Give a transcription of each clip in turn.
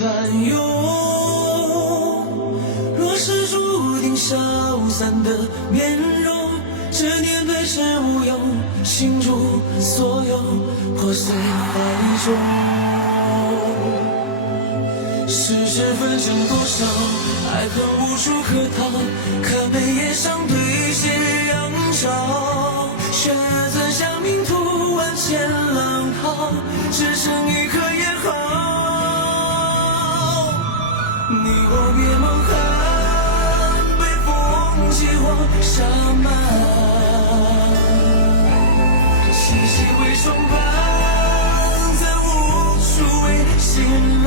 担忧，若是注定消散的面容，这年对事无用，心中所有破碎怀中。世事纷争多少，爱恨无处可逃，可悲也上对斜阳照，却怎想拼图万千浪涛，只剩一颗也好。你我别梦寒，被风起火沙漫，细细为霜斑，再无处为心蓝。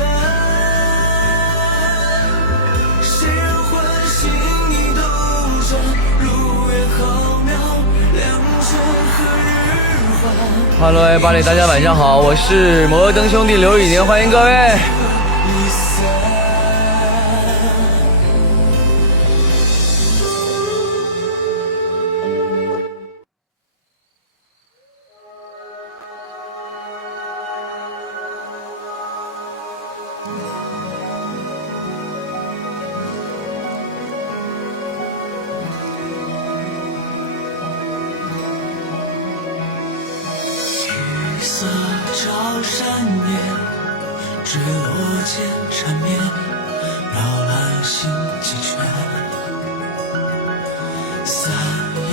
Hello， 巴黎，大家晚上好，我是摩登兄弟刘宇宁，欢迎各位。色照山岩，坠落间缠绵，绕来心几圈。三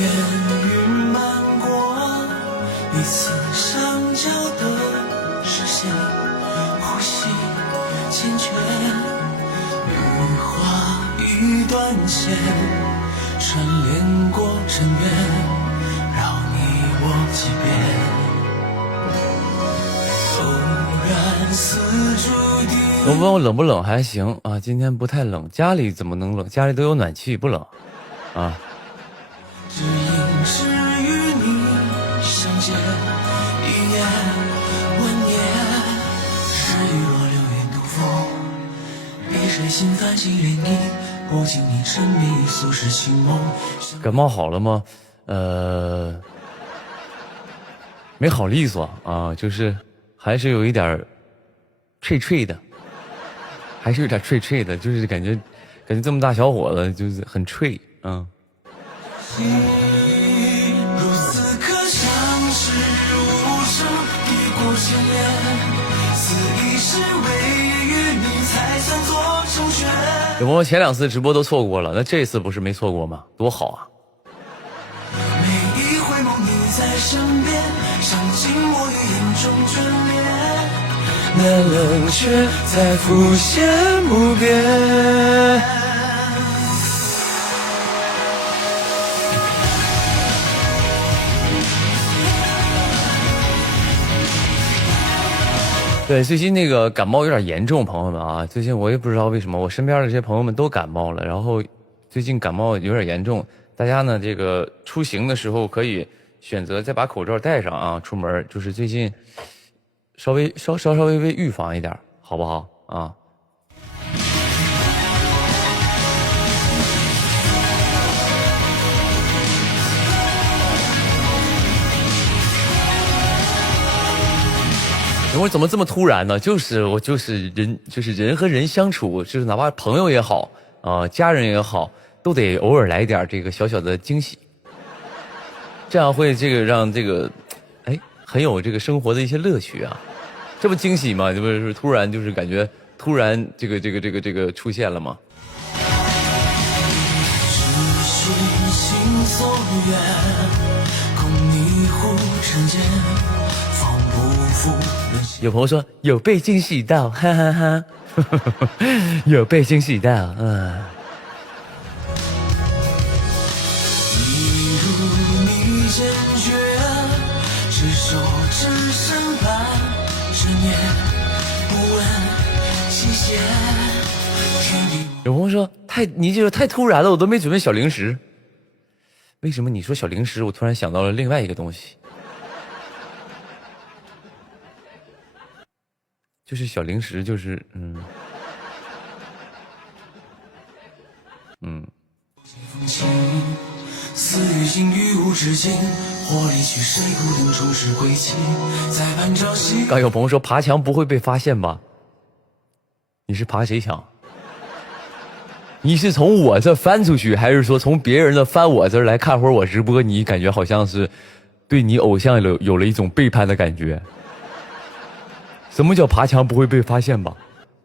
烟云漫过，彼此相交的视线，呼吸缱绻，羽花一段线，串联过尘缘，绕你我几遍。我问我冷不冷还行啊，今天不太冷，家里怎么能冷？家里都有暖气，不冷啊。只因是与你相见，一眼万年，是雨落流云渡风，碧水心泛起涟漪，不经你沉迷俗世情梦。感冒好了吗？没好利索啊，就是还是有一点脆脆的，还是有点脆脆的，就是感觉这么大小伙子就是很脆，嗯。如此可相识无声，抵过千年，此一世唯与你才算做成全。有朋友前2次直播都错过了，那这次不是没错过吗？多好啊！每一回眸你在身边，赏尽我于眼中眷恋，那冷却再浮现不变。对，最近那个感冒有点严重，朋友们啊，最近我也不知道为什么，我身边的这些朋友们都感冒了，然后最近感冒有点严重，大家呢这个出行的时候可以选择再把口罩戴上啊，出门就是最近稍微预防一点，好不好啊？我怎么这么突然呢？我就是人和人相处，就是哪怕朋友也好家人也好，都得偶尔来点这个小小的惊喜，这样会这个让这个很有这个生活的一些乐趣啊。这不惊喜吗？这不是突然就是感觉突然这个出现了吗？有朋友说有被惊喜到，哈哈哈，有被惊喜到，一如你坚决，执手只身伴着念，不问期限。有朋友说你这个太突然了，我都没准备小零食。为什么你说小零食，我突然想到了另外一个东西。就是小零食，就是似雨尽于无止境，或离去谁不能重拾归期，在半朝夕。刚有朋友说爬墙不会被发现吧？你是爬谁墙？你是从我这翻出去，还是说从别人的翻我这儿来看会儿我直播？你感觉好像是对你偶像有了一种背叛的感觉。什么叫爬墙不会被发现吧？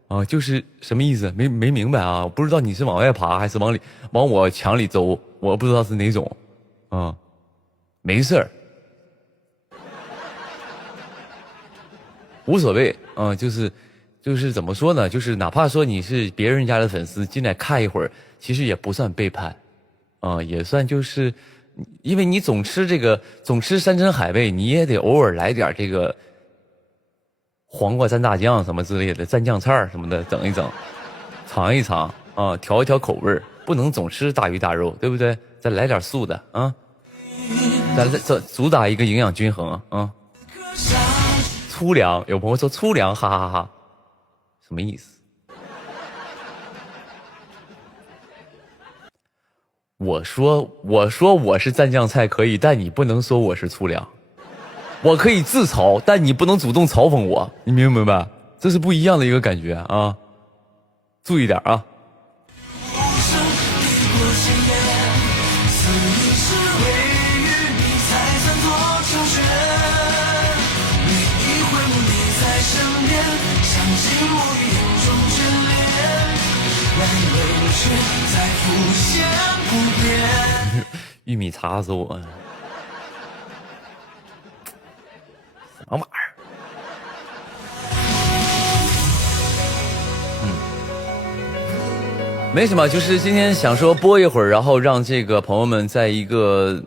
啊，就是什么意思？没明白啊？不知道你是往外爬还是往我墙里走，我不知道是哪种。啊，没事儿，无所谓。啊，就是怎么说呢？就是哪怕说你是别人家的粉丝进来看一会儿，其实也不算背叛，啊，也算就是，因为你总吃山珍海味，你也得偶尔来点这个黄瓜蘸大酱什么之类的，蘸酱菜什么的整一整，尝一尝啊，调一调口味，不能总吃大鱼大肉，对不对？再来点素的啊，咱主打一个营养均衡啊。粗粮，有朋友说粗粮，哈哈哈。什么意思？我说我是蘸酱菜可以，但你不能说我是粗粮。我可以自嘲，但你不能主动嘲讽我，你明不明白？这是不一样的一个感觉啊！注意点啊！玉米碴死我！什么玩意儿？没什么，就是今天想说播一会儿，然后让这个朋友们在一个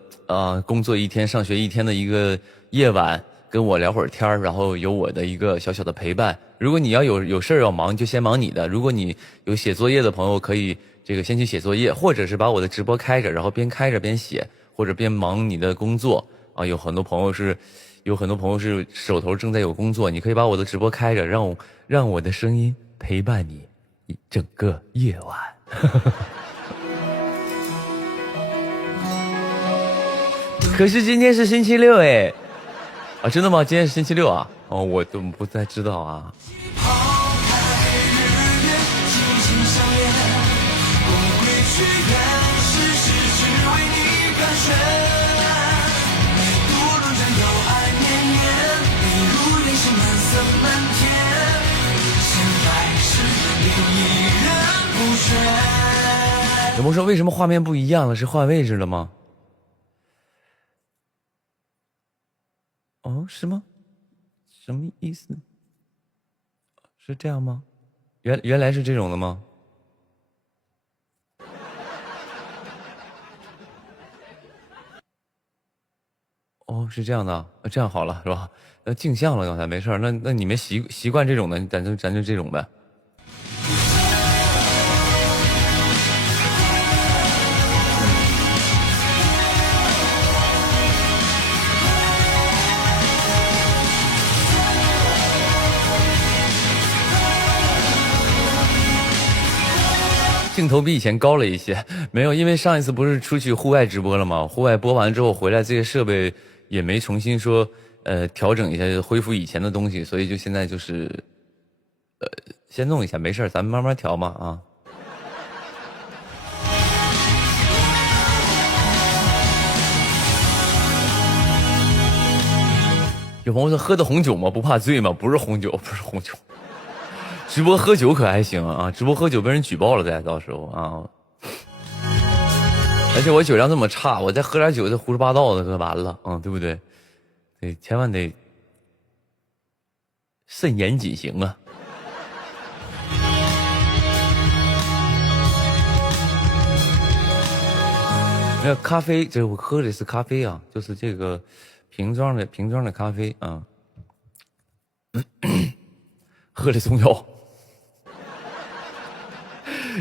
工作一天、上学一天的一个夜晚，跟我聊会儿天，然后有我的一个小小的陪伴。如果你要有事要忙，就先忙你的；如果你有写作业的朋友，可以这个先去写作业，或者是把我的直播开着，然后边开着边写，或者边忙你的工作啊。有很多朋友是手头正在有工作，你可以把我的直播开着，让我的声音陪伴你一整个夜晚。可是今天是星期六哎，啊，真的吗？今天是星期六啊？哦，我都不太知道啊。有朋友说为什么画面不一样了？是换位置了吗？哦，是吗？什么意思？是这样吗？原来是这种的吗？哦，是这样的，这样好了是吧？镜像了，刚才没事。那你们习惯这种的，咱就这种呗。镜头比以前高了一些，没有，因为上一次不是出去户外直播了吗？户外播完之后回来，这些设备也没重新说调整一下，恢复以前的东西，所以就现在就是先弄一下，没事，咱们慢慢调嘛啊。有朋友说喝的红酒吗？不怕醉吗？不是红酒，不是红酒。直播喝酒可还行啊！直播喝酒被人举报了再到时候啊！而且我酒量这么差，我再喝点酒，这胡说八道的可完了，对不对？对，千万得慎言谨行啊！没有咖啡，这我喝的是咖啡啊，就是这个瓶装的咖啡啊，喝的中药。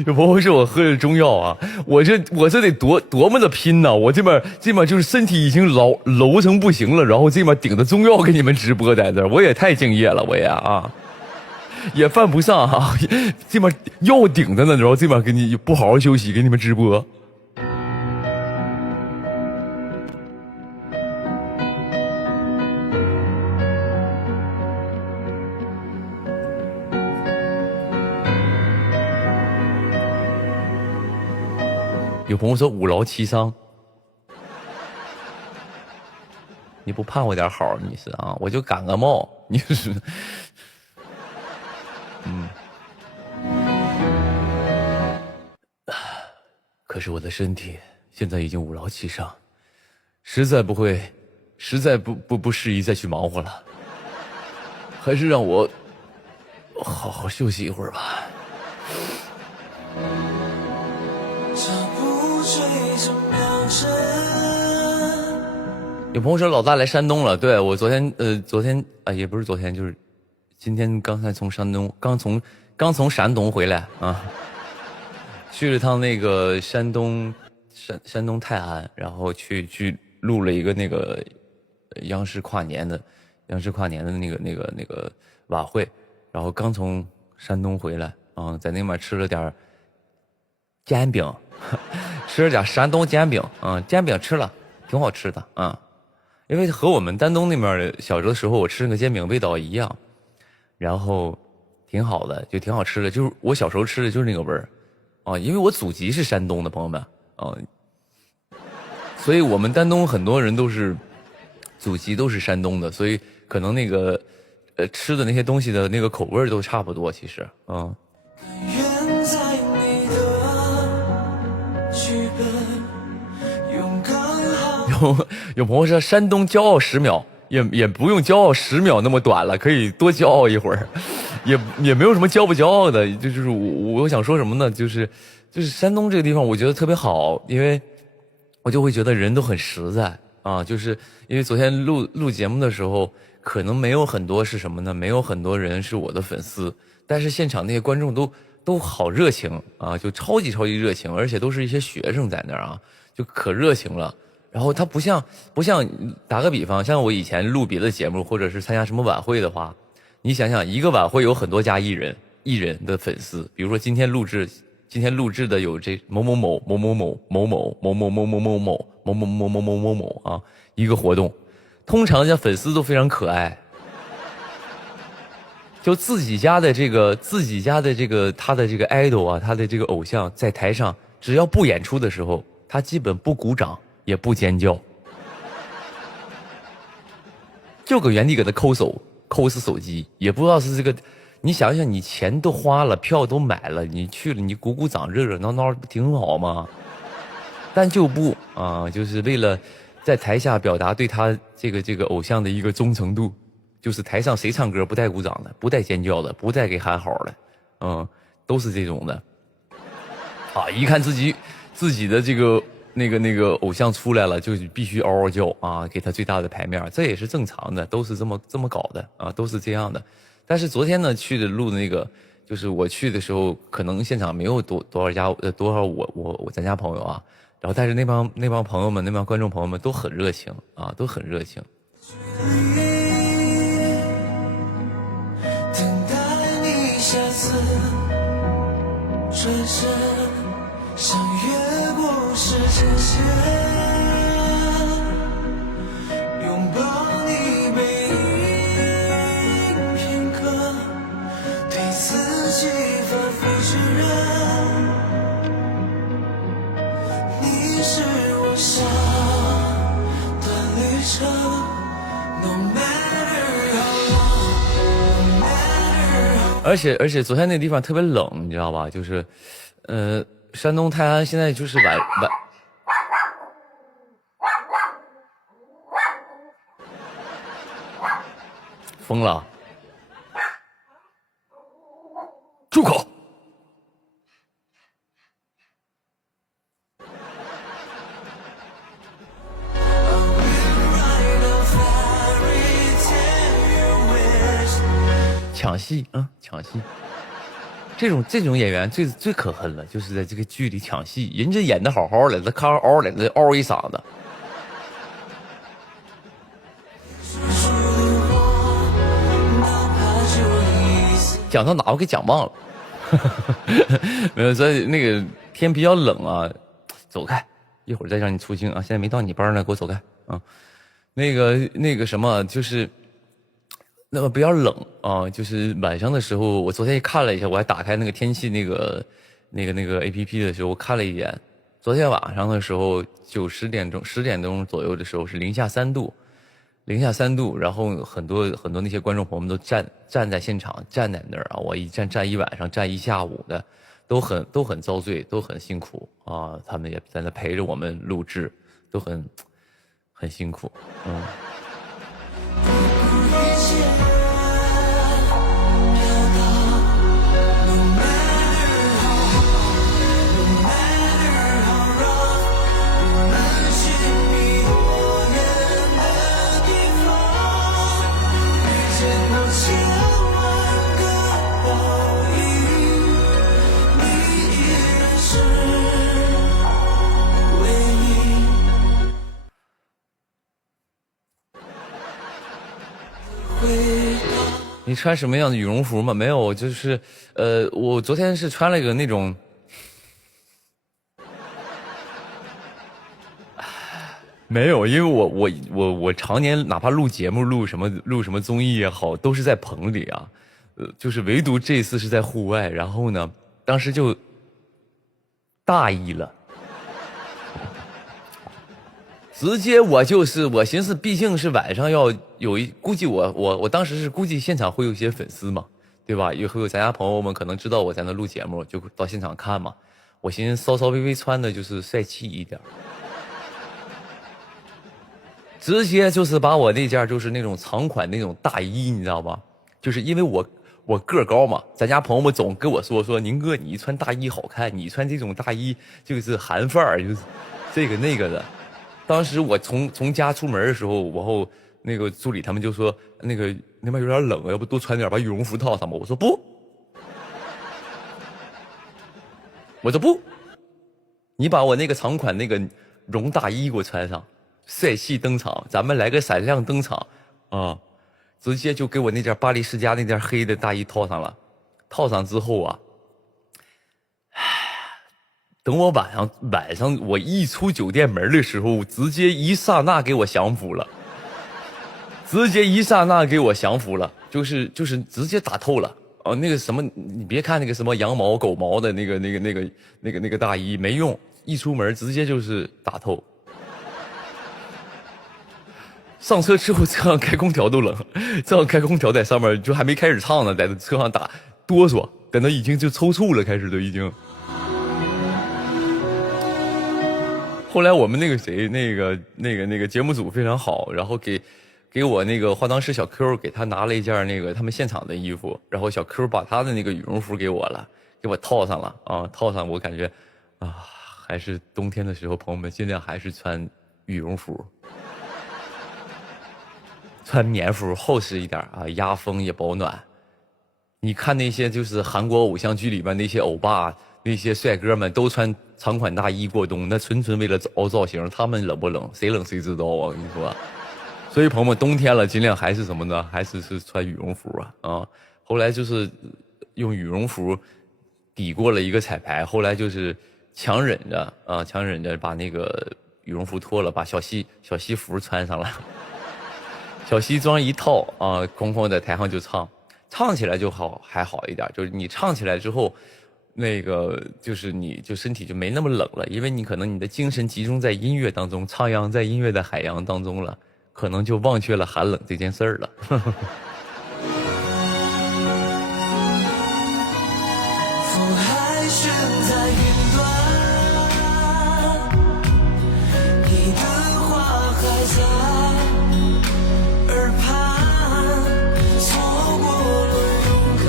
有朋友说我喝的中药啊，我这得多么的拼呐！我这边就是身体已经楼成不行了，然后这边顶着中药给你们直播在这儿，我也太敬业了，我也啊，也犯不上啊，这边药顶着呢，然后这边给你不好好休息，给你们直播。有朋友说五劳七伤，你不盼我点好，你是啊？我就感个冒，你是，可是我的身体现在已经五劳七伤，实在不适宜再去忙活了，还是让我好好休息一会儿吧。有朋友说老大来山东了，对，我昨天啊，也不是昨天，就是今天刚才从山东刚从山东回来啊，去了趟那个山东泰安，然后去录了一个那个央视跨年的那个晚会，然后刚从山东回来啊，在那边吃了点煎饼，吃了点山东煎饼啊，煎饼吃了挺好吃的啊。因为和我们丹东那边小的时候我吃那个煎饼味道一样，然后挺好的，就挺好吃的，就是我小时候吃的就是那个味儿啊。因为我祖籍是山东的朋友们啊，所以我们丹东很多人都是祖籍都是山东的，所以可能那个吃的那些东西的那个口味都差不多，其实啊。有朋友说山东骄傲10秒，也不用骄傲10秒那么短了，可以多骄傲一会儿，也没有什么骄不骄傲的，就是我想说什么呢？就是山东这个地方，我觉得特别好，因为我就会觉得人都很实在啊，就是因为昨天录节目的时候，可能没有很多是什么呢？没有很多人是我的粉丝，但是现场那些观众都好热情啊，就超级热情，而且都是一些学生在那儿啊，就可热情了。然后他不像打个比方，像我以前录别的节目或者是参加什么晚会的话，你想想一个晚会有很多家艺人的粉丝，比如说今天录制的有这某某某某某某某某某某某某某某某某某某啊，一个活动，通常这粉丝都非常可爱，就自己家的这个他的这个 idol 啊，他的这个偶像在台上只要不演出的时候，他基本不鼓掌。也不尖叫，就搁原地给他抠死手机，也不知道是这个。你想想，你钱都花了，票都买了，你去了，你鼓掌，热闹闹，不挺好吗？但就不啊，就是为了在台下表达对他这个偶像的一个忠诚度，就是台上谁唱歌不带鼓掌的，不带尖叫的，不带给喊好的，都是这种的。啊，一看自己的这个。那个偶像出来了，就必须嗷嗷叫啊，给他最大的排面，这也是正常的，都是这么搞的啊，都是这样的。但是昨天呢，去的录的那个，就是我去的时候，可能现场没有多少咱家朋友啊，然后但是那帮朋友们，那帮观众朋友们都很热情啊，都很热情。等待你下次转身，相约不是界限，拥抱你背影片刻，对自己反复确认，你是我上的旅程 No matter how long, no matter how 而且昨天那地方特别冷，你知道吧？就是山东泰安现在就是晚疯了，住口！抢戏啊，抢戏！这种演员最可恨了，就是在这个剧里抢戏，人家演的好好的，他咔嗷来了，嗷一嗓子。讲到哪我给讲忘了，没有，所以那个天比较冷啊，走开，一会儿再让你出镜啊，现在没到你班呢，给我走开啊。那个什么，就是那么比较冷啊，就是晚上的时候，我昨天看了一下，我还打开那个天气那个 APP 的时候，我看了一眼，昨天晚上的时候10点钟左右的时候是零下3度，然后很多那些观众朋友们都站在现场，站在那儿啊，我一站一晚上，站一下午的，都很遭罪，都很辛苦啊，他们也在那陪着我们录制，都很辛苦，你穿什么样的羽绒服吗？没有，就是我昨天是穿了一个那种，没有，因为我常年哪怕录节目录什么综艺也好，都是在棚里啊，就是唯独这次是在户外，然后呢，当时就大意了。直接我寻思，毕竟是晚上要有估计我当时是估计现场会有一些粉丝嘛，对吧？也会有咱家朋友们可能知道我在那录节目，就到现场看嘛。我寻思稍微穿的就是帅气一点，直接就是把我那件就是那种长款那种大衣，你知道吧？就是因为我个高嘛，咱家朋友们总跟我说宁哥你穿大衣好看，你穿这种大衣就是韩范儿，就是这个那个的。当时我从家出门的时候，然后那个助理他们就说那边有点冷，要不多穿点，把羽绒服套上吧。我说不，你把我那个长款那个绒大衣给我穿上，帅气登场，咱们来个闪亮登场啊！直接就给我那件巴黎世家那件黑的大衣套上了，套上之后啊。等我晚上我一出酒店门的时候，直接一刹那给我降服了，就是直接打透了啊！那个什么，你别看那个什么羊毛狗毛的那个大衣没用，一出门直接就是打透。上车之后车上开空调都冷，这样开空调在上面就还没开始唱呢，在车上打哆嗦，在那已经就抽搐了，开始都已经。后来我们那个谁，那个节目组非常好，然后给我那个化妆师小 Q 给他拿了一件那个他们现场的衣服，然后小 Q 把他的那个羽绒服给我了，给我套上了啊，套上我感觉啊，还是冬天的时候，朋友们尽量还是穿羽绒服，穿棉服厚实一点啊，压风也保暖。你看那些就是韩国偶像剧里面那些欧巴。那些帅哥们都穿长款大衣过冬，那纯为了凹造型，他们冷不冷？谁冷谁知道啊！我跟你说，所以朋友们，冬天了尽量还是什么呢？还是穿羽绒服啊！后来就是用羽绒服抵过了一个彩排，后来就是强忍着把那个羽绒服脱了，把小西服穿上了，小西装一套啊，哐哐在台上就唱起来就还好一点，就是你唱起来之后。那个就是你就身体就没那么冷了，因为你可能你的精神集中在音乐当中，徜徉在音乐的海洋当中了，可能就忘却了寒冷这件事儿了。风还悬在云端，你的话还在耳畔，错过了勇敢，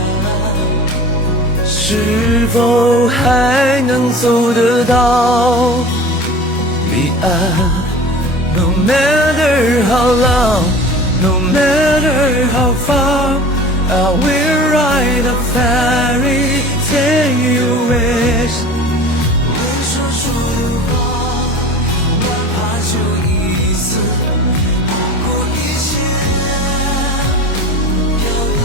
是否还能走得到彼岸 ？No matter how long, no matter how far, I will write a fairy tale you wish。未说出的话，哪怕就一次，不顾一切要到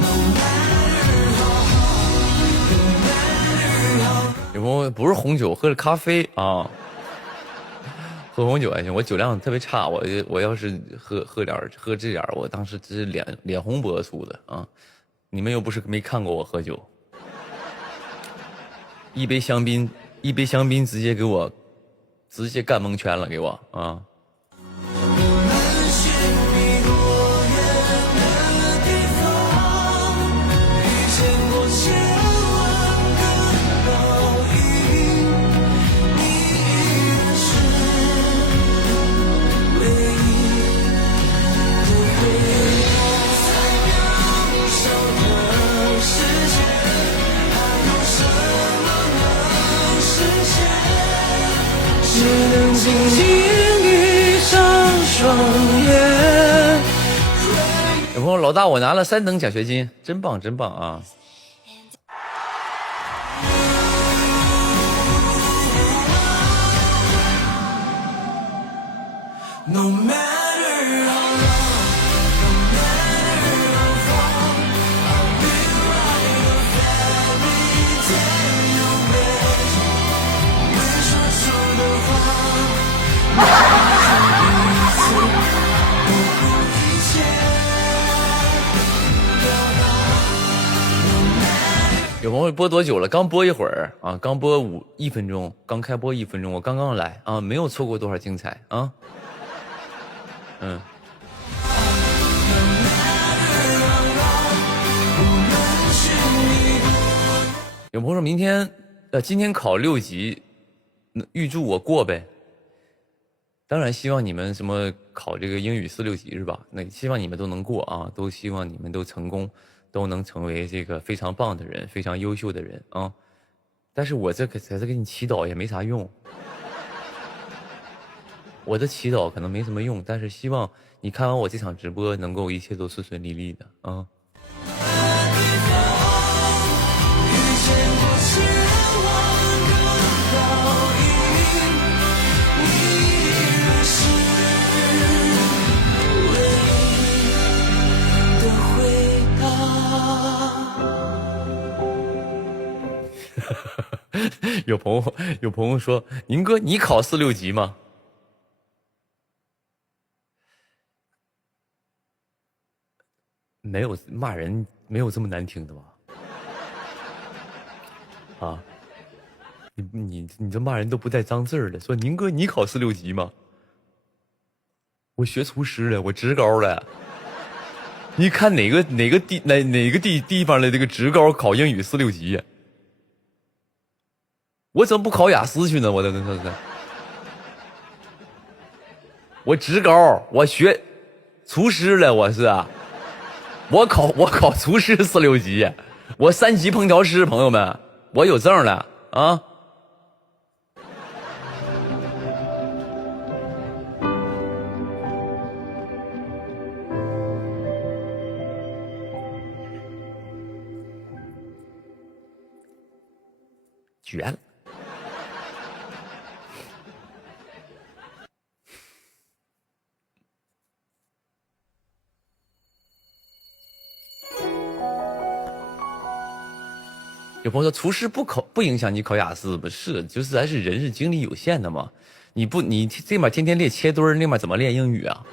No matter how hard, no matter how。有朋友不是红酒，喝了咖啡啊。喝红酒还行，我酒量特别差，我要是喝这点，我当时只是脸红脖粗的啊！你们又不是没看过我喝酒，一杯香槟一杯香槟直接干蒙圈了，给我啊！只能静静闭上双眼。有朋友老大，我拿了3等奖学金，真棒真棒啊！No matter how long, no matter how far, I'll be right of every day you're with. 没说的话，每一次不顾一切表达。有朋友播多久了？刚播一会儿啊，刚播1分钟，刚开播1分钟，我刚刚来啊，没有错过多少精彩啊。有朋友说明天今天考6级，预祝我过呗。当然希望你们什么考这个英语4、6级是吧？那希望你们都能过啊，都希望你们都成功，都能成为这个非常棒的人，非常优秀的人啊。但是我这在这给你祈祷也没啥用。我的祈祷可能没什么用，但是希望你看完我这场直播能够一切都顺顺利利的啊。有朋友说，宁哥你考4、6级吗？没有骂人，没有这么难听的吧？啊，你这骂人都不带脏字儿的。说宁哥，你考4、6级吗？我学厨师的，我职高了。你看哪个地方的这个职高考英语4、6级呀？我怎么不考雅思去呢？我职高，我学厨师了，我是啊。我考厨师4、6级，我3级烹调师，朋友们，我有证了啊！绝了！有朋友说厨师不影响你考雅思，不是，就是咱是人是精力有限的嘛，你这面天天练切墩儿，那面怎么练英语啊？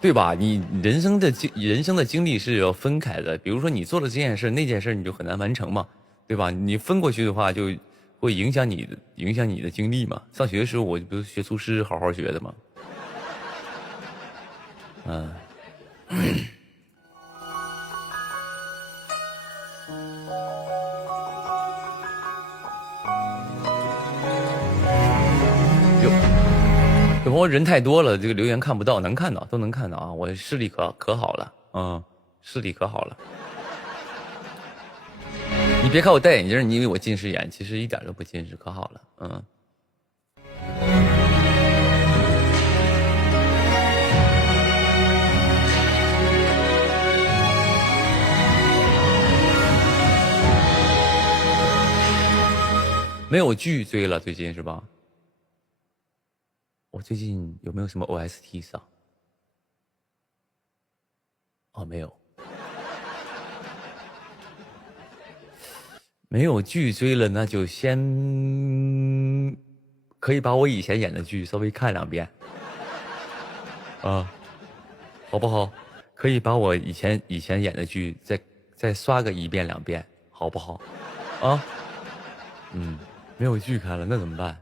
对吧？你人生的经历是要分开的，比如说你做了这件事，那件事你就很难完成嘛，对吧？你分过去的话，就会影响你的精力嘛。上学的时候我就不是学厨师好好学的嘛，有朋友人太多了，这个留言看不到，能看到都能看到啊！我视力可好了，视力可好了。你别看我戴眼镜，你以为我近视眼，其实一点都不近视，可好了，没有剧追了，最近是吧？我最近有没有什么 OST 上？哦，没有，没有剧追了，那就先可以把我以前演的剧稍微看2遍，啊，好不好？可以把我以前演的剧再刷个1遍2遍，好不好？啊，没有剧看了，那怎么办？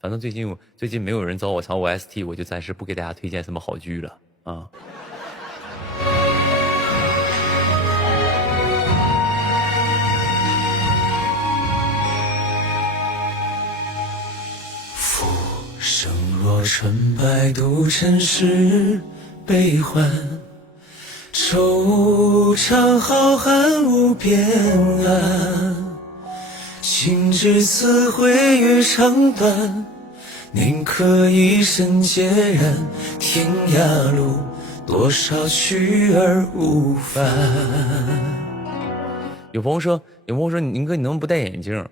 反正最近没有人找我唱 OST， 我就暂时不给大家推荐什么好剧了啊。浮生若春，百度尘世悲欢，惆怅浩瀚无边岸。情至此会越长短，宁可一身孑然。天涯路，多少去而无返。有朋友说，宁哥你能不能不戴眼镜？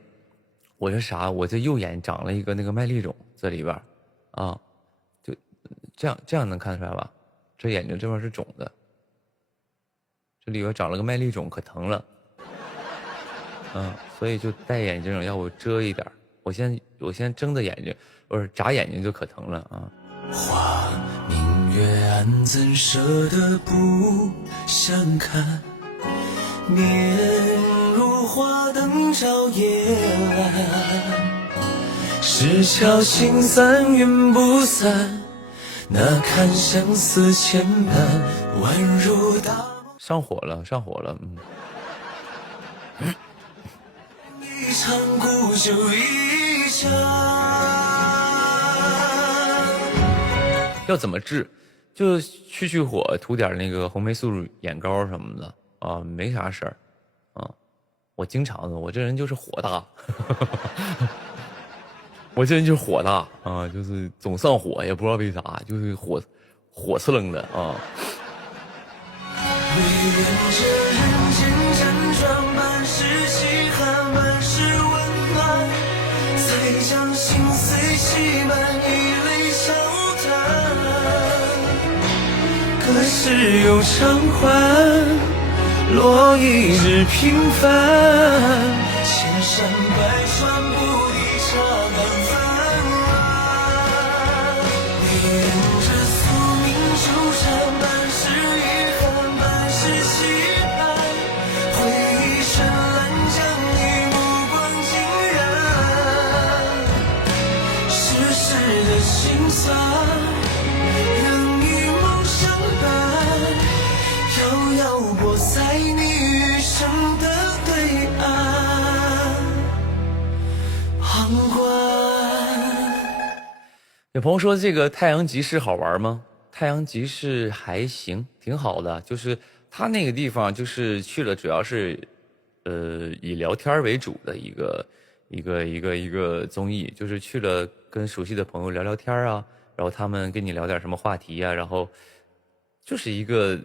我这啥？我这右眼长了一个那个麦粒肿，这里边啊，就这样能看出来吧？这眼睛这边是肿的，这里边长了个麦粒肿，可疼了。所以就戴眼镜，要我遮一点。我先睁着眼睛，不是眨眼睛就可疼了啊。花明月暗，怎舍得不相看？面如花灯照夜阑，石桥心散云不散，那堪相思牵绊，宛如大上火了，一场古酒一场。要怎么治？就去火，涂点那个红霉素眼膏什么的啊，没啥事儿啊。我经常的，我这人就是火大，我这人就是火大啊，就是总上火，也不知道为啥，就是火刺楞的啊。唯愿这人间辗转，半世凄寒，半世温暖，才将心碎细满，以泪消淡。隔世又偿还，落一日平凡，千山百川不敌茶干饭。唯愿这宿命纠缠，半世遗憾，半世期盼，回忆绚烂，将你目光尽染。世事的心酸，让一梦相伴，遥遥过在你余生的对岸。旁观。有朋友说这个太阳集市好玩吗？太阳集市还行，挺好的，就是他那个地方就是去了，主要是以聊天为主的一个综艺，就是去了跟熟悉的朋友聊聊天啊，然后他们跟你聊点什么话题啊，然后就是一个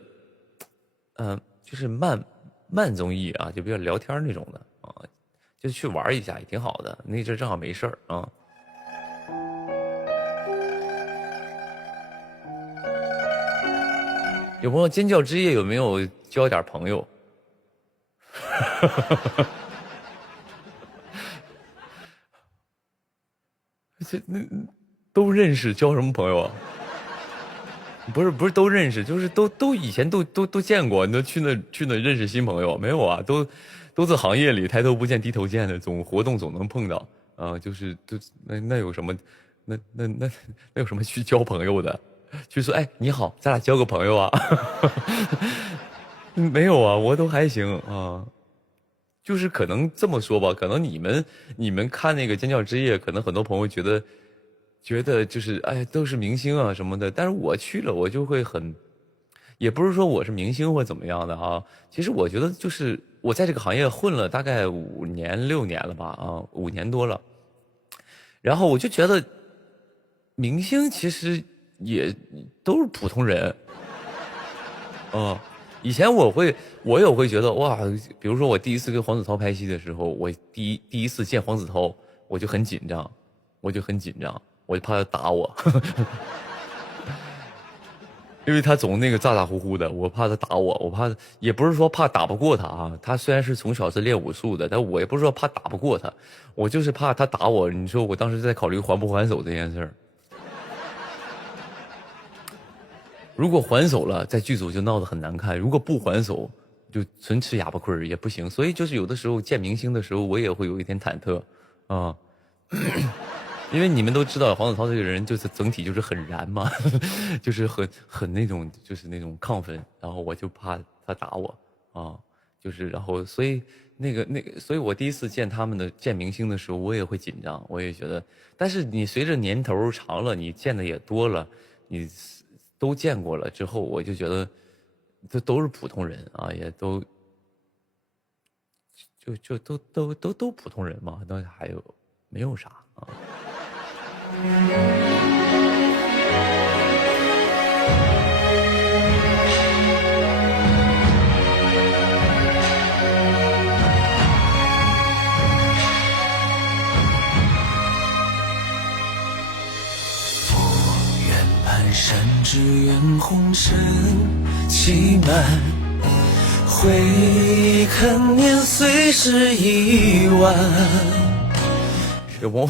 就是慢综艺啊，就比较聊天那种的啊，就去玩一下也挺好的。那阵正好没事儿啊。有朋友尖叫之夜有没有交点朋友？这都认识，交什么朋友啊？不是都认识，就是都以前都见过，你去那认识新朋友没有啊？都在行业里抬头不见低头见的，活动总能碰到啊。就是那有什么？那有什么去交朋友的？去说哎你好，咱俩交个朋友啊？没有啊，我都还行啊。就是可能这么说吧，可能你们看那个尖叫之夜，可能很多朋友觉得就是哎都是明星啊什么的，但是我去了我就会很，也不是说我是明星或怎么样的啊，其实我觉得就是我在这个行业混了大概5年6年了吧啊，5年多了，然后我就觉得明星其实也都是普通人，以前我也会觉得哇，比如说我第一次跟黄子韬拍戏的时候，我第一次见黄子韬，我就很紧张，我就怕他打我，因为他总那个咋咋呼呼的，我怕他打我，我怕也不是说怕打不过他啊，他虽然是从小是练武术的，但我也不是说怕打不过他，我就是怕他打我。你说我当时在考虑还不还手这件事儿。如果还手了，在剧组就闹得很难看；如果不还手，就纯吃哑巴亏也不行。所以就是有的时候见明星的时候，我也会有一点忐忑啊。因为你们都知道黄子韬这个人就是整体就是很燃嘛，就是很那种就是那种亢奋，然后我就怕他打我啊，就是然后所以所以我第一次见明星的时候，我也会紧张，我也觉得，但是你随着年头长了，你见的也多了，你都见过了之后，我就觉得这都是普通人啊，也都都普通人嘛，那还有没有啥啊？半山只愿红尘凄漫，回看年岁是一晚。雪崩，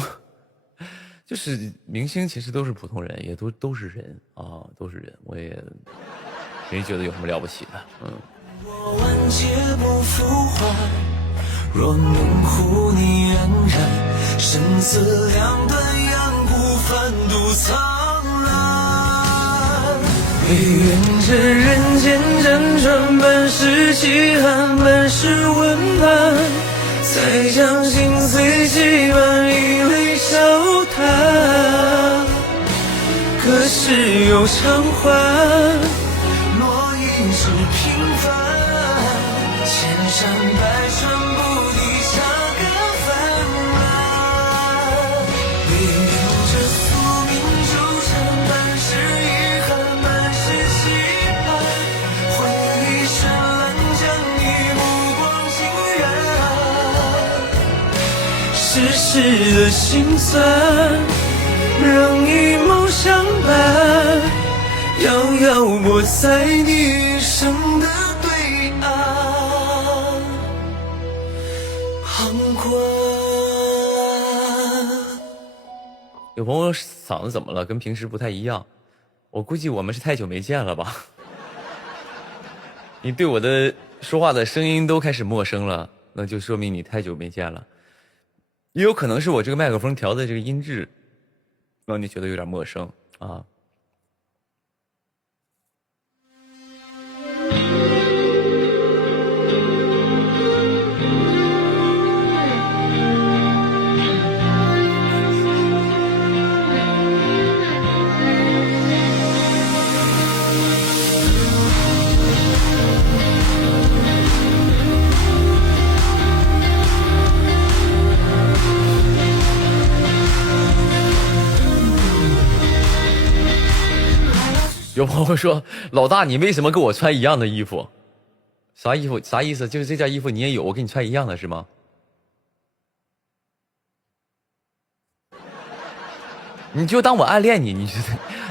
就是明星其实都是普通人，也都是人啊，都是人，我也没觉得有什么了不起的，我万劫不复还，若能护你安然，生死两端，阳谷反独苍蓝。唯愿这人间辗转，半是凄寒，半是温暖，才将心碎几番，以泪笑谈。可是又偿还，落英是平凡，千山百川不抵下个泛滥。唯愿这宿命纠缠，半是遗憾，半是期盼，回忆绚烂，将你目光尽染。世事的心酸，让一梦相伴，遥遥我在你余生的对岸航宽。有朋友嗓子怎么了？跟平时不太一样，我估计我们是太久没见了吧？你对我的说话的声音都开始陌生了，那就说明你太久没见了。也有可能是我这个麦克风调的这个音质，让你觉得有点陌生啊。有朋友说：“老大，你为什么跟我穿一样的衣服？啥衣服？啥意思？就是这件衣服你也有，我跟你穿一样的是吗？你就当我暗恋你，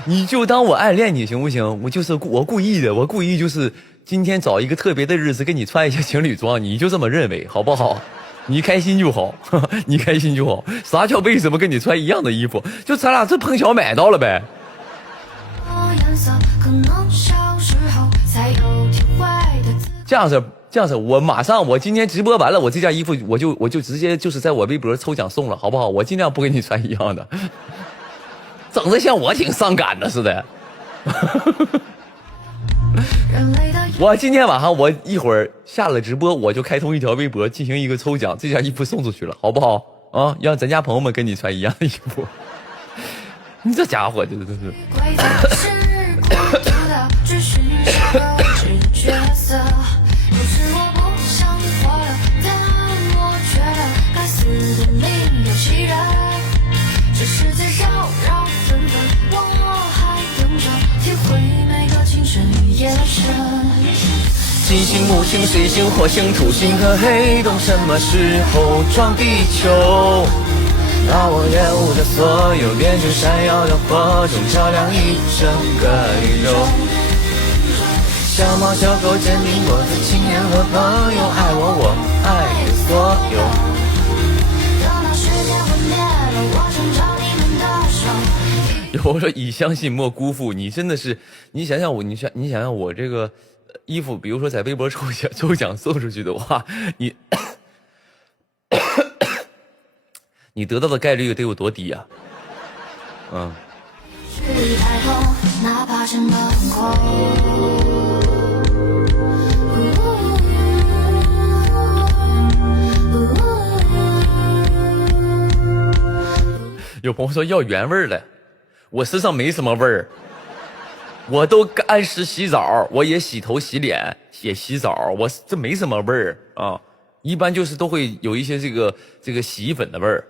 你就当我暗恋你行不行？我故意的，我故意就是今天找一个特别的日子跟你穿一下情侣装，你就这么认为好不好？你开心就好，你开心就好。啥叫为什么跟你穿一样的衣服？就咱俩这碰巧买到了呗。”这样子，我今天直播完了，我这件衣服我就直接就是在我微博抽奖送了，好不好？我尽量不跟你穿一样的，整得像我挺伤感的似的。我今天晚上我一会儿下了直播，我就开通一条微博进行一个抽奖，这件衣服送出去了，好不好？啊，让咱家朋友们跟你穿一样的衣服。你这家伙真的是。金星、木星、水星、火星、土星和黑洞，什么时候撞地球？把我厌恶的所有变成闪耀的火种，照亮一整个宇宙。小猫小狗坚定我的亲人和朋友，爱我，我爱的所有。等到世界毁灭了，我寻找你们的手。有我说以相信莫辜负，你真的是，你想想我这个衣服，比如说在微博抽奖送出去的话，你得到的概率得有多低啊？哪怕真的很有朋友说要原味的，我身上没什么味儿，我都按时洗澡，我也洗头洗脸也洗澡，我这没什么味儿啊，一般就是都会有一些这个洗衣粉的味儿，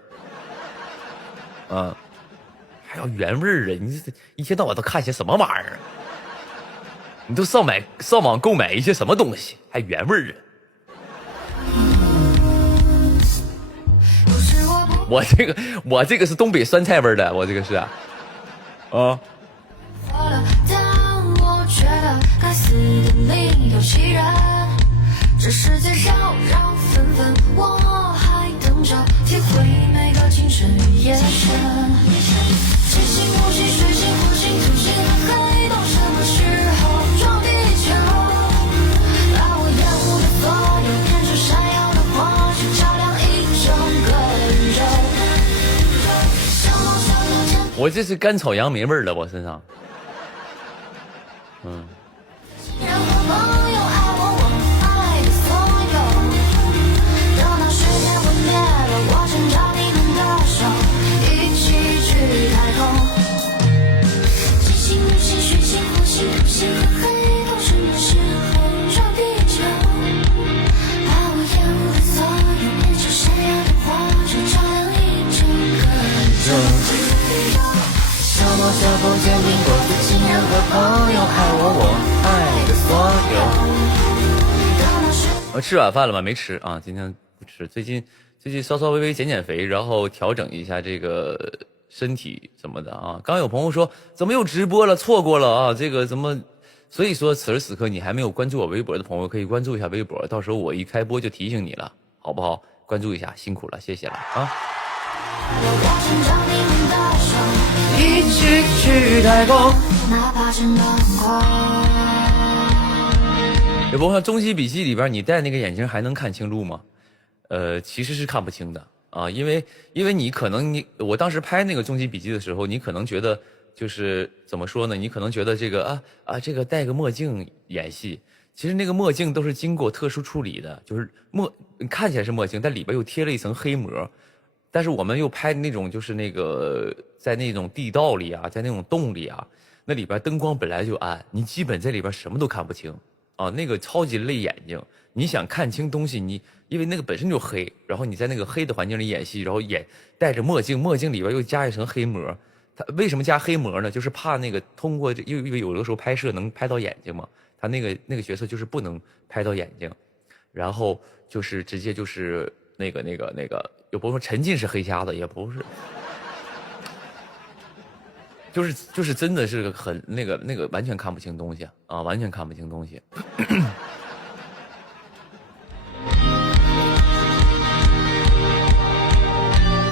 还要原味儿啊！你这一天到晚都看些什么玩意儿？你都上网购买一些什么东西，还原味儿啊？我这个是东北酸菜味的，我这个是啊。这世界扰扰纷纷，我还等着体会每个清晨与夜深。七星木星水星火星土星黑洞，什么时候撞地球？把我眼目的所有变成闪耀的光，去照亮一整个宇宙。我这是甘草杨梅味的，我身上。吃晚饭了吗？没吃啊，今天不吃。最近稍稍微微减肥，然后调整一下这个身体什么的啊。刚有朋友说怎么又直播了，错过了啊，这个怎么？所以说此时此刻你还没有关注我微博的朋友，可以关注一下微博，到时候我一开播就提醒你了，好不好？关注一下，辛苦了，谢谢了啊。一起去太空，哪怕真的很快。有朋友说终极笔记里边你戴那个眼镜还能看清路吗？其实是看不清的啊，因为你可能我当时拍那个终极笔记的时候，你可能觉得就是怎么说呢？你可能觉得这个这个戴个墨镜演戏，其实那个墨镜都是经过特殊处理的，就是看起来是墨镜，但里边又贴了一层黑膜。但是我们又拍那种就是那个在那种地道里啊，在那种洞里啊，那里边灯光本来就暗，你基本在里边什么都看不清啊，那个超级累眼睛。你想看清东西，因为那个本身就黑，然后你在那个黑的环境里演戏，然后戴着墨镜，墨镜里边又加一层黑膜。它为什么加黑膜呢？就是怕那个通过因为有的时候拍摄能拍到眼睛嘛，他那个角色就是不能拍到眼睛，然后就是直接就是那个，有朋友说沉浸式黑瞎子，也不是，就是真的是很那个完全看不清东西啊，完全看不清东西。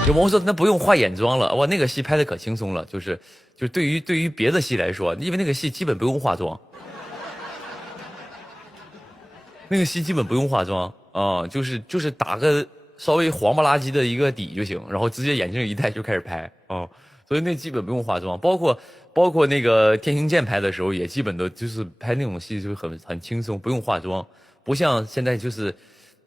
有朋友说那不用化眼妆了，哇，那个戏拍的可轻松了，就对于别的戏来说，因为那个戏基本不用化妆，那个戏基本不用化妆啊，就是打个稍微黄不拉几的一个底就行，然后直接眼镜一戴就开始拍啊，所以那基本不用化妆，包括那个天行健拍的时候也基本都就是拍那种戏就很轻松，不用化妆，不像现在就是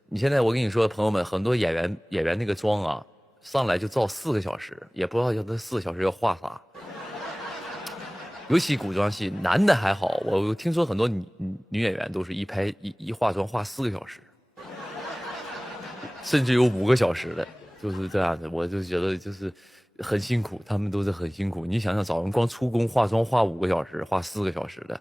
你现在我跟你说朋友们，很多演员那个妆啊。上来就照4个小时，也不知道这4个小时要画啥。尤其古装戏，男的还好，我听说很多女演员都是一化妆画4个小时，甚至有5个小时的，就是这样的。我就觉得就是很辛苦，他们都是很辛苦。你想想，早上光出工化妆画5个小时，画4个小时的，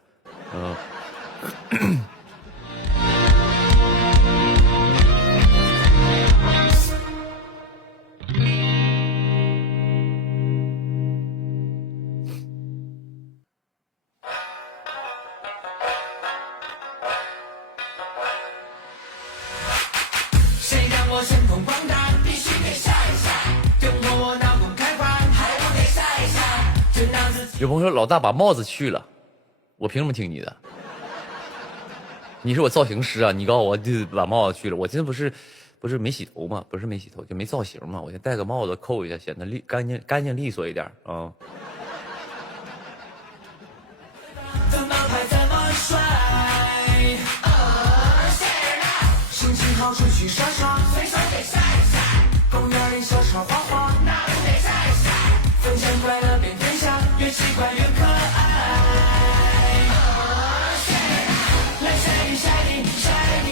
有朋友说老大把帽子去了，我凭什么听你的？你是我造型师啊？你告诉我把帽子去了，我真不是不是没洗头嘛，不是没洗头，就没造型嘛，我就戴个帽子扣一下，显得干净利索一点啊。怎么拍怎么帅，心情好出去耍耍，随手给晒晒，公园里小草花花，那不得晒晒，分享快乐变天下，越奇怪越可爱。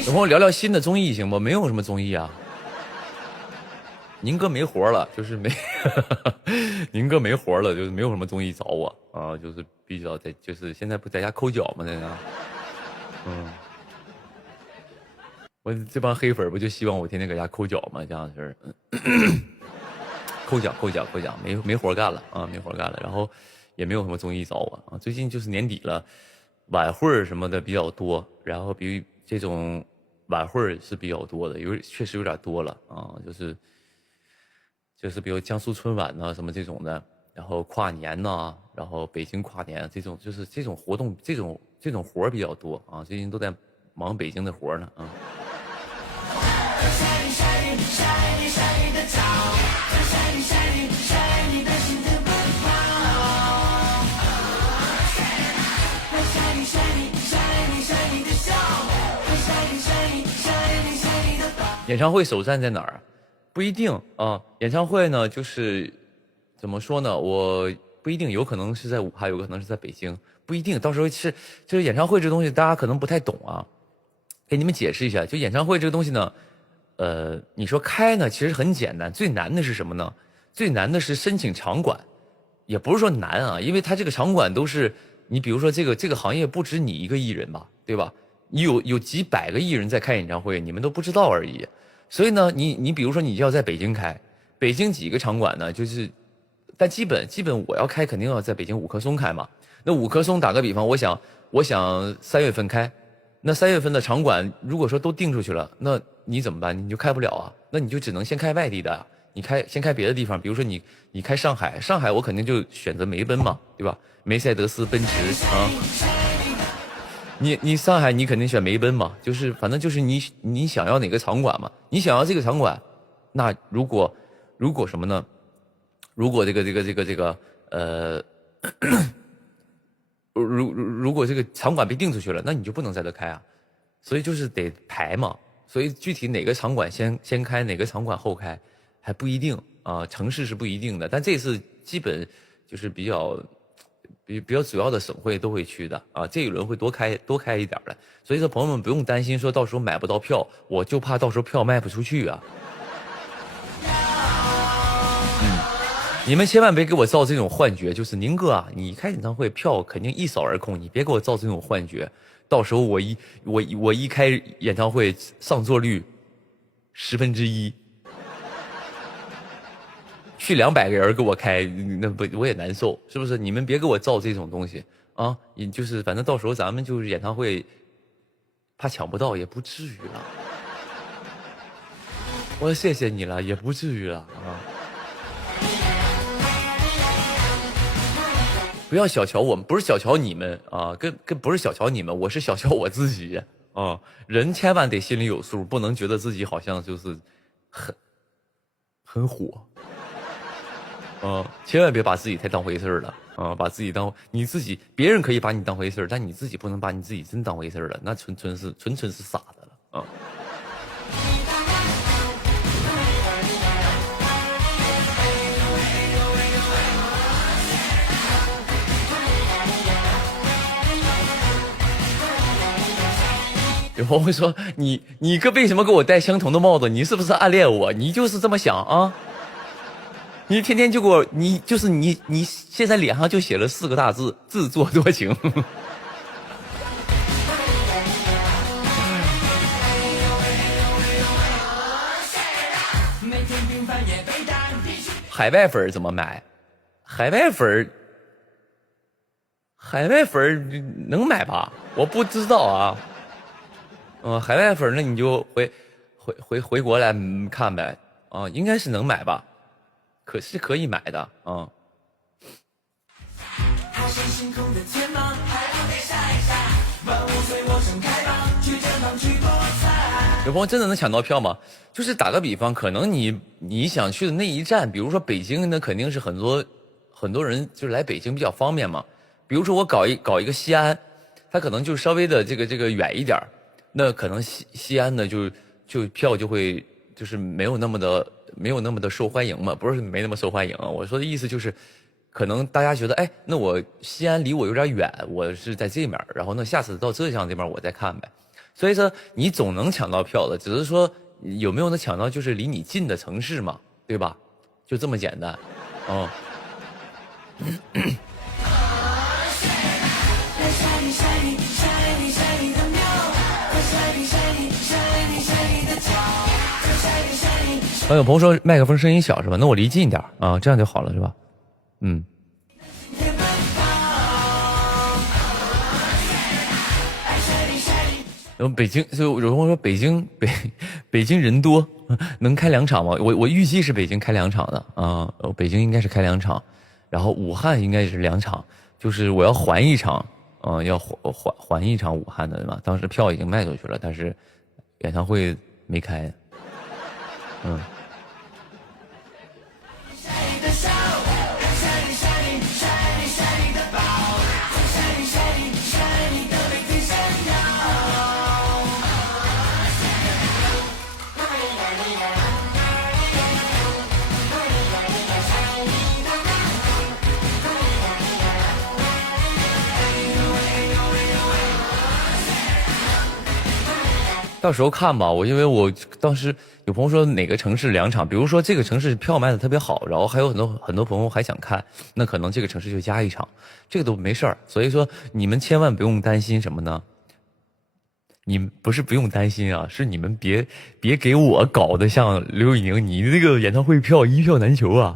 有朋友聊聊新的综艺行不？没有什么综艺啊。宁哥没活了，就是没宁哥没活了，就是没有什么综艺找我啊，就是比较在，就是现在不在家抠脚吗？在家，我这帮黑粉不就希望我天天搁家抠脚吗？这样式儿，抠脚，没活干了啊，没活干了，然后也没有什么综艺找我啊。最近就是年底了，晚会什么的比较多，然后比如这种晚会是比较多的，确实有点多了啊，就是比如江苏春晚呐、什么这种的，然后跨年呐、然后北京跨年这种，就是这种活动，这种活比较多啊，最近都在忙北京的活呢啊。演唱会首站在哪儿？不一定啊。演唱会呢，就是怎么说呢？我不一定，有可能是在武汉，有可能是在北京，不一定。到时候就是演唱会这东西，大家可能不太懂啊。给你们解释一下，就演唱会这个东西呢，你说开呢，其实很简单，最难的是什么呢？最难的是申请场馆，也不是说难啊，因为它这个场馆都是你，比如说这个行业不止你一个艺人吧，对吧？你有几百个艺人在开演唱会，你们都不知道而已。所以呢，你比如说你要在北京开，北京几个场馆呢？就是，但基本我要开，肯定要在北京五棵松开嘛。那五棵松打个比方，我想3月份开，那3月份的场馆如果说都定出去了，那你怎么办？你就开不了啊，那你就只能先开外地的，你先开别的地方，比如说你开上海我肯定就选择梅奔嘛，对吧？梅赛德斯奔驰啊。你上海你肯定选梅奔嘛，就是反正就是你想要哪个场馆嘛，你想要这个场馆，那如果什么呢？如果这个如果这个场馆被定出去了，那你就不能在这开啊，所以就是得排嘛，所以具体哪个场馆先开，哪个场馆后开还不一定啊，城市是不一定的，但这次基本就是比较主要的省会都会去的啊，这一轮会多开一点的，所以说朋友们不用担心说到时候买不到票，我就怕到时候票卖不出去啊。你们千万别给我造这种幻觉，就是宁哥啊，你开演唱会票肯定一扫而空，你别给我造这种幻觉，到时候我一开演唱会上座率1/10，去200个人给我开，那不我也难受，是不是？你们别给我造这种东西啊！也就是反正到时候咱们就是演唱会，怕抢不到也不至于了。我谢谢你了，也不至于了啊！不要小瞧我们，不是小瞧你们啊，跟不是小瞧你们，我是小瞧我自己啊！人千万得心里有数，不能觉得自己好像就是很火。千万别把自己太当回事了啊！把自己当你自己，别人可以把你当回事，但你自己不能把你自己真当回事了，那纯纯是傻的了啊！有朋友会说你哥为什么给我戴相同的帽子？你是不是暗恋我？你就是这么想啊？你天天就给我，你现在脸上就写了4个大字：自作多情。海外粉怎么买？海外粉能买吧？我不知道啊。海外粉那你就回国来看呗。啊，应该是能买吧。可以买的啊。它是星空的天吗？海浪得晒晒，万物随我盛开吧，去绽放去多彩。有朋友真的能抢到票吗？就是打个比方，可能你想去的那一站，比如说北京，那肯定是很多人就是来北京比较方便嘛。比如说我搞一个西安，它可能就稍微的这个远一点，那可能西安呢就票就会就是没有那么的受欢迎嘛，不是没那么受欢迎啊。我说的意思就是，可能大家觉得，哎，那我西安离我有点远，我是在这面，然后那下次到浙江这边我再看呗。所以说你总能抢到票的，只是说有没有能抢到就是离你近的城市嘛，对吧？就这么简单，哦。有朋友说麦克风声音小是吧？那我离近一点啊，这样就好了是吧？嗯。然后北京，就有朋友说北京人多，能开2场吗？我预计是北京开2场的啊，北京应该是开2场，然后武汉应该是2场，就是我要还1场，要还1场武汉的嘛，当时票已经卖出去了，但是演唱会没开，嗯。到时候看吧，因为我当时有朋友说哪个城市2场，比如说这个城市票卖的特别好，然后还有很多朋友还想看，那可能这个城市就加1场，这个都没事儿。所以说你们千万不用担心什么呢？你不是不用担心啊，是你们别给我搞得像刘宇宁，你那个演唱会票一票难求啊！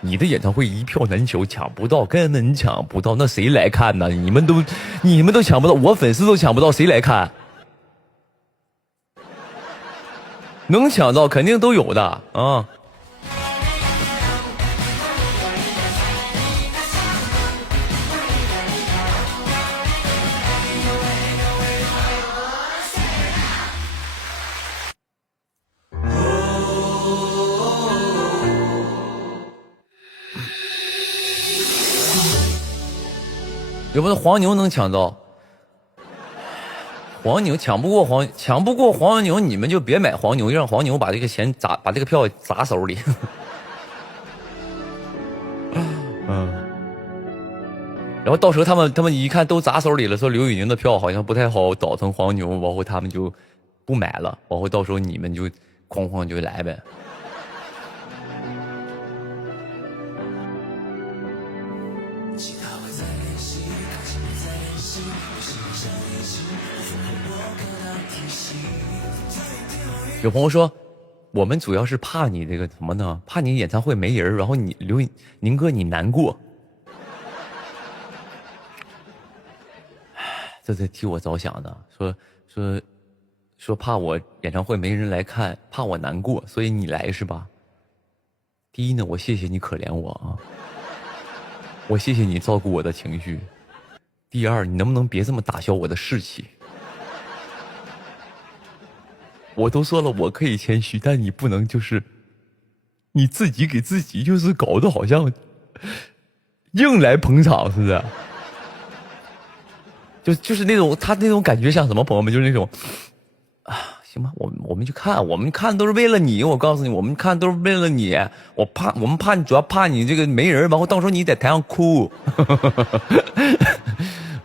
你的演唱会一票难求，抢不到，根本抢不到，那谁来看呢？你们都抢不到，我粉丝都抢不到，谁来看？能抢到肯定都有的啊！有没有黄牛能抢到？黄牛抢不过黄牛，你们就别买黄牛，让黄牛把这个钱把这个票砸手里。嗯，然后到时候他们一看都砸手里了，说刘宇宁的票好像不太好倒腾黄牛，然后他们就不买了，然后到时候你们就哐就来呗。有朋友说，我们主要是怕你这个什么呢？怕你演唱会没人，然后你宁哥你难过，这是替我着想的。说怕我演唱会没人来看，怕我难过，所以你来是吧？第一呢，我谢谢你可怜我啊，我谢谢你照顾我的情绪。第二，你能不能别这么打消我的士气？我都说了，我可以谦虚，但你不能就是你自己给自己就是搞得好像硬来捧场似的，就是那种他那种感觉像什么？朋友们，就是那种啊，行吧，我们去看，我们看都是为了你，我告诉你，我们看都是为了你，我们怕你，主要怕你这个没人，然后到时候你在台上哭。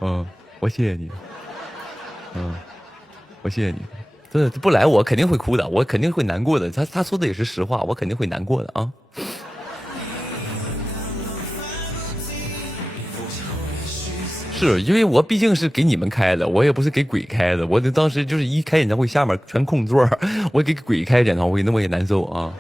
嗯，我谢谢你，我谢谢你。这不来我肯定会哭的，我肯定会难过的。他说的也是实话，我肯定会难过的啊。是因为我毕竟是给你们开的，我也不是给鬼开的。我当时就是一开演唱会，下面全空座，我给鬼开演唱会，那我也难受啊。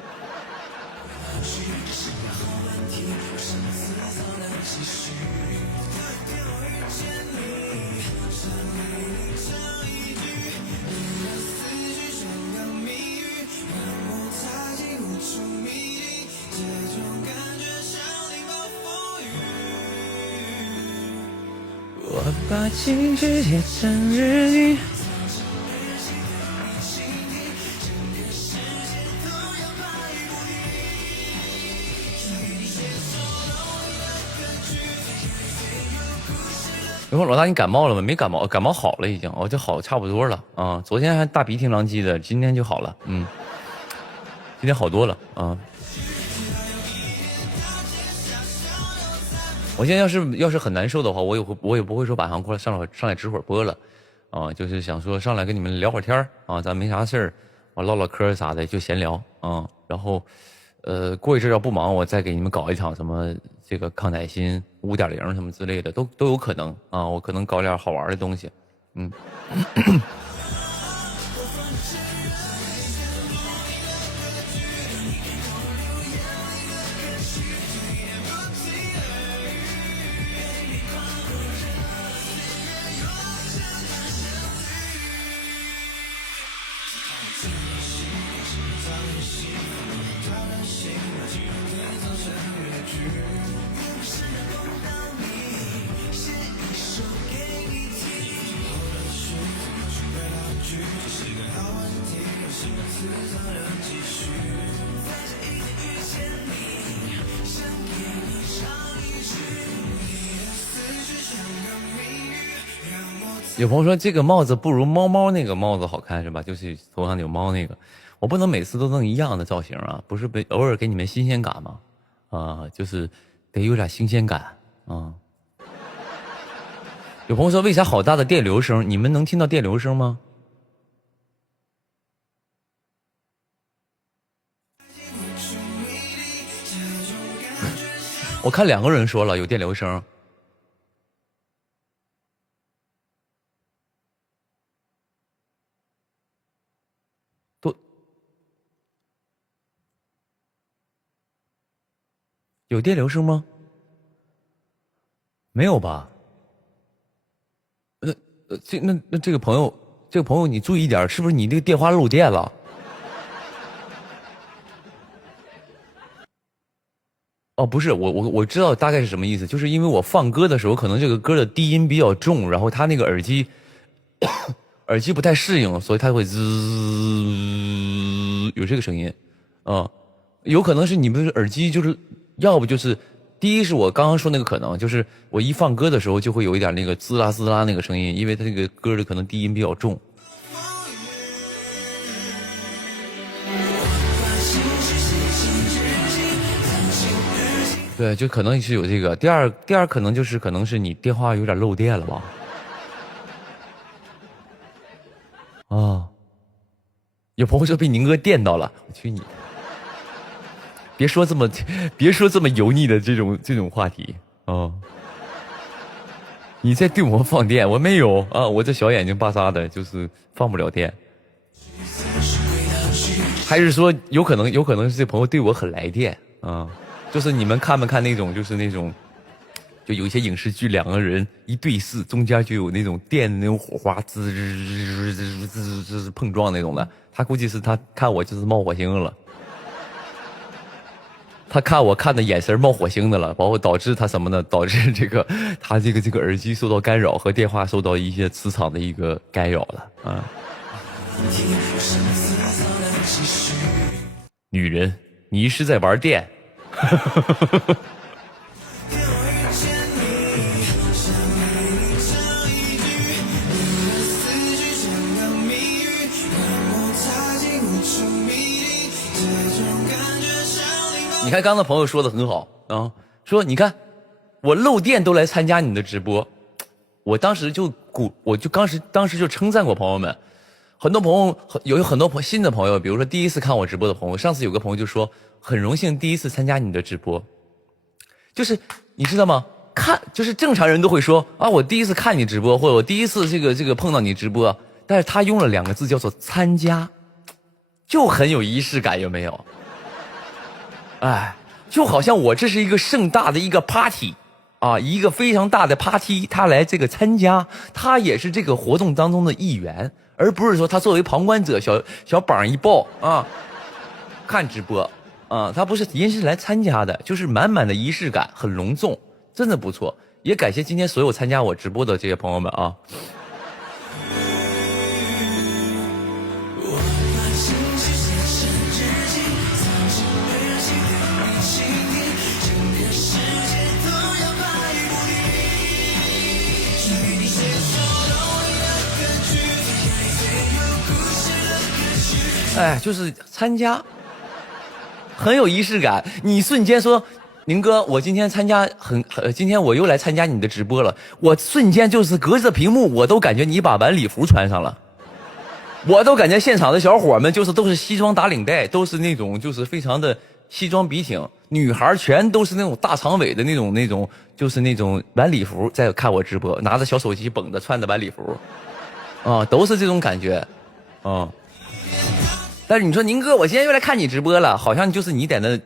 我把情绪写成日记。你说老大你感冒了吗？没感冒，感冒好了已经，这好差不多了啊。昨天还大鼻涕狼藉的，今天就好了，今天好多了啊。我现在要是很难受的话，我也不会说晚上过来上来直会儿播了，啊，就是想说上来跟你们聊会儿天啊，咱没啥事儿，我唠唠嗑啥的就闲聊啊，然后。过一阵要不忙，我再给你们搞一场什么这个康乃馨5.0什么之类的，都有可能啊。我可能搞点好玩的东西，有朋友说这个帽子不如猫猫那个帽子好看是吧？就是头上有猫那个，我不能每次都弄一样的造型啊，不是偶尔给你们新鲜感吗？啊，就是得有点新鲜感啊。有朋友说为啥好大的电流声？你们能听到电流声吗？我看2个人说了有电流声。有电流声吗？没有吧？这个朋友，你注意一点，是不是你那个电话漏电了？哦，不是，我知道大概是什么意思，就是因为我放歌的时候，可能这个歌的低音比较重，然后他那个耳机不太适应，所以它会滋有这个声音，有可能是你们耳机就是要不就是第一是我刚刚说那个可能就是我一放歌的时候就会有一点那个滋啦滋啦那个声音，因为它这个歌的可能低音比较重。对，就可能是有这个。第二可能可能是你电话有点漏电了吧？啊，有朋友说被宁哥电到了，我去你！别说这么油腻的这种话题啊！你在对我放电，我没有啊，我这小眼睛巴撒的，就是放不了电。还是说有可能是这朋友对我很来电啊？就是你们看没看那种，就是那种，就有一些影视剧，2个人一对视，中间就有那种电的那种火花，滋碰撞那种的。他估计是他看我就是冒火星了，他看我看的眼神冒火星的了，包括导致他什么呢？导致他这个耳机受到干扰和电话受到一些磁场的一个干扰了啊。女人，你是在玩电？你看刚刚的朋友说的很好啊，说你看我漏电都来参加你的直播，我当时就当时就称赞过朋友们，很多朋友有很多新的朋友，比如说第一次看我直播的朋友，上次有个朋友就说很荣幸第一次参加你的直播，就是你知道吗？就是正常人都会说啊，我第一次看你直播，或者我第一次这个碰到你直播，但是他用了2个字叫做参加，就很有仪式感，有没有？哎，就好像我这是一个盛大的一个 party 啊，一个非常大的 party， 他来这个参加，他也是这个活动当中的一员，而不是说他作为旁观者小膀一抱啊，看直播啊，他不是人是来参加的，就是满满的仪式感，很隆重，真的不错。也感谢今天所有参加我直播的这些朋友们啊。哎，就是参加，很有仪式感。你瞬间说，宁哥，我今天参加今天我又来参加你的直播了，我瞬间就是隔着屏幕，我都感觉你把晚礼服穿上了，我都感觉现场的小伙们就是都是西装打领带，都是那种就是非常的西装笔挺，女孩全都是那种大长尾的那种就是那种晚礼服，在看我直播，拿着小手机绷着，穿着晚礼服，啊，都是这种感觉，啊。但是你说宁哥，我今天又来看你直播了，好像就是你在那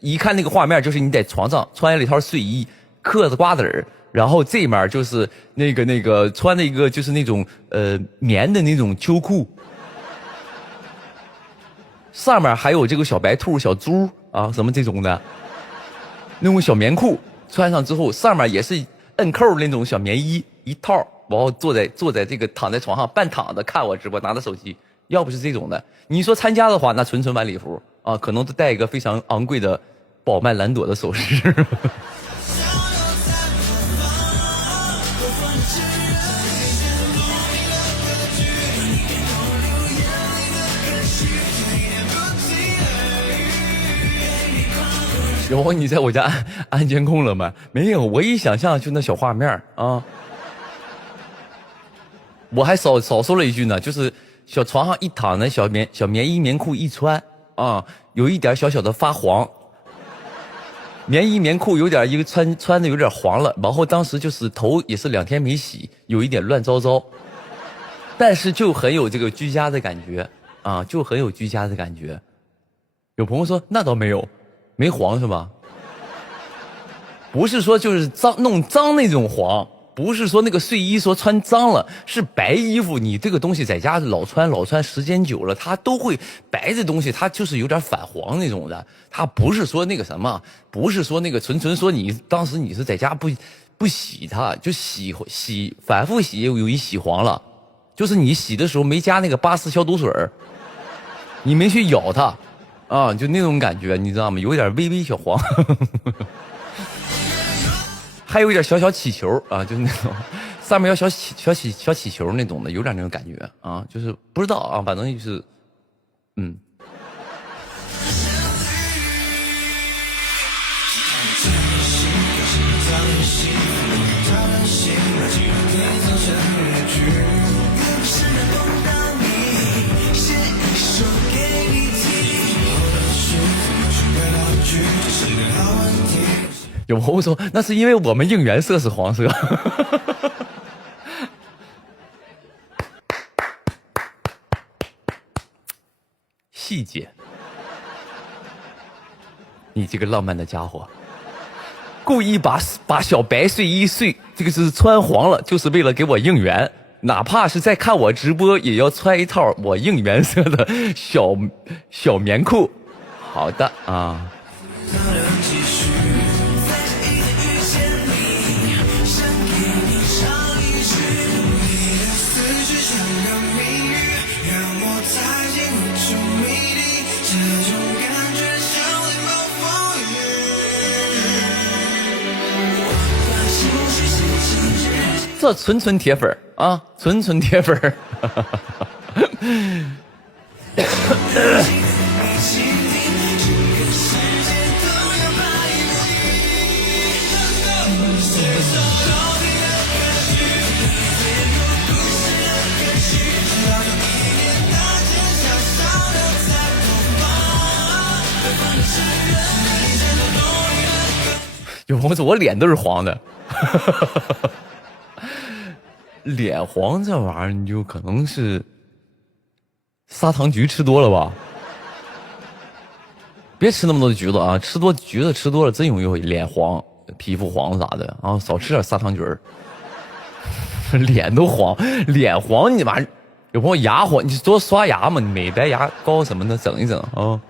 一看那个画面，就是你在床上穿了一条睡衣，嗑着瓜子儿，然后这面就是那个穿了一个就是那种棉的那种秋裤，上面还有这个小白兔、小猪啊什么这种的，那种小棉裤穿上之后，上面也是摁扣那种小棉衣一套，然后坐在这个躺在床上半躺着看我直播，拿着手机。要不是这种的，你说参加的话，那纯晚礼服啊，可能都带一个非常昂贵的宝曼兰朵的首饰。有你在我家安监控了吗？没有，我一想象就那小画面啊。我还少说了一句呢，就是小床上一躺的小棉衣棉裤一穿啊，有一点小小的发黄，棉衣棉裤有点一个穿的有点黄了，然后当时就是头也是2天没洗，有一点乱糟糟，但是就很有这个居家的感觉啊，就很有居家的感觉。有朋友说那倒没有，没黄是吧？不是说就是弄脏那种黄。不是说那个睡衣说穿脏了，是白衣服，你这个东西在家老穿时间久了，它都会白的东西，它就是有点反黄那种的。它不是说那个什么，不是说那个纯说你当时你是在家不洗它，就洗反复洗，有一洗黄了，就是你洗的时候没加那个巴斯消毒水，你没去咬它啊，就那种感觉，你知道吗？有点微微小黄。还有一点小气球啊，就是那种上面有小气球那种的，有点那种感觉啊，就是不知道啊，反正就是有朋友说那是因为我们应援色是黄色。细节，你这个浪漫的家伙，故意把小白睡衣这个是穿黄了，就是为了给我应援，哪怕是在看我直播，也要穿一套我应援色的小棉裤。好的啊。这纯铁粉啊，纯铁粉。有朋友说我脸都是黄的。脸黄这玩意儿，你就可能是砂糖橘吃多了吧？别吃那么多的橘子啊！橘子吃多了真容易脸黄、皮肤黄啥的啊！少吃点砂糖橘儿。脸都黄，脸黄你妈有朋友牙黄，你多刷牙嘛，你美白牙膏什么的整一整啊。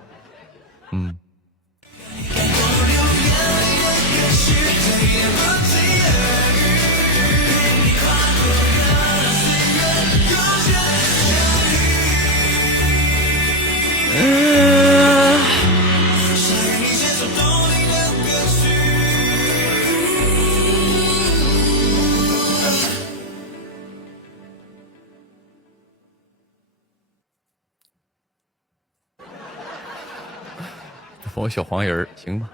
我小黄人行吧，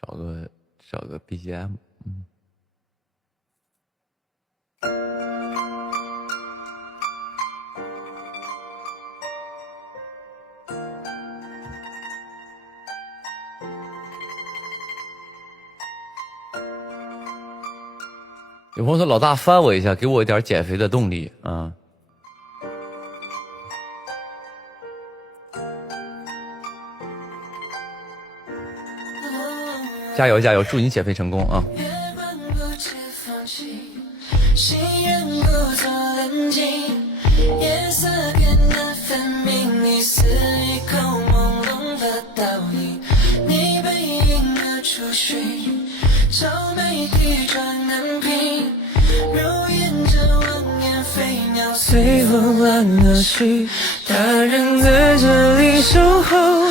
找个 BGM，有朋友说老大翻我一下，给我一点减肥的动力啊！加油加油，祝你减肥成功啊！随风乱了去，大人在这里守候，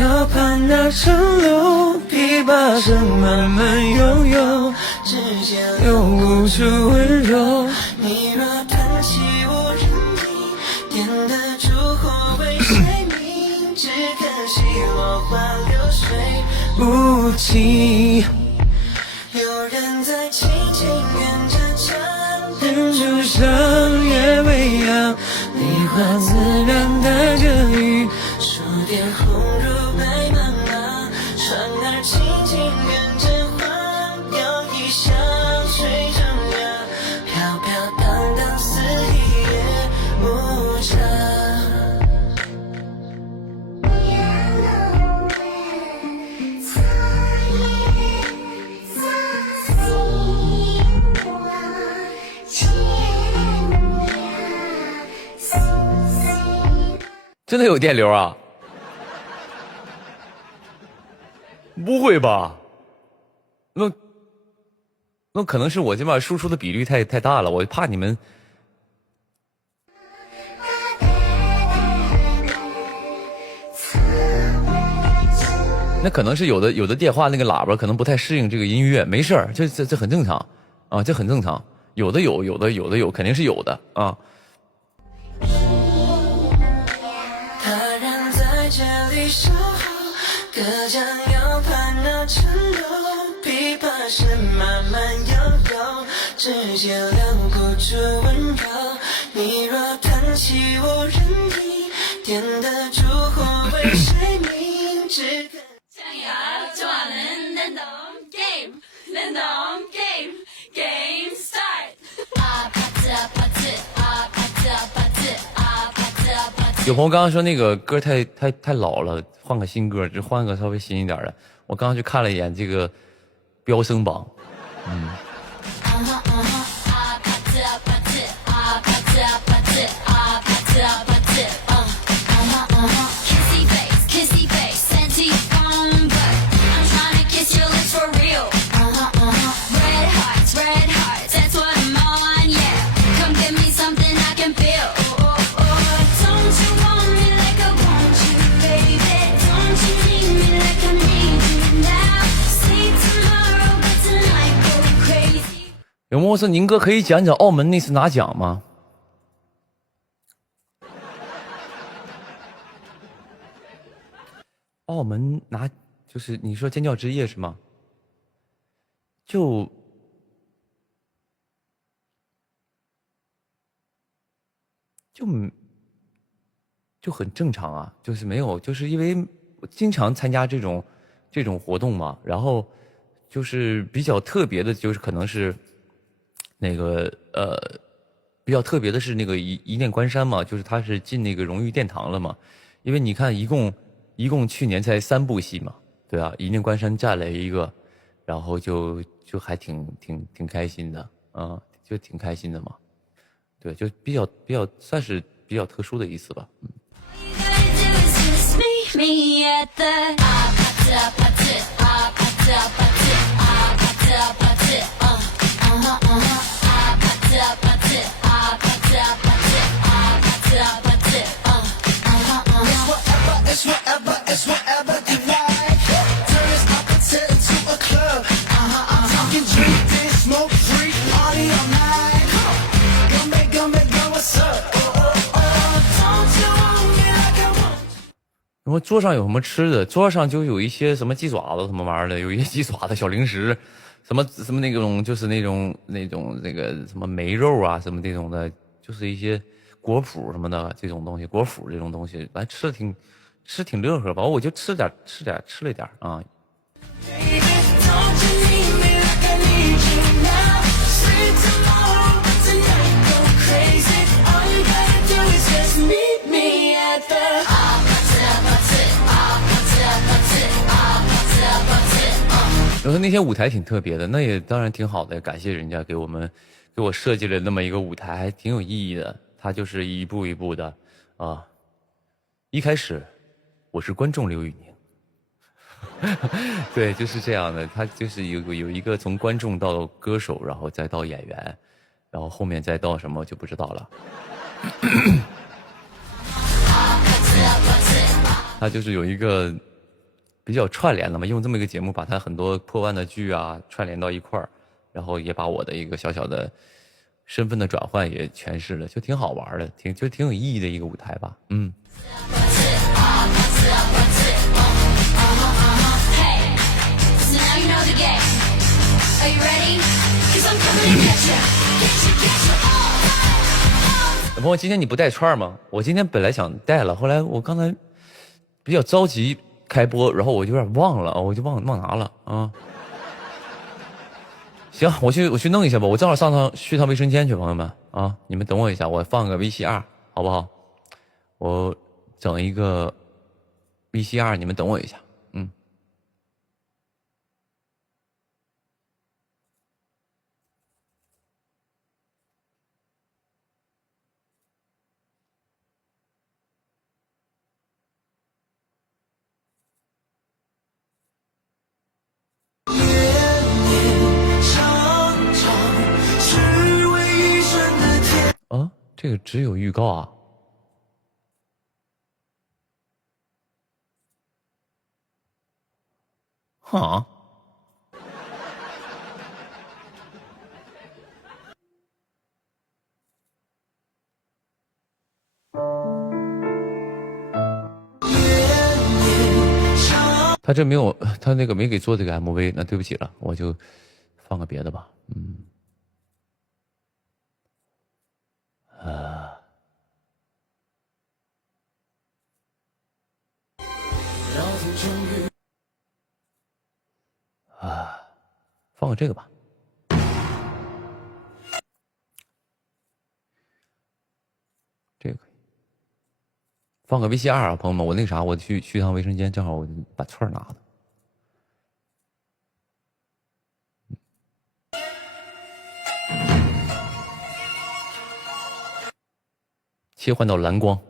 要攀那层楼，琵琶声慢慢悠悠，指尖留不住温柔。你若弹起无人听，点得烛火为谁明？只可惜落花流水无情。有人在轻轻圆着墙，人就像夜未央，梨花自然带着雨，数点红如白茫茫，船儿轻轻圆着花，摇曳香水正凉，飘飘荡荡似一叶无常。真的有电流啊？不会吧？那可能是我这边输出的比率太大了，我怕你们。那可能是有的电话那个喇叭可能不太适应这个音乐，没事儿，这很正常啊，这很正常。有的有，肯定是有的啊。守候，隔江遥盼那城楼，琵琶声慢慢摇摇，指尖留不住温柔。你若弹起无人听，点得烛火为谁明？只可Game start。有朋友刚刚说那个歌太老了，换个新歌，就换个稍微新一点的。我刚刚去看了一眼这个飙升榜，有没有说宁哥可以讲讲澳门那次拿奖吗？澳门拿就是你说尖叫之夜是吗？就很正常啊，就是没有，就是因为我经常参加这种活动嘛，然后就是比较特别的，就是可能是那个比较特别的是那个一念关山嘛，就是他是进那个荣誉殿堂了嘛，因为你看一共去年才3部戏嘛，对啊，一念关山占了一个，然后就还挺开心的啊，就挺开心的嘛，对，就比较算是比较特殊的一次吧，然后桌上有什么吃的？桌上就有一些什么鸡爪子什么玩意儿的，有一些鸡爪子小零食，什么那种就是那种那个什么梅肉啊什么这种的，就是一些果脯什么的这种东西，果脯这种东西，反正吃挺乐呵吧，我就吃了点啊。然后那天舞台挺特别的，那也当然挺好的，感谢人家给我设计了那么一个舞台，还挺有意义的。它就是一步一步的啊。一开始我是观众刘宇宁，对，就是这样的。他就是有一个从观众到歌手，然后再到演员，然后后面再到什么就不知道了。他就是有一个比较串联的嘛，用这么一个节目把他很多破万的剧啊串联到一块儿，然后也把我的一个小小的身份的转换也诠释了，就挺好玩的，挺有意义的一个舞台吧。嗯。朋友，今天你不带串吗？我今天本来想带了，后来我刚才比较着急开播，然后我就有点忘了，我就忘拿了啊。行，我去弄一下吧，我正好去趟卫生间去，朋友们啊，你们等我一下，我放个 VCR 好不好？我整一个 VCR， 你们等我一下。嗯。啊，这个只有预告啊。哈，他这没有，他那个没给做这个 MV， 那对不起了，我就放个别的吧。嗯。放个这个吧。这个可以。放个 VCR 啊，朋友们，我那啥，我去趟卫生间，正好我把串拿了。切换到蓝光。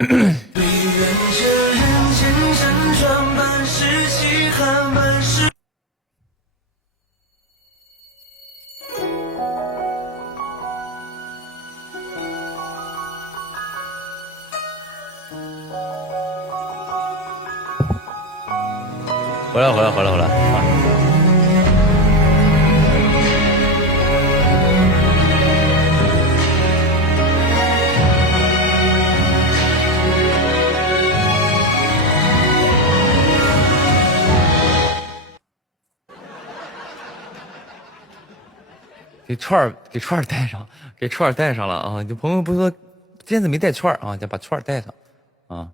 对愿这人间辗转，半是稀罕，半是。回来啊！给串儿带上了啊！有朋友不说今天怎么没带串儿啊？得把串儿带上啊！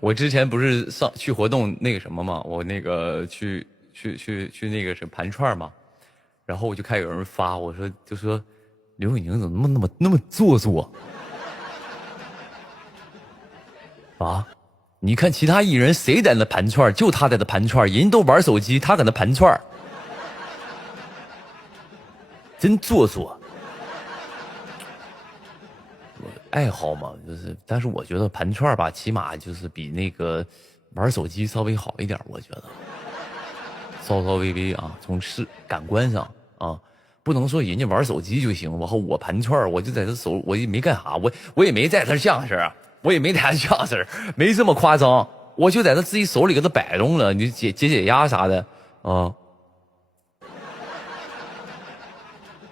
我之前不是去活动那个什么嘛，我那个去那个是盘串嘛，然后我就看有人发，就说刘宇宁怎么那么做作啊？你看其他艺人谁在那盘串，就他在那盘串，人都玩手机，他搁那盘串，真做作。爱好嘛，就是，但是我觉得盘串吧，起码就是比那个玩手机稍微好一点，我觉得稍微啊，从感官上啊，不能说人家玩手机就行，然后我盘串，我就在这手，我也没干啥，我也没在这相声，我也没在这相声，没这么夸张，我就在这自己手里给他摆动了，你解压啥的啊，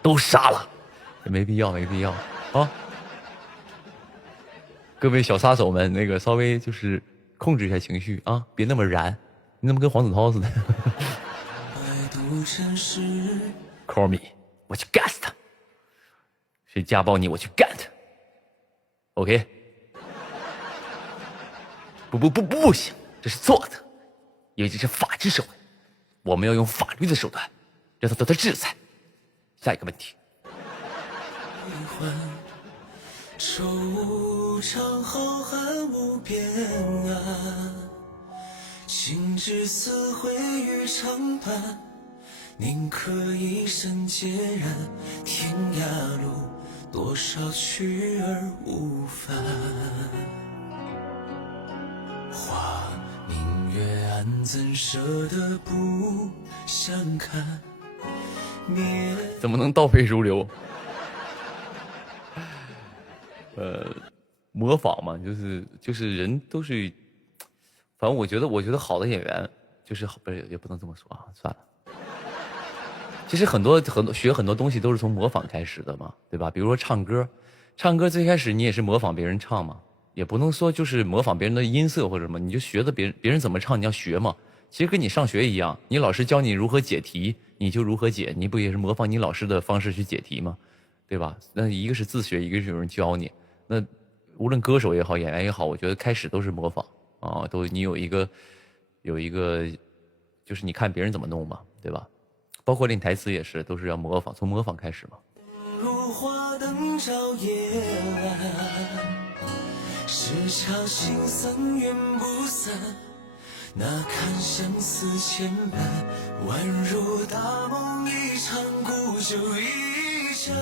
都杀了，没必要啊。各位小杀手们，那个稍微就是控制一下情绪啊，别那么燃，你怎么跟黄子韬似的？Call me， 我去干死他！谁家暴你，我去干他 ！OK？ 不行，这是错的，因为这是法治社会，我们要用法律的手段让他得到制裁。下一个问题。惆怅浩瀚无边啊，心之死灰与长伴，宁可一生孑然。天涯路，多少去而无返。花明月暗，怎舍得不相看？怎么能倒背如流？模仿嘛，就是人都是，反正我觉得好的演员就是好，不是也不能这么说啊，算了。其实很多学很多东西都是从模仿开始的嘛，对吧？比如说唱歌最开始你也是模仿别人唱嘛，也不能说就是模仿别人的音色或者什么，你就学的别人怎么唱，你要学嘛。其实跟你上学一样，你老师教你如何解题，你就如何解，你不也是模仿你老师的方式去解题吗？对吧？那一个是自学，一个是有人教你。那无论歌手也好，演员也好，我觉得开始都是模仿啊，你有一个，就是你看别人怎么弄嘛，对吧？包括练台词也是，都是要模仿，从模仿开始嘛。如花灯照夜阑，时常心酸云不散。那堪相思牵绊，宛如大梦一场，古酒一场。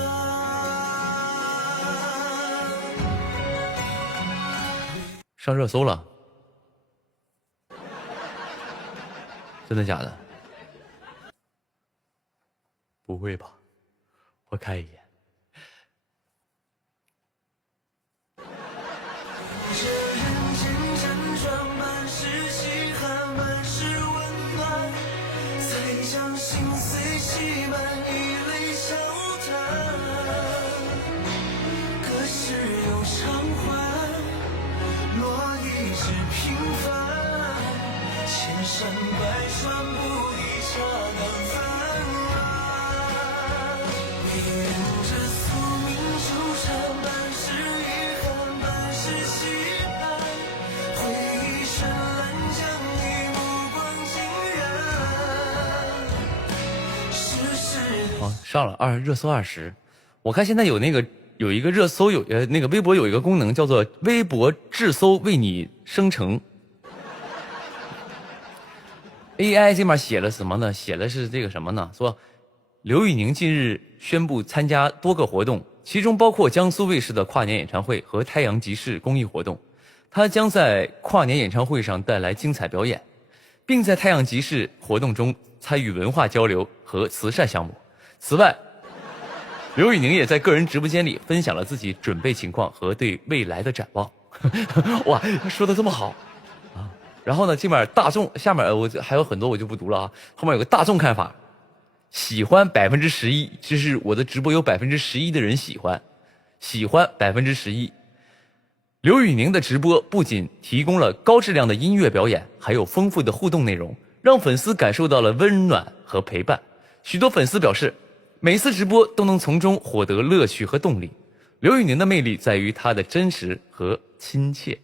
上热搜了，真的假的？不会吧？我看一眼。山百川不抵茶难翻啊，为人这宿命纠缠，半是遗憾，半是期盼。回忆绚烂，将你目光惊染。世事上了热搜20，我看现在有那个有一个热搜那个微博有一个功能叫做微博质搜为你生成。AI 这面写了什么呢？写的是这个什么呢？说刘宇宁近日宣布参加多个活动，其中包括江苏卫视的跨年演唱会和太阳集市公益活动。他将在跨年演唱会上带来精彩表演，并在太阳集市活动中参与文化交流和慈善项目。此外，刘宇宁也在个人直播间里分享了自己准备情况和对未来的展望。哇，说的这么好啊！然后呢，这面大众下面我还有很多我就不读了啊。后面有个大众看法，喜欢11%，就是我的直播有11%的人喜欢11%。刘宇宁的直播不仅提供了高质量的音乐表演，还有丰富的互动内容，让粉丝感受到了温暖和陪伴。许多粉丝表示，每次直播都能从中获得乐趣和动力。刘宇宁的魅力在于他的真实和亲切。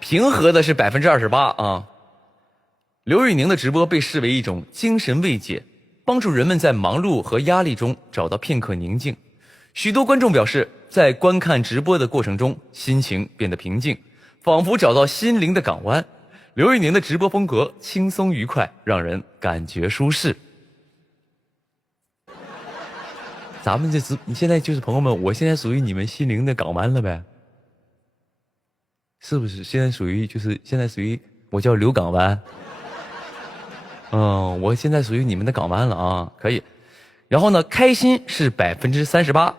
平和的是28%啊。刘宇宁的直播被视为一种精神慰藉，帮助人们在忙碌和压力中找到片刻宁静。许多观众表示，在观看直播的过程中，心情变得平静，仿佛找到心灵的港湾。刘宇宁的直播风格轻松愉快，让人感觉舒适。咱们你现在就是朋友们，我现在属于你们心灵的港湾了呗？是不是？现在属于我叫刘港湾。我现在属于你们的港湾了啊，可以。然后呢，开心是38%。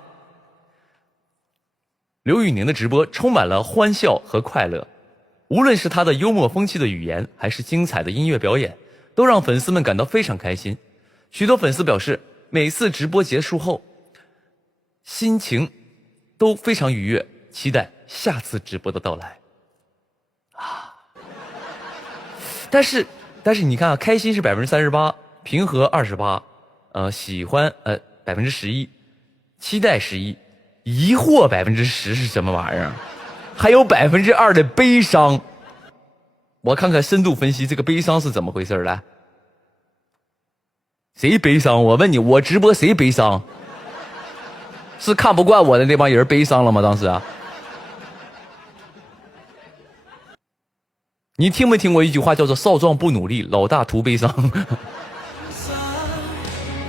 刘宇宁的直播充满了欢笑和快乐，无论是他的幽默风趣的语言，还是精彩的音乐表演，都让粉丝们感到非常开心。许多粉丝表示，每次直播结束后，心情都非常愉悦，期待下次直播的到来。但是你看啊，开心是38%，平和28%，喜欢11%，期待11%，疑惑10%是什么玩意儿？还有2%的悲伤。我看看深度分析这个悲伤是怎么回事来。谁悲伤？我问你，我直播谁悲伤？是看不惯我的那帮人悲伤了吗？当时啊，你听没听过一句话叫做少壮不努力，老大图悲伤？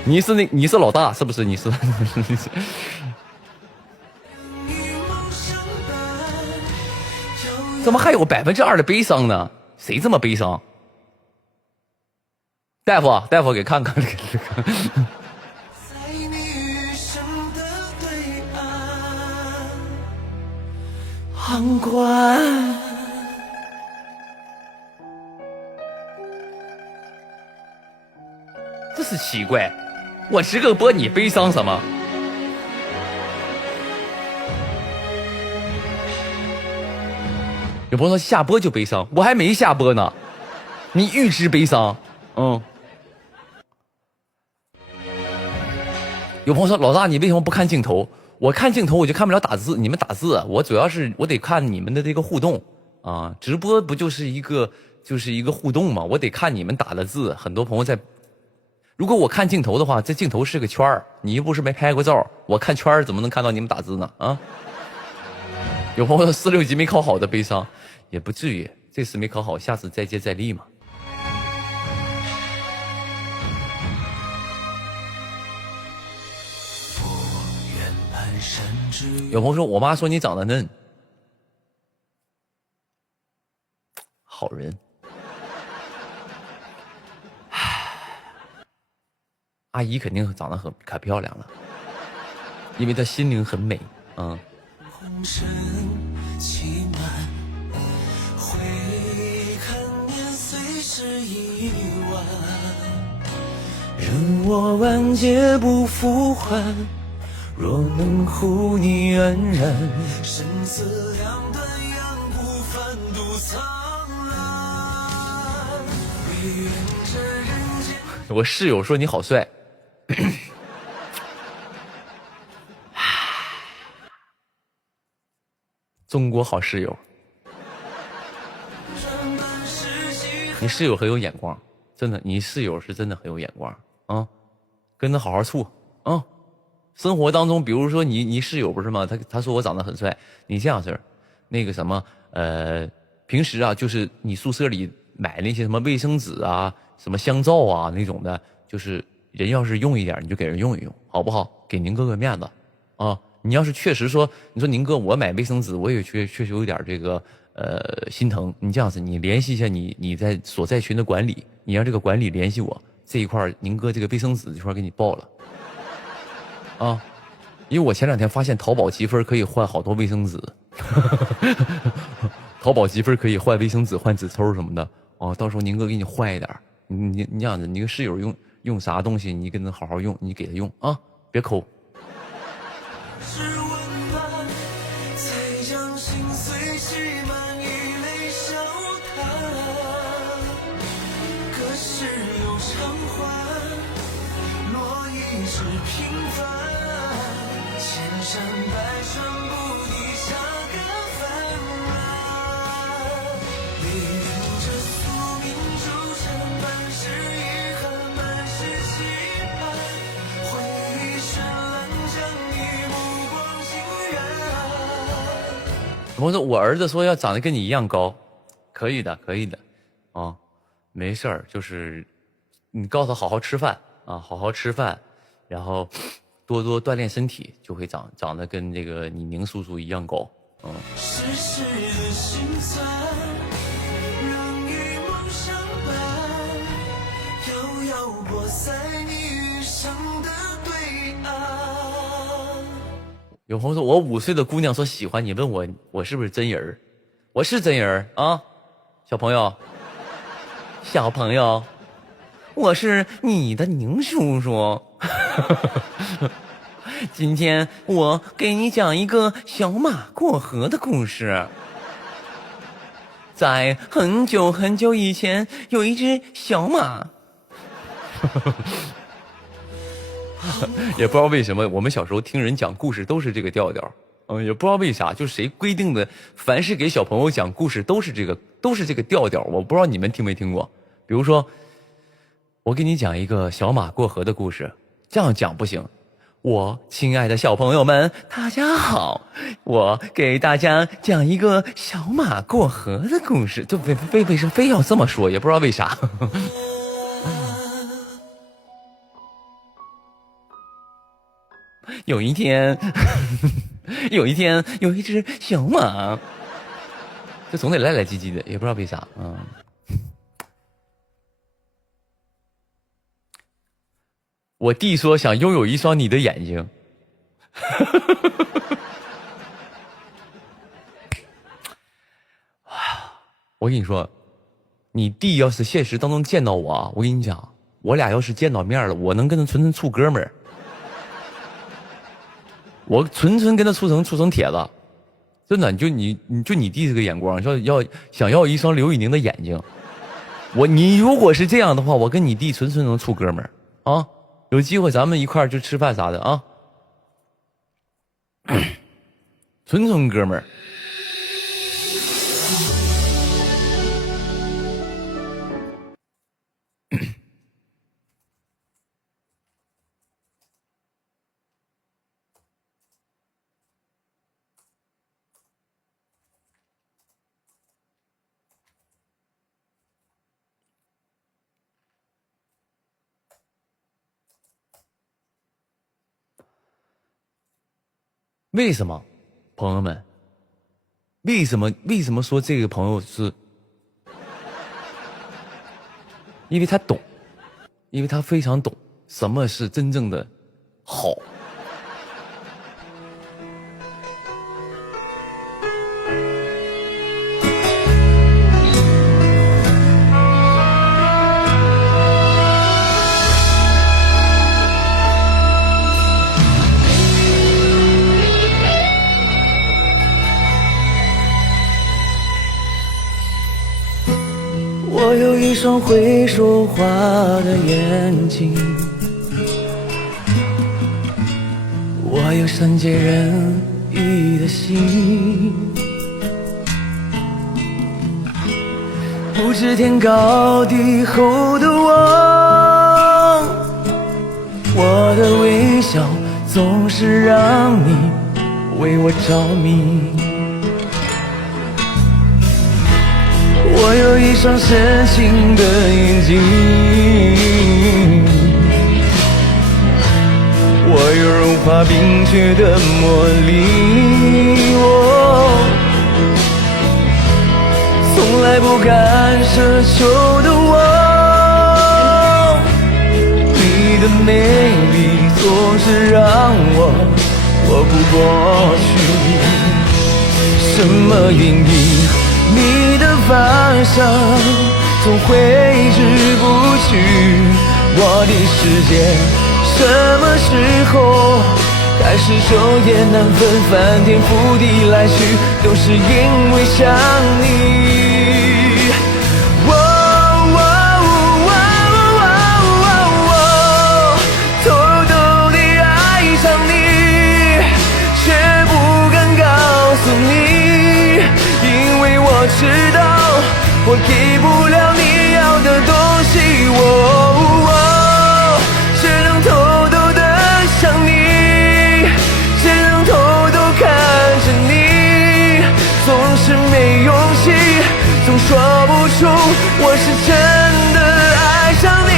你是老大是不是？你是怎么还有2%的悲伤呢？谁这么悲伤？大夫给看看。航管，这是奇怪，我直个播你悲伤什么？有朋友说下播就悲伤，我还没下播呢，你预知悲伤。有朋友说老大你为什么不看镜头？我看镜头我就看不了打字，你们打字，我主要是我得看你们的这个互动啊，直播不就是一个互动嘛，我得看你们打的字。很多朋友在，如果我看镜头的话，这镜头是个圈儿，你又不是没拍过照，我看圈儿怎么能看到你们打字呢？啊！有朋友说4、6级没考好的悲伤，也不至于，这次没考好，下次再接再厉嘛。有朋友说我妈说你长得嫩，好人。阿姨肯定长得可漂亮了，因为她心灵很美。红尘凄满，回看年岁是一晚，任我万劫不复还。若能护你安然，生死两端，仰不翻渡苍澜。唯愿这人间。我室友说你好帅。中国好室友，你室友很有眼光，真的，你室友是真的很有眼光啊！跟他好好处啊！生活当中，比如说你室友不是吗？他说我长得很帅，你这样式儿，那个什么平时啊，就是你宿舍里买那些什么卫生纸啊、什么香皂啊那种的，就是人要是用一点，你就给人用一用，好不好？给宁哥个面子啊！你要是确实说，你说宁哥我买卫生纸，我也确实有点这个心疼。你这样子，你联系一下你在所在群的管理，你让这个管理联系我这一块，宁哥这个卫生纸这块给你报了啊！因为我前2天发现淘宝积分可以换好多卫生纸，淘宝积分可以换卫生纸、换纸抽什么的哦。到时候宁哥给你换一点，你这样子，你跟室友用啥东西，你跟他好好用，你给他用啊，别抠。是温暖，才将心碎挤满以泪消弹。可是又偿还，落一直平凡。千山百川不抵下个凡人。历练着宿命纠缠，满是遗憾，满是期盼。回忆绚烂，将你目光惊染。我说我儿子说要长得跟你一样高，可以的，可以的，啊，没事儿，就是你告诉他好好吃饭啊，好好吃饭，然后多多锻炼身体，就会长得跟这个你宁叔叔一样高，嗯。世事的心酸，让与梦相伴，遥遥过在你余生的对岸。有朋友说，我5岁的姑娘说喜欢你，问我是不是真人儿？我是真人儿啊，小朋友，小朋友，我是你的宁叔叔。今天我给你讲一个小马过河的故事。在很久很久以前，有一只小马。也不知道为什么，我们小时候听人讲故事都是这个调调。也不知道为啥，就是谁规定的，凡是给小朋友讲故事都是这个调调。我不知道你们听没听过。比如说，我给你讲一个小马过河的故事，这样讲不行。我亲爱的小朋友们，大家好，我给大家讲一个小马过河的故事。就非要这么说，也不知道为啥。有一天，有一只小马，就总得赖赖唧唧的，也不知道为啥。我弟说想拥有一双你的眼睛。我跟你说，你弟要是现实当中见到我，我跟你讲，我俩要是见到面了，我能跟他纯处哥们儿。我纯跟他处成铁子，真的，你弟这个眼光，想要一双刘宇宁的眼睛，你如果是这样的话，我跟你弟纯能处哥们儿啊！有机会咱们一块儿就吃饭啥的啊，纯哥们儿。为什么，朋友们？为什么说这个朋友是？因为他懂，因为他非常懂什么是真正的好。我有一双会说话的眼睛，我有善解人意的心，不知天高地厚的我的微笑总是让你为我着迷。我有一双深情的眼睛，我有融化冰雪的魔力，从来不敢奢求的我，你的美丽总是让我活不过去。什么原因？你的发梢总挥之不去，我的世界什么时候开始昼夜难分，翻天覆地来去，都是因为想你。偷偷地爱上你，却不敢告诉你，因为我知道我给不了你要的东西，只能偷偷地想你，只能偷偷看着你，总是没勇气，总说不出我是真的爱上你。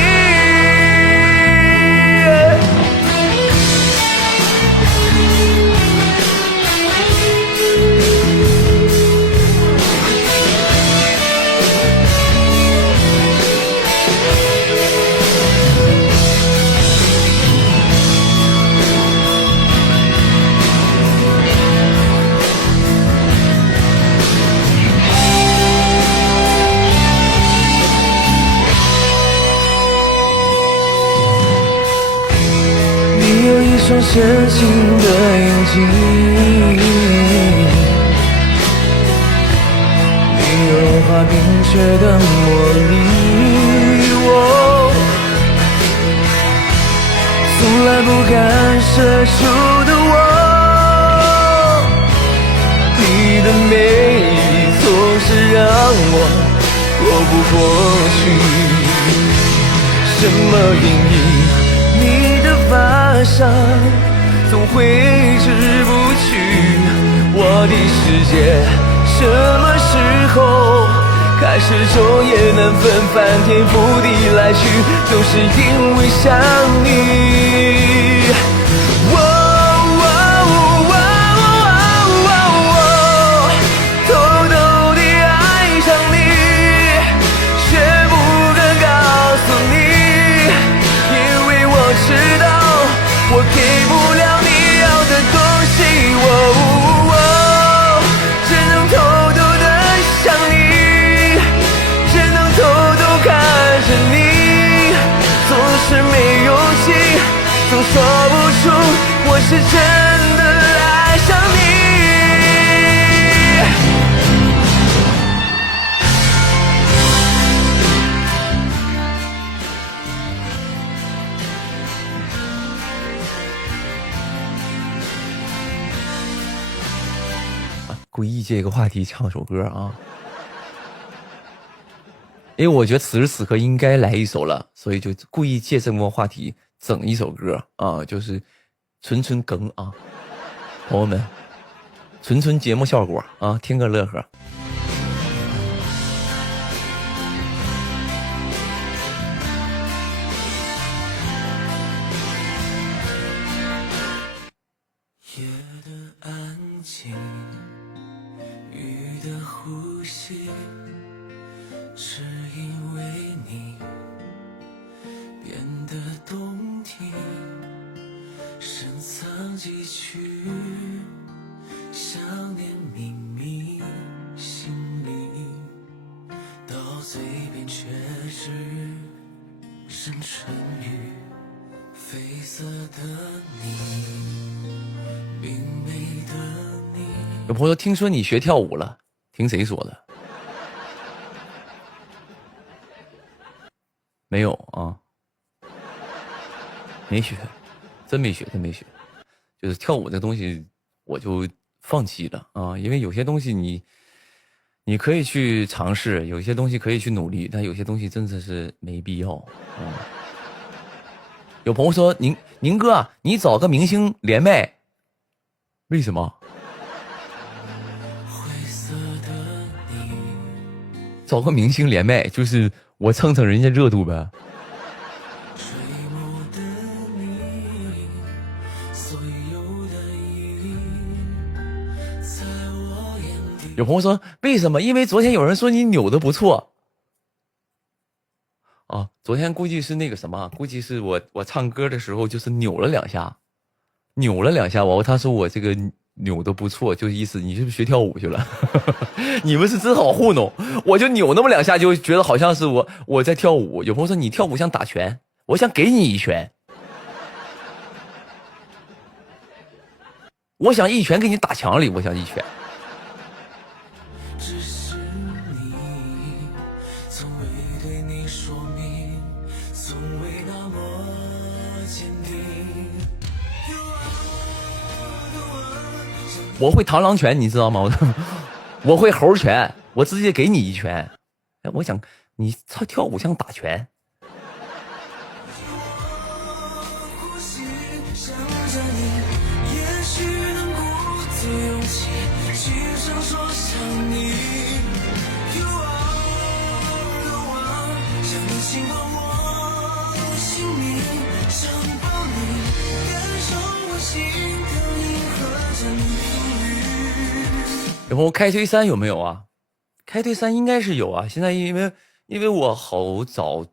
一双深情的眼睛，你有融化冰雪的魔力，从来不敢奢求的我，你的美丽总是让我活不过去。什么原因？你的发梢总挥之不去，我的世界什么时候开始昼夜难分，翻天覆地来去，都是因为想你。偷偷地爱上你，却不敢告诉你，因为我知道我给不了你要的东西，只能偷偷地想你，只能偷偷看着你，总是没勇气，总说不出我是真的爱上你。故意借一个话题唱首歌啊，因为我觉得此时此刻应该来一首了，所以就故意借这么话题整一首歌啊，就是纯梗啊，朋友们，纯节目效果啊，听个乐呵。夜的安静，雨的呼吸，是因为你变得动听，深藏几曲，想念秘密心里，到嘴边却只剩春雨，绯色的你，明媚的你。有朋友听说你学跳舞了，听谁说的？没有啊，没学，真没学，就是跳舞这东西我就放弃了啊，因为有些东西你可以去尝试，有些东西可以去努力，但有些东西真的是没必要啊。有朋友说宁哥啊，你找个明星连麦，为什么？找个明星连麦，就是我蹭蹭人家热度呗。有朋友说为什么？因为昨天有人说你扭的不错。啊，昨天估计是那个什么，估计是我唱歌的时候就是扭了两下，他说我这个扭的不错，就意思你是不是学跳舞去了？你们是真好糊弄，我就扭那么两下就觉得好像是我在跳舞。有朋友说你跳舞像打拳，我想给你一拳，我想一拳给你打墙里，我想一拳。我会螳螂拳，你知道吗？我会猴拳，我直接给你一拳。哎，我想你跳舞像打拳。然后开推3有没有啊？开推3应该是有啊。现在因为我好早，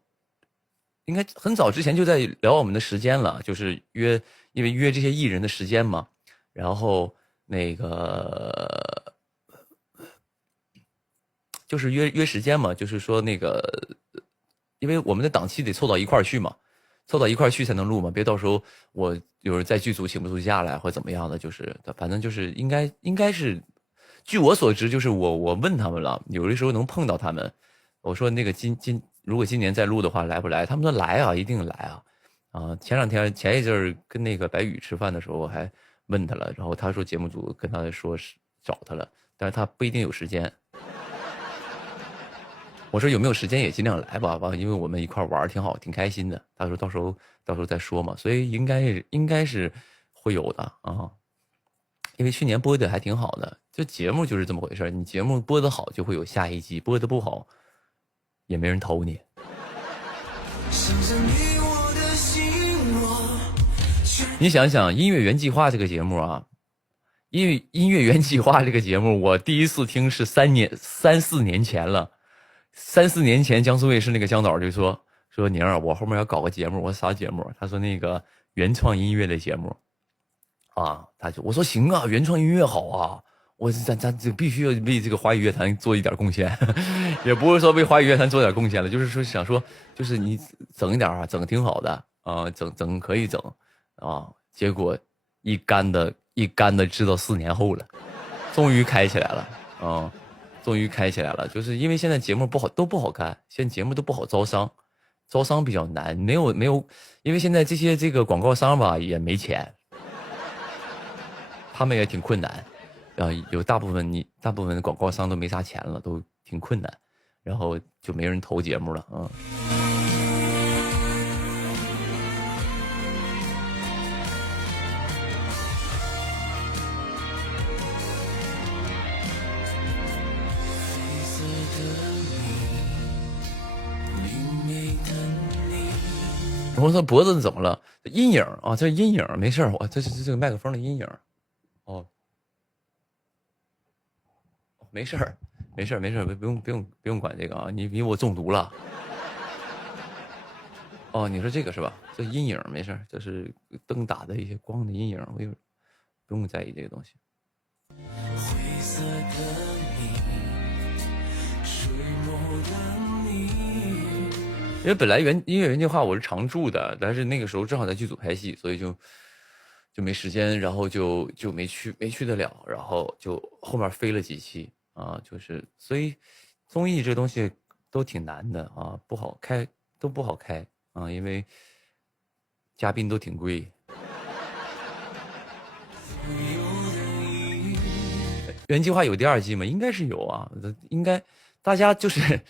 应该很早之前就在聊我们的时间了，就是因为约这些艺人的时间嘛。然后那个就是约时间嘛，就是说那个，因为我们的档期得凑到一块儿去嘛，凑到一块儿去才能录嘛，别到时候我有人在剧组请不出假来或怎么样的，就是反正就是应该是。据我所知，就是我问他们了，有的时候能碰到他们。我说那个如果今年再录的话，来不来？他们说来啊，一定来啊！啊，前一阵儿跟那个白宇吃饭的时候，我还问他了，然后他说节目组跟他说是找他了，但是他不一定有时间。我说有没有时间也尽量来吧，因为我们一块玩挺好，挺开心的。他说到时候再说嘛，所以应该是会有的啊。因为去年播的还挺好的，就节目就是这么回事，你节目播的好就会有下一季，播的不好也没人投你。你想想音乐原计划这个节目啊，音乐原计划这个节目我第一次听是3、4年前了。3、4年前江苏卫视那个江导就说宁儿，我后面要搞个节目。我说啥节目？他说那个原创音乐的节目啊，我说行啊，原创音乐好啊，咱这必须要为这个华语乐坛做一点贡献，也不是说为华语乐坛做点贡献了，就是说想说，就是你整一点啊，整挺好的啊，整可以整啊，结果一干的知道4年后了，终于开起来了啊，终于开起来了，就是因为现在节目都不好看，现在节目都不好招商比较难，没有，因为现在这个广告商吧也没钱。他们也挺困难，有大部分的广告商都没啥钱了，都挺困难，然后就没人投节目了啊。我说脖子怎么了？阴影啊，这阴影没事，我这是这个麦克风的阴影。哦，没事，不用管这个啊！你我中毒了。哦，你说这个是吧？这阴影没事，这是灯打的一些光的阴影，我不用在意这个东西。灰色的因为本来音乐原计划我是常驻的，但是那个时候正好在剧组拍戏，所以就没时间，然后就没去得了，然后就后面飞了几期啊，就是所以综艺这东西都挺难的啊，不好开啊，因为嘉宾都挺贵。原计划有第2季吗？应该是有啊，应该。大家就是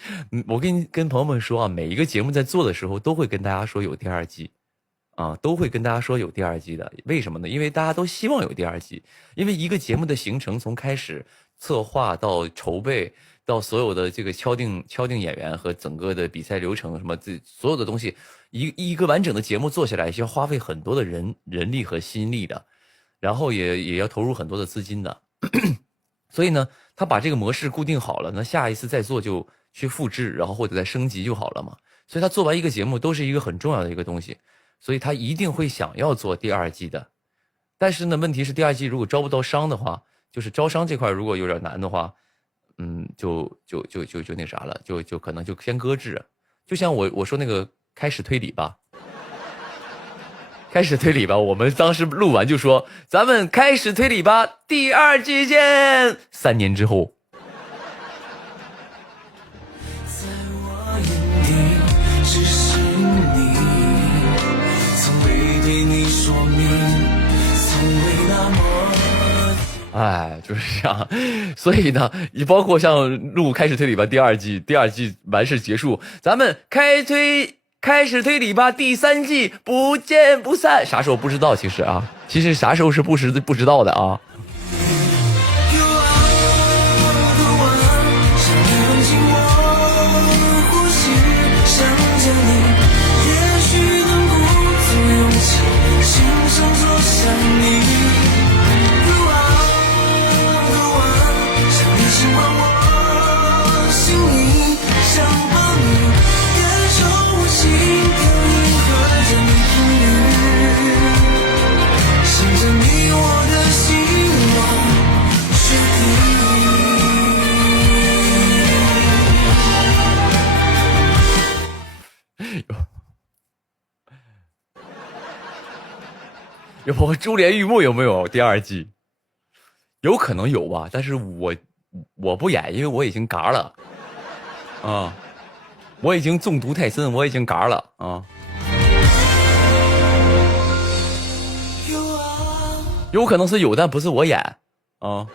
我跟朋友们说啊，每一个节目在做的时候都会跟大家说有第2季啊，都会跟大家说有第二季的。为什么呢？因为大家都希望有第二季，因为一个节目的形成从开始策划到筹备到所有的这个敲定演员和整个的比赛流程什么所有的东西，一个完整的节目做下来需要花费很多的人力和心力的，然后也要投入很多的资金的。所以呢，他把这个模式固定好了，那下一次再做就去复制，然后或者再升级就好了嘛。所以他做完一个节目都是一个很重要的一个东西。所以他一定会想要做第二季的，但是呢，问题是第二季如果招不到商的话，就是招商这块如果有点难的话，就那啥了，就可能就先搁置。就像我说那个开始推理吧，开始推理吧，我们当时录完就说咱们开始推理吧，第二季见。3年之后。在我眼里只是你，从未对你说明，从未那么哎，就是这样。所以呢，也包括像录开始推理吧第二季完事结束，咱们开始推理吧第3季不见不散。啥时候不知道，其实啥时候是不知道的啊。有珠帘玉幕有没有第二季？有可能有吧，但是我不演，因为我已经嘎了啊，我已经中毒太深，我已经嘎了啊。有可能是有，但不是我演啊。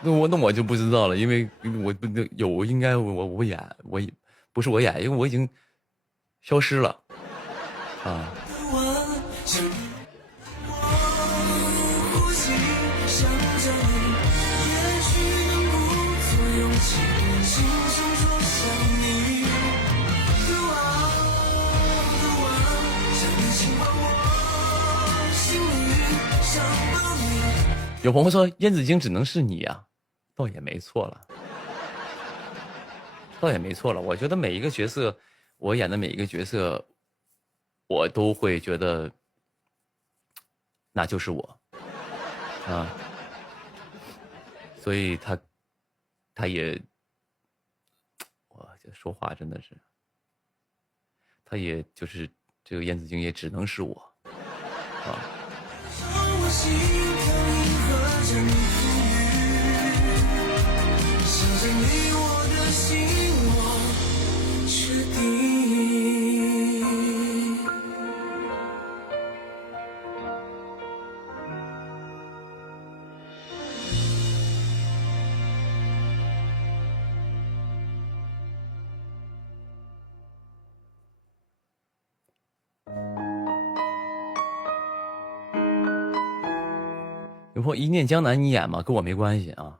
那我就不知道了，因为我有应该我演，我不是我演，因为我已经消失了啊。有朋友说燕子京只能是你呀，倒也没错了，我觉得每一个角色，我演的每一个角色，我都会觉得那就是我啊，所以他也，我这说话真的是，他也就是这个燕子京也只能是我啊。有朋友一念江南你演吗？跟我没关系啊。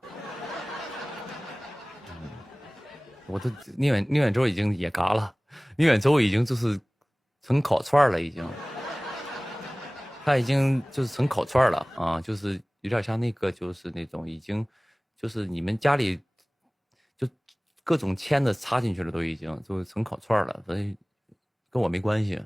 我都宁远舟已经也嘎了，宁远舟已经就是成烤串了，已经，他已经就是成烤串了啊，就是有点像那个，就是那种已经就是你们家里就各种签的插进去了，都已经就成烤串了，所以跟我没关系。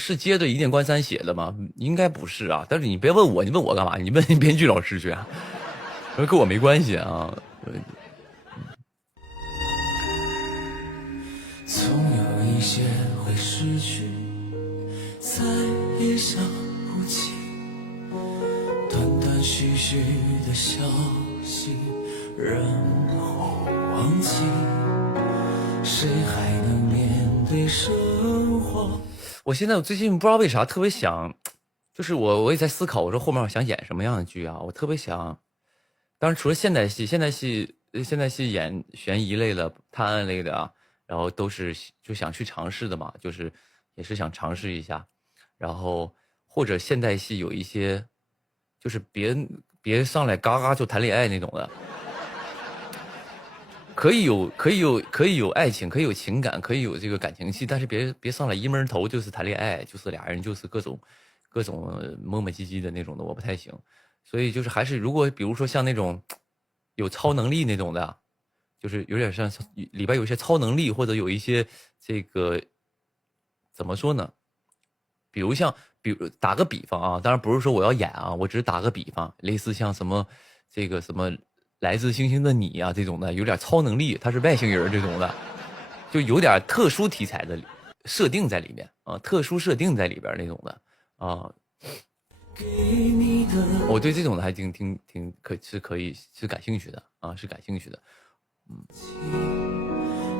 是接着一念关山写的吗？应该不是啊，但是你别问我，你问我干嘛？你问编剧老师去啊，跟我没关系啊。总有一些会失去，再也想不起，断断续续的消息，然后忘记，谁还能面对生活？我最近不知道为啥特别想，就是我也在思考，我说后面我想演什么样的剧啊？我特别想，当然除了现代戏演悬疑类的、探案类的啊，然后都是就想去尝试的嘛，就是也是想尝试一下，然后或者现代戏有一些，就是别上来嘎嘎就谈恋爱那种的。可以有爱情，可以有情感，可以有这个感情戏，但是别上来一闷头就是谈恋爱，就是俩人就是各种磨磨唧唧的那种的，我不太行。所以就是还是如果比如说像那种有超能力那种的，就是有点像里边有一些超能力，或者有一些这个怎么说呢？比如打个比方啊，当然不是说我要演啊，我只是打个比方，类似像什么这个什么来自星星的你啊这种的，有点超能力，他是外星人这种的，就有点特殊题材的设定在里面啊，特殊设定在里边那种的啊。我对这种的还挺是感兴趣的啊，是感兴趣的。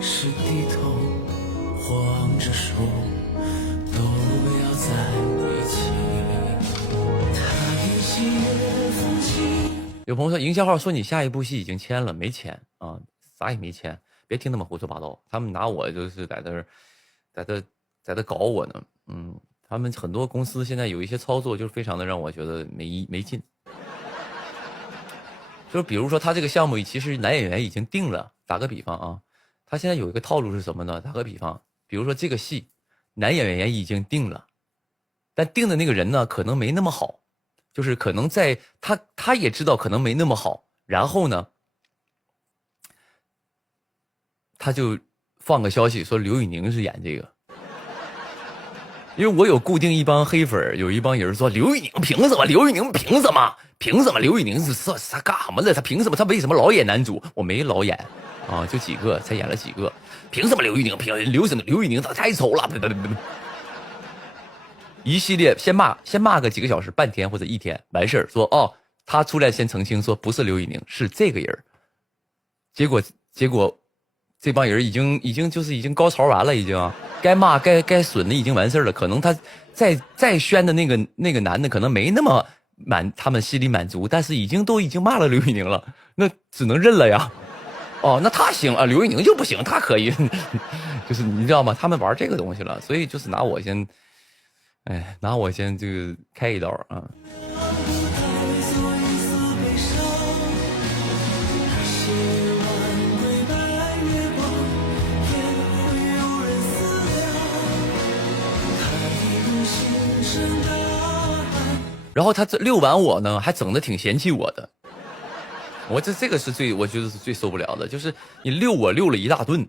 是低头晃着手都要在一起。有朋友说营销号说你下一部戏已经签了，没签啊，啥也没签，别听他们胡说八道，他们拿我就是在这搞我呢。他们很多公司现在有一些操作就是非常的让我觉得没劲。就是比如说他这个项目其实男演员已经定了，打个比方啊，他现在有一个套路是什么呢？打个比方，比如说这个戏男演员已经定了，但定的那个人呢可能没那么好，就是可能在他也知道可能没那么好，然后呢他就放个消息说刘宇宁是演这个。因为我有固定一帮黑粉，有一帮人说刘宇宁凭什么？刘宇宁凭什么？凭什么？刘宇宁是他干什么的？他凭什么？他为什么老演男主？我没老演啊，就几个，才演了几个。凭什么刘宇宁？刘宇宁他太丑了！一系列先骂个几个小时、半天或者一天，完事儿说哦，他出来先澄清说不是刘宇宁，是这个人。结果这帮人已经高潮完了，已经该骂该损的已经完事了。可能他再宣的那个男的可能没那么他们心里满足，但是已经骂了刘宇宁了，那只能认了呀。哦，那他行啊，刘宇宁就不行，他可以，就是你知道吗？他们玩这个东西了，所以就是拿我先这个开一刀啊。然后他这遛完我呢，还整的挺嫌弃我的。我这个是我觉得是最受不了的，就是你遛了一大顿，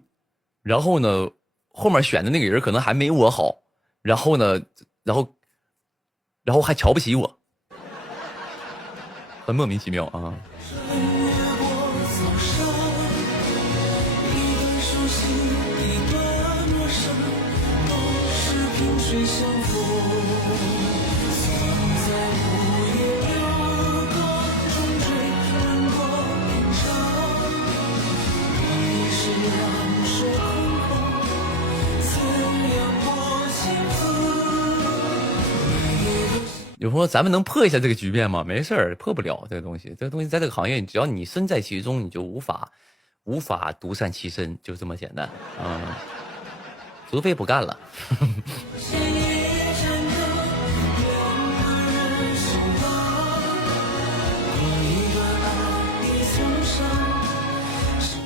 然后呢，后面选的那个人可能还没我好，然后呢，然后还瞧不起我，很莫名其妙啊。有朋友说咱们能破一下这个局面吗？没事儿，破不了这个东西。这个东西在这个行业，只要你身在其中，你就无法独善其身，就这么简单。除非不干了。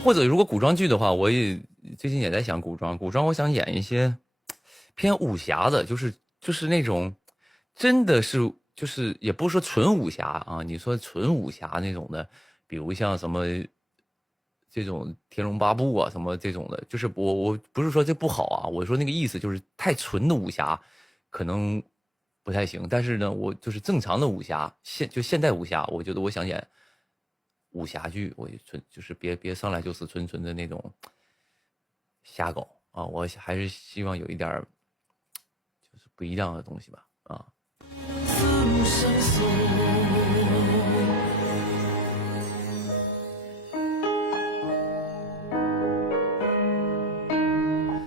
或者如果古装剧的话，我也最近也在想古装，我想演一些偏武侠的，就是那种真的是就是也不是说纯武侠啊，你说纯武侠那种的，比如像什么这种天龙八部啊什么这种的，就是我不是说这不好啊，我说那个意思就是太纯的武侠可能不太行，但是呢，我就是正常的武侠现代武侠，我觉得我想演武侠剧，我就是别上来就是纯的那种瞎搞啊！我还是希望有一点就是不一样的东西吧啊。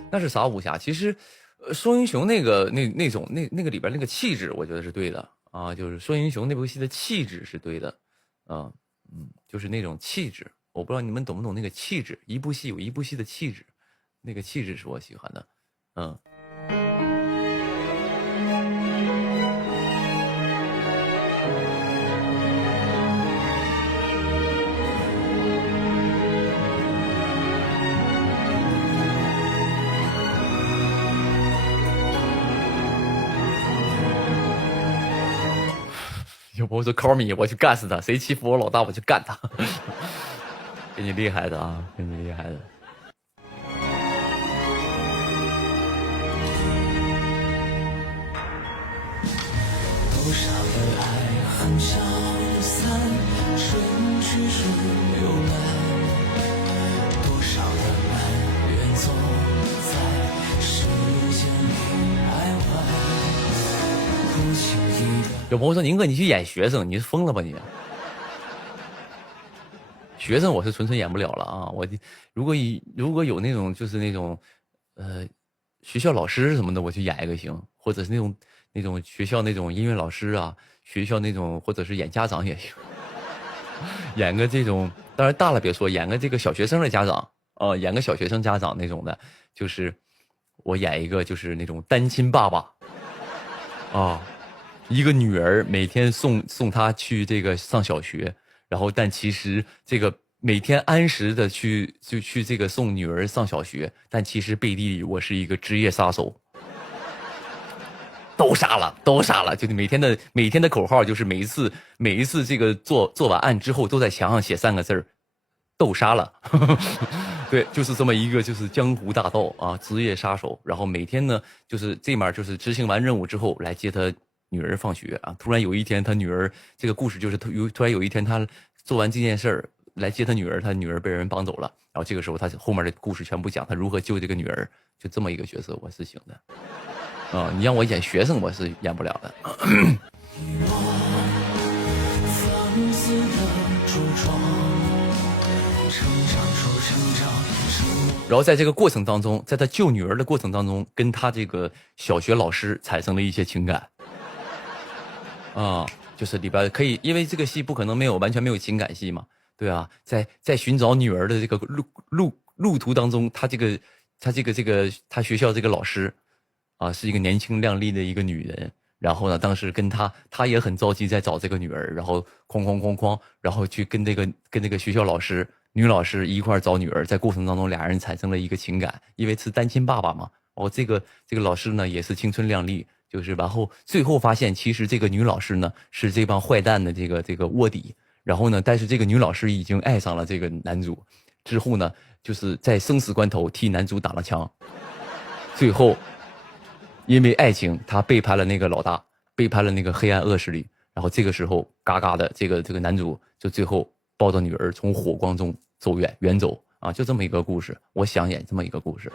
那是啥武侠？其实，双英雄那个里边那个气质，我觉得是对的啊，就是说英雄那部戏的气质是对的，就是那种气质，我不知道你们懂不懂那个气质，一部戏有一部戏的气质，那个气质是我喜欢的，有朋友说 call me， 我去干死他，谁欺负我老大我就干他，给你厉害的啊，给你厉害的。多少的爱很消散，春去水流来，多少的埋怨总在时间里徘徊，不经意的。有朋友说宁哥你去演学生，你是疯了吧你？学生我是纯演不了了啊！我如果有那种就是那种学校老师什么的，我去演一个行，或者是那种学校那种音乐老师啊，学校那种或者是演家长也行，演个这种，当然大了别说，演个这个小学生的家长演个小学生家长那种的，就是我演一个就是那种单亲爸爸啊，一个女儿每天送她去这个上小学，然后但其实这个每天按时的去这个送女儿上小学，但其实背地里我是一个职业杀手。都杀了，就每天的口号就是每一次这个做完案之后，都在墙上写3个字儿，都杀了。对，就是这么一个就是江湖大盗啊，职业杀手。然后每天呢，就是这面就是执行完任务之后来接他女儿放学啊。突然有一天，他女儿这个故事就是突然有一天他做完这件事儿来接他女儿，他女儿被人帮走了。然后这个时候他后面的故事全部讲他如何救这个女儿，就这么一个角色，我是行的。你让我演学生，我是演不了的。然后在这个过程当中，在他救女儿的过程当中，跟他这个小学老师产生了一些情感。就是里边可以，因为这个戏不可能完全没有情感戏嘛，对啊，在寻找女儿的这个路途当中，他学校这个老师。是一个年轻靓丽的一个女人，然后呢，当时跟她也很着急在找这个女儿，然后哐，然后去跟那个学校老师女老师一块找女儿，在过程当中俩人产生了一个情感，因为是单亲爸爸嘛。这个老师呢也是青春靓丽，就是然后最后发现其实这个女老师呢是这帮坏蛋的这个卧底，然后呢，但是这个女老师已经爱上了这个男主，之后呢，就是在生死关头替男主打了枪，最后。因为爱情，他背叛了那个老大，背叛了那个黑暗恶势力，然后这个时候，嘎嘎的这个男主就最后抱着女儿从火光中远走啊，就这么一个故事，我想演这么一个故事。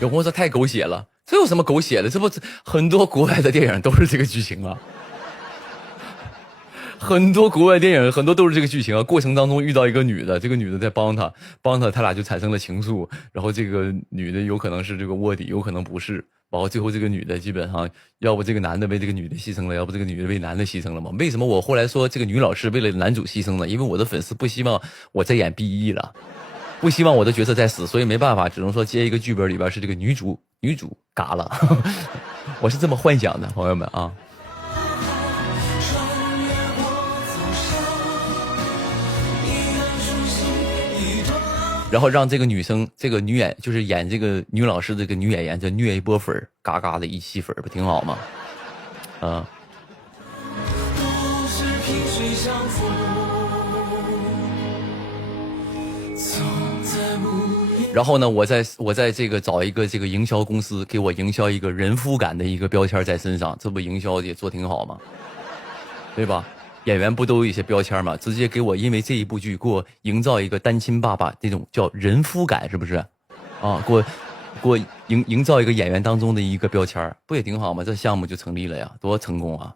有朋友说太狗血了，这有什么狗血的？这不很多国外的电影都是这个剧情啊，很多国外电影很多都是这个剧情啊。过程当中遇到一个女的，这个女的在帮他，他俩就产生了情愫，然后这个女的有可能是这个卧底，有可能不是，然后最后这个女的基本上要不这个男的为这个女的牺牲了，要不这个女的为男的牺牲了嘛？为什么我后来说这个女老师为了男主牺牲呢？因为我的粉丝不希望我再演 BE 了。不希望我的角色再死，所以没办法，只能说接一个剧本里边是这个女主嘎了，我是这么幻想的，朋友们啊。然后让这个女生，这个女演就是演这个女老师这个女演员，就虐一波粉，嘎嘎的一吸粉，不挺好吗？然后呢，我在这个找一个这个营销公司，给我营销一个人夫感的一个标签在身上，这不营销也做挺好吗？对吧？演员不都有一些标签吗？直接给我因为这一部剧给我营造一个单亲爸爸这种叫人夫感，是不是？啊，给我营造一个演员当中的一个标签，不也挺好吗？这项目就成立了呀，多成功啊！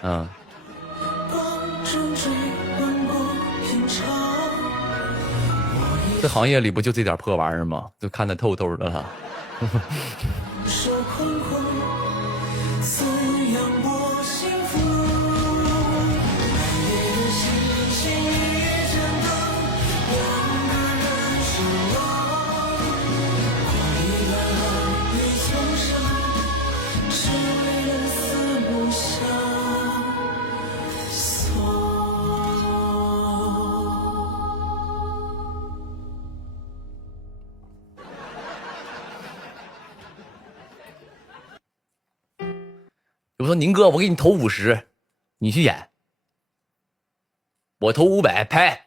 嗯。这行业里不就这点破玩意儿吗？就看得透透的了。我说宁哥，我给你投50，你去演。我投500，拍。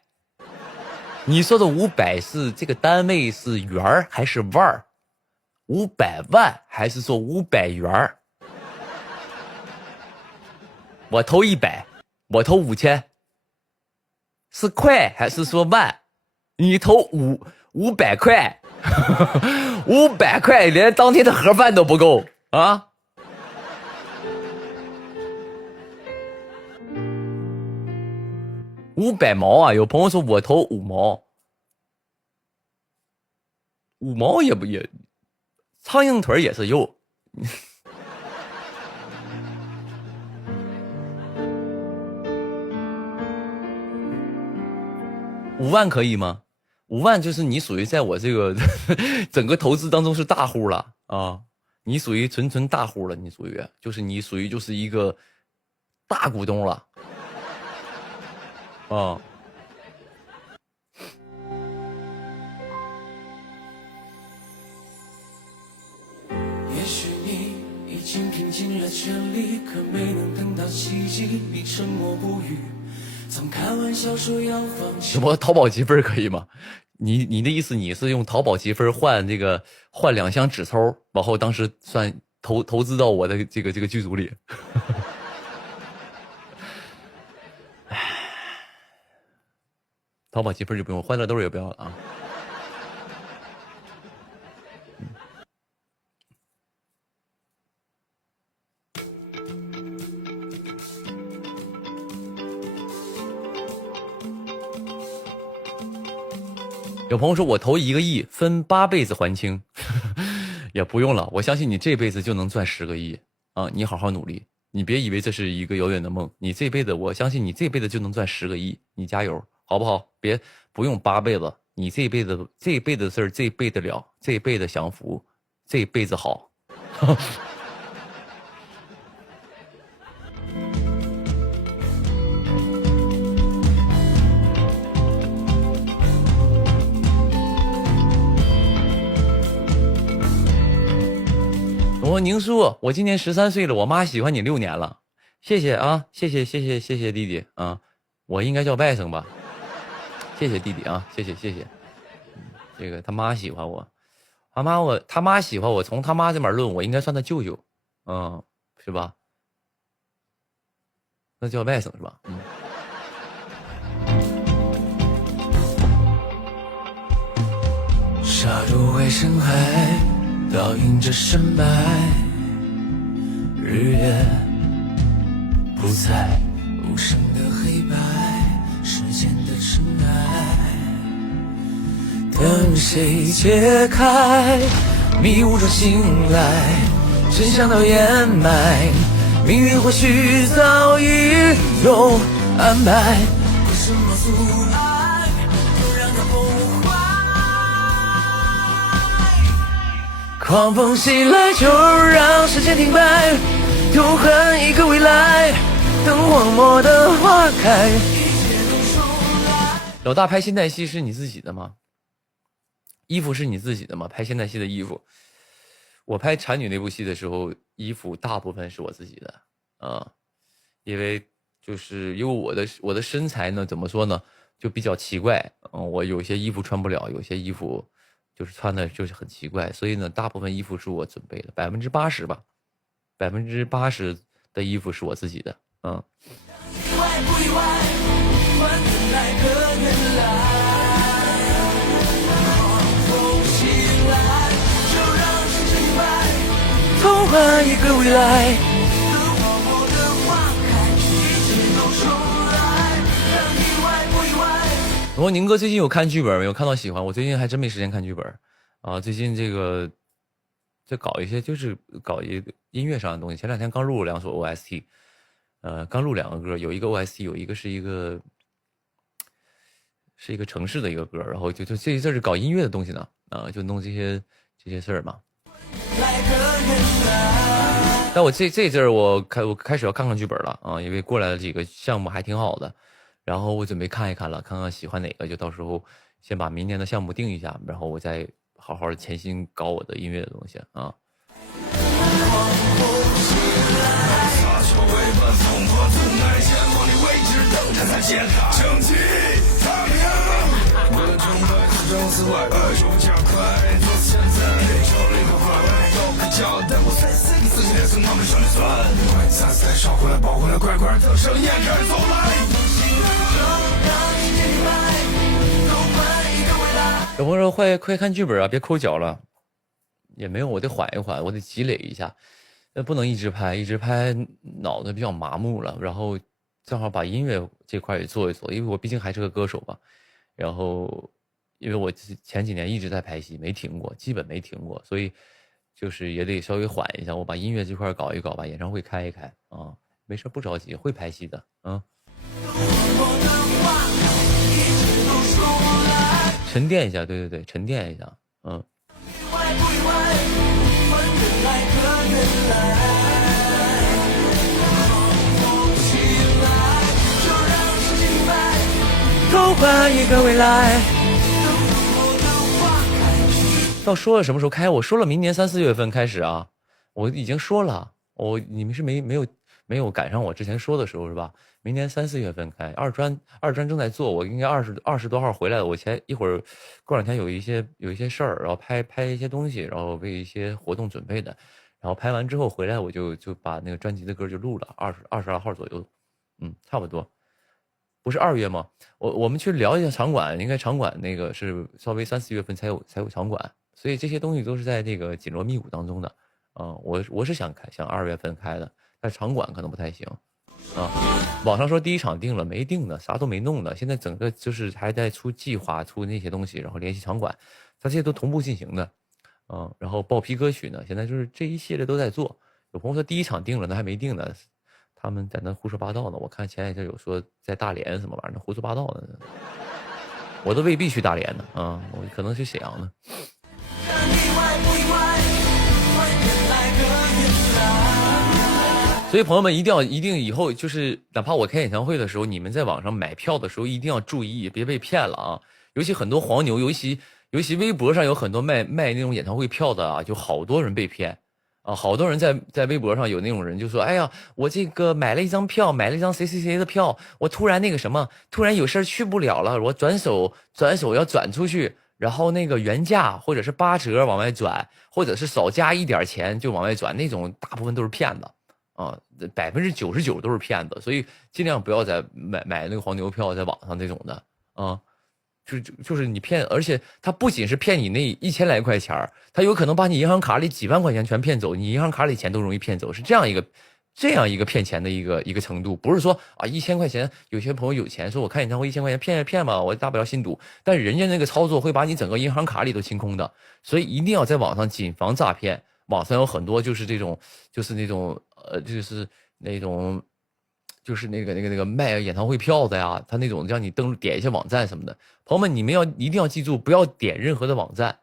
你说的500是这个单位是元还是万？500万还是说500元？我投100，我投5000，是块还是说万？你投500块，500块连当天的盒饭都不够啊！500毛啊！有朋友说我投5毛，5毛也不也，苍蝇腿也是肉。5万可以吗？5万就是你属于在我这个整个投资当中是大户了啊！你属于纯大户了，你属于就是一个大股东了。啊，也许你已经拼尽了全力，可没能等到奇迹，你沉默不语，总开玩笑说要放弃。什么淘宝积分可以吗？你的意思你是用淘宝积分换2箱纸抽，往后当时算投资到我的这个剧组里。淘宝积分就不用，欢乐豆也不要了啊。有朋友说我投1个亿，分8辈子还清，也不用了。我相信你这辈子就能赚10个亿啊！你好好努力，你别以为这是一个遥远的梦，你这辈子，我相信你这辈子就能赚10个亿，你加油，好不好？不用8辈子，你这辈子的事儿，这辈子了，这辈子享福，这辈子好。我说宁叔，我今年13岁了，我妈喜欢你6年了，谢谢啊，谢谢弟弟啊，我应该叫外甥吧，谢谢弟弟啊，谢谢，这个他妈喜欢我，他妈喜欢我，从他妈这边论，我应该算他舅舅，是吧？那叫外甥是吧？沙洲外深海，倒映着深白，日月不再，无声的黑白，时间的尘埃，等谁解开迷雾中醒来，真相都掩埋，命运或许早已有安排，为什么阻碍，又让它崩坏，狂风袭来就让时间停摆，丢恨一个未来，等荒漠的花开。老大拍现代戏是你自己的吗？衣服是你自己的吗？拍现代戏的衣服，我拍产女那部戏的时候，衣服大部分是我自己的啊，因为我的身材呢，怎么说呢，就比较奇怪，我有些衣服穿不了，有些衣服就是穿的就是很奇怪，所以呢，大部分衣服是我准备的，80%吧，80%的衣服是我自己的，意外不意外，换等待个原来。换一个未来。等默默的花开，一切都重来，让意外不意外。然后宁哥最近有看剧本没有？看到喜欢，我最近还真没时间看剧本啊。最近这个在搞一些，就是搞一个音乐上的东西。前两天刚录了2首 OST，刚录2个歌，有一个 OST，有一个是一个城市的一个歌，然后就这一阵是搞音乐的东西呢，就弄这些事儿嘛。但我这阵儿我开始要看看剧本了啊，因为过来了几个项目还挺好的，然后我准备看一看了，看看喜欢哪个，就到时候先把明年的项目定一下，然后我再好好的潜心搞我的音乐的东西啊。有朋友说快看剧本啊，别抠脚了。也没有，我得缓一缓，我得积累一下，不能一直拍，一直拍脑子比较麻木了。然后正好把音乐这块也做一做，因为我毕竟还是个歌手吧。然后因为我前几年一直在拍戏，没停过，基本没停过，所以就是也得稍微缓一下，我把音乐这块搞一搞，把演唱会开一开啊，没事不着急，会拍戏的啊。沉淀一下，对对对，沉淀一下，嗯。偷换一个未来。到说了什么时候开？我说了明年3、4月份开始啊，我已经说了，你们是没有赶上我之前说的时候是吧？明年3、4月份开，二专正在做，我应该20多号回来了。我一会儿过2天有一些事儿，然后拍一些东西，然后为一些活动准备的，然后拍完之后回来我就把那个专辑的歌就录了，22号左右，差不多。不是2月吗？我们去聊一下场馆，应该场馆那个是稍微3、4月份才有场馆，所以这些东西都是在这个紧锣密鼓当中的我是想2月份开的，但场馆可能不太行啊。网上说第1场定了，没定呢，啥都没弄呢，现在整个就是还在出计划，出那些东西，然后联系场馆，它这些都同步进行的然后报批歌曲呢，现在就是这一系列都在做。有朋友说第1场定了，那还没定呢。他们在那胡说八道呢，我看前两天有说在大连什么玩意儿，胡说八道呢。我都未必去大连呢我可能去沈阳呢。所以朋友们一定以后就是哪怕我开演唱会的时候，你们在网上买票的时候一定要注意，别被骗了啊！尤其很多黄牛，尤其微博上有很多卖那种演唱会票的就好多人被骗。好多人在微博上有那种人就说，哎呀，我这个买了一张票，买了一张谁谁谁的票，我突然那个什么，突然有事去不了了，我转手要转出去，然后那个原价或者是8折往外转，或者是少加一点钱就往外转，那种大部分都是骗子，99%都是骗子，所以尽量不要再买那个黄牛票，在网上这种的就是你骗，而且他不仅是骗你那1000来块钱，他有可能把你银行卡里几万块钱全骗走，你银行卡里钱都容易骗走，是这样一个骗钱的一个程度。不是说1000块钱，有些朋友有钱说我看演唱会1000块钱骗嘛，我大不了信赌，但是人家那个操作会把你整个银行卡里都清空的，所以一定要在网上谨防诈骗。网上有很多就是那种就是那个卖演唱会票的呀，他那种让你点一些网站什么的。朋友们，你们一定要记住，不要点任何的网站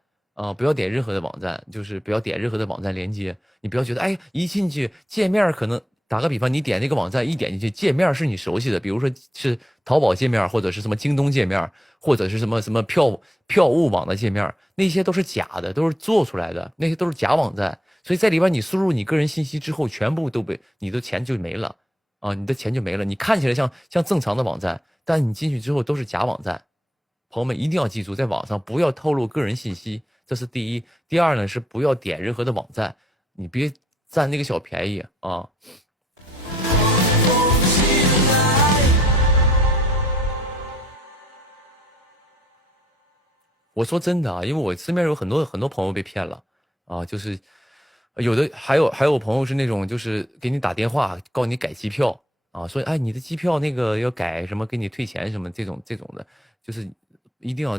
不要点任何的网站，就是不要点任何的网站连接。你不要觉得一进去界面可能打个比方，你点那个网站一点进去，界面是你熟悉的，比如说是淘宝界面，或者是什么京东界面，或者是什么票务网的界面，那些都是假的，都是做出来的，那些都是假网站。所以在里边你输入你个人信息之后，全部都被你的钱就没了。你的钱就没了。你看起来像正常的网站，但你进去之后都是假网站。朋友们一定要记住，在网上不要透露个人信息，这是第一。第二呢，是不要点任何的网站，你别占那个小便宜啊。我说真的因为我身边有很多朋友被骗了就是有的还有朋友是那种就是给你打电话告诉你改机票啊，说哎你的机票那个要改什么，给你退钱什么这种的，就是一定要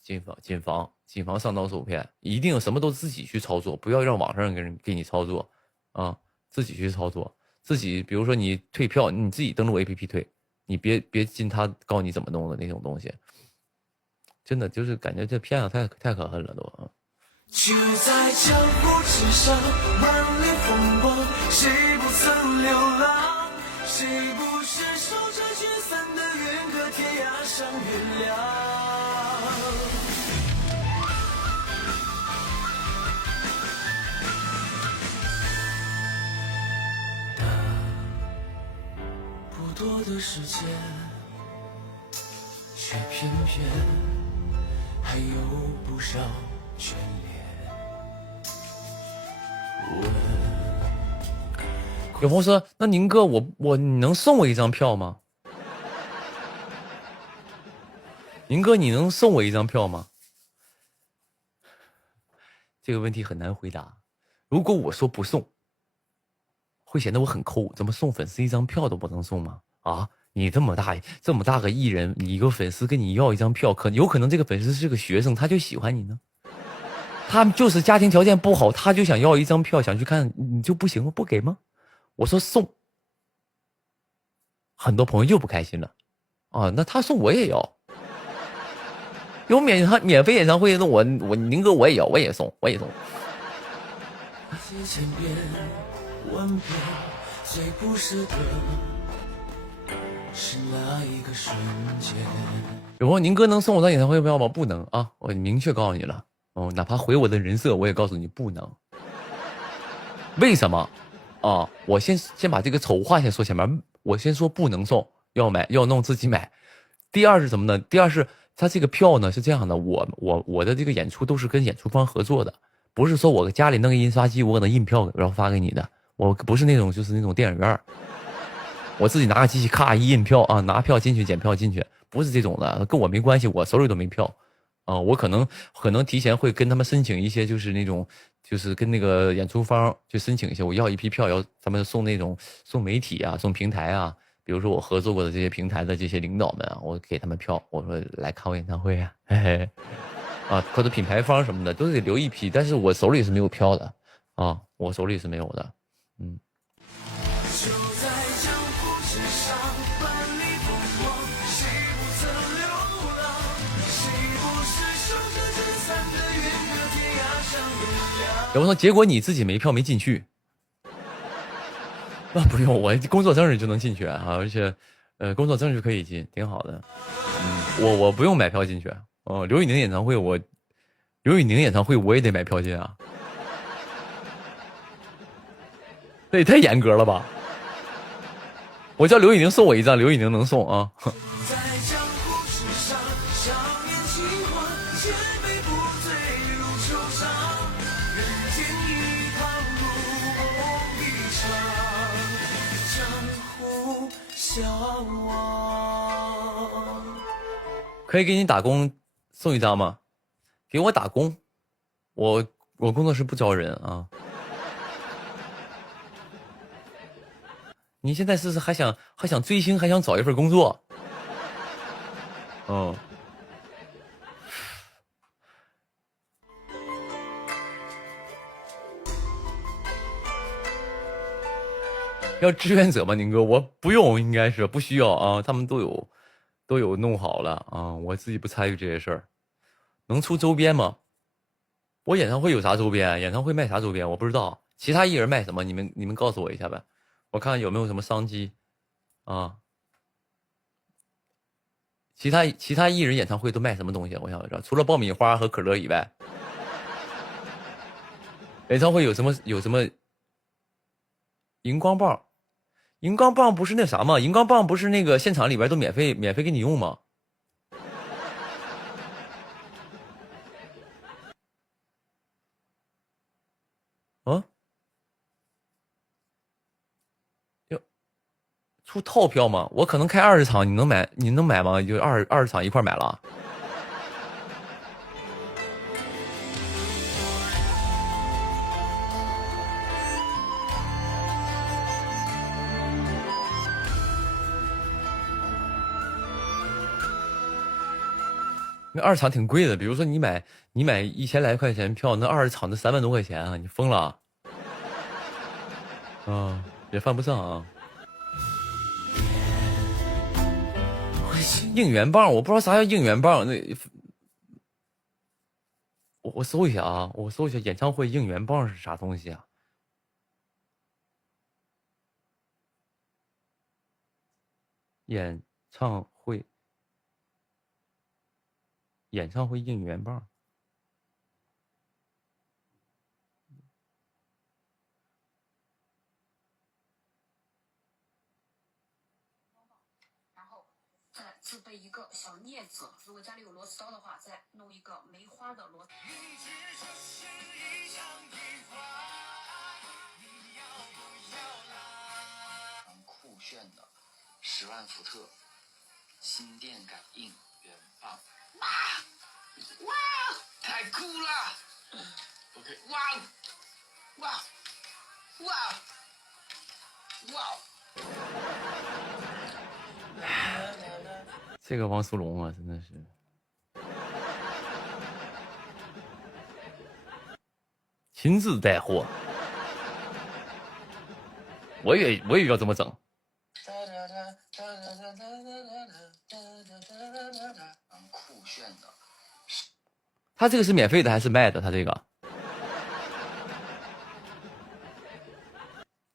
谨防上当受骗，一定什么都自己去操作，不要让网上人给你操作啊，自己去操作，自己比如说你退票，你自己登录 APP 退，你别进他告你怎么弄的那种东西，真的就是感觉这骗子太可恨了都啊。就在江湖之上，万里风光，谁不曾流浪？谁不是守着聚散的缘，隔天涯上月亮？不多的时间，却偏偏还有不少眷恋。有朋友说：“那宁哥，你能送我一张票吗？宁哥，你能送我一张票吗？”这个问题很难回答。如果我说不送，会显得我很抠。怎么送粉丝一张票都不能送吗？啊，你这么大个艺人，你一个粉丝跟你要一张票，有可能这个粉丝是个学生，他就喜欢你呢。他就是家庭条件不好，他就想要一张票，想去看，你就不行吗？不给吗？我说送，很多朋友又不开心了。啊，那他送我也要，有免费演唱会，那我宁哥我也要，我也送。千遍万遍，最不舍得是那一个瞬间。有朋友，宁哥能送我张演唱会票吗？不能啊，我明确告诉你了。哦，哪怕毁我的人设，我也告诉你不能。为什么？啊，我先把这个丑话先说前面，我先说不能送，要买要弄自己买。第二是什么呢？第二是他这个票呢是这样的，我的这个演出都是跟演出方合作的，不是说我家里弄个印刷机，我可能印票然后发给你的，我不是那种就是那种电影院，我自己拿个机器咔一印票啊，拿票进去检票进去，不是这种的，跟我没关系，我手里都没票。啊，我可能提前会跟他们申请一些，就是那种，就是跟那个演出方去申请一些，我要一批票，要他们送那种送媒体啊，送平台啊，比如说我合作过的这些平台的这些领导们啊，我给他们票，我说来看我演唱会啊，嘿嘿，啊，或者品牌方什么的都得留一批，但是我手里是没有票的，啊，我手里是没有的，嗯。就在江湖之上，万里风光，谁不曾流浪？谁不是守着聚散的缘，隔天涯上月亮？有人说结果你自己没票没进去，那不用，我工作证就能进去啊，而且，工作证就可以进，挺好的。我不用买票进去。哦，刘宇宁演唱会我也得买票进啊，这也太严格了吧！我叫刘宇宁送我一张，刘宇宁能送啊。在江湖之上，少年情怀，千杯不醉如愁肠。人间一趟如梦一场，江湖笑望。可以给你打工送一张吗？给我打工，我工作室不招人啊。你现在是还想追星，还想找一份工作？嗯。要志愿者吗，宁哥？我不用，应该是不需要啊，他们都有弄好了啊，我自己不参与这些事儿。能出周边吗？我演唱会有啥周边？演唱会卖啥周边？我不知道。其他艺人卖什么？你们告诉我一下呗，我看看有没有什么商机啊。其他艺人演唱会都卖什么东西？我想知道，除了爆米花和可乐以外，演唱会有什么？荧光棒，荧光棒不是那啥吗？荧光棒不是那个现场里边都免费给你用吗？啊？哟，出套票吗？我可能开20场，你能买吗？就20场一块买了。那二场挺贵的，比如说你买1000来块钱票，那20场那3万多块钱啊，你疯了啊？也犯不上啊。应援棒，我不知道啥叫应援棒，那我搜一下啊，我搜一下演唱会应援棒是啥东西啊？演唱会应援棒。自备一个小镊子，如果家里有螺丝刀的话，再弄一个梅花的螺丝。很酷炫的10万伏特心电感应援棒，哇，太酷了 ！OK， 哇，这个王苏龙啊，真的是亲自带货，我也要这么整。很酷炫的。他这个是免费的还是卖的？他这个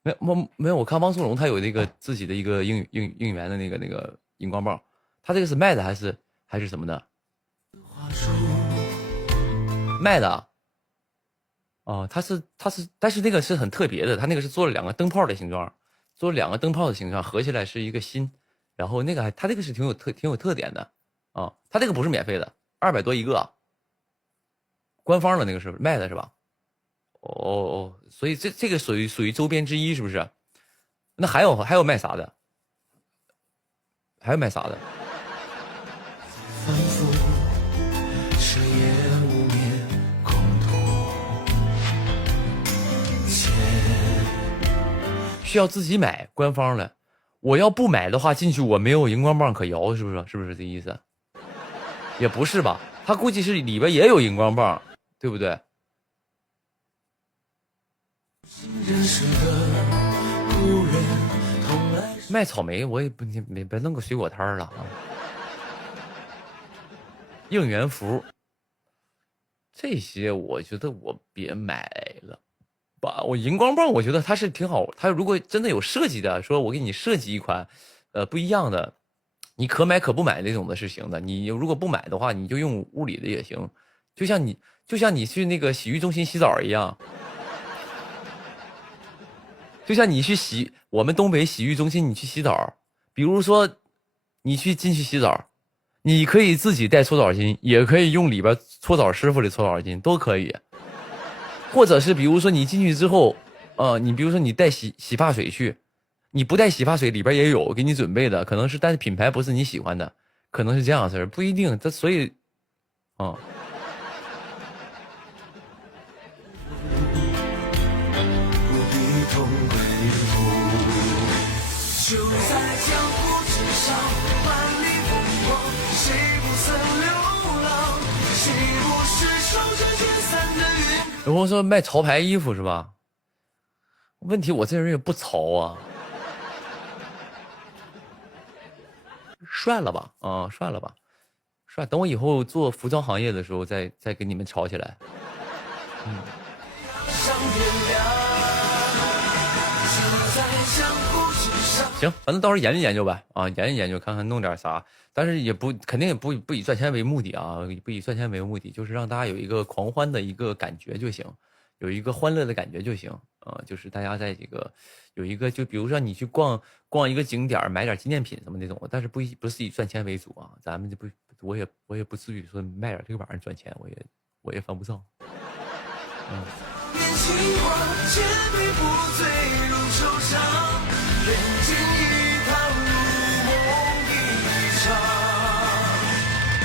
没有，我看汪苏泷他有那个自己的一个应援的那个荧光棒，他这个是卖的还是什么的？卖的。哦，他是，但是那个是很特别的，他那个是做了2个灯泡的形状，做了2个灯泡的形状，合起来是一个心，然后那个他这个是挺有特点的啊，他这个不是免费的，200多一个，官方的那个是卖的是吧？哦，所以这个属于周边之一是不是？那还有卖啥的？还有卖啥的？反复彻夜无眠共度需要自己买官方的，我要不买的话进去我没有荧光棒可摇，是不是？是不是这意思？也不是吧，他估计是里边也有荧光棒，对不对？卖草莓我也不别弄个水果摊了啊。应援服这些我觉得我别买了吧，我荧光棒我觉得它是挺好，它如果真的有设计的，说我给你设计一款不一样的，你可买可不买那种的是行的，你如果不买的话你就用物理的也行，就像你去那个洗浴中心洗澡一样，就像你去我们东北洗浴中心你去洗澡，比如说你进去洗澡，你可以自己带搓澡巾，也可以用里边搓澡师傅的搓澡巾，都可以。或者是比如说你进去之后，你比如说你带洗发水去，你不带洗发水里边也有给你准备的，可能是但是品牌不是你喜欢的，可能是这样的事儿，不一定。所以，就在江湖之上，万里风光，谁不曾流浪？谁不是守着聚散的云？有朋友说卖潮牌衣服是吧？问题我这人也不潮啊，算了吧，算了吧，等我以后做服装行业的时候再跟你们吵起来。行，反正到时候研究研究呗，研究研究看看弄点啥，但是肯定也不以赚钱为目的啊，不以赚钱为目的，就是让大家有一个狂欢的一个感觉就行，有一个欢乐的感觉就行，就是大家在这个有一个，就比如说你去逛一个景点买点纪念品什么那种，但是不是以赚钱为主啊，咱们就不，我也不至于说卖点这个玩意儿赚钱，我也犯不上。年轻光，千杯不醉如愁肠，人间一趟如梦一场。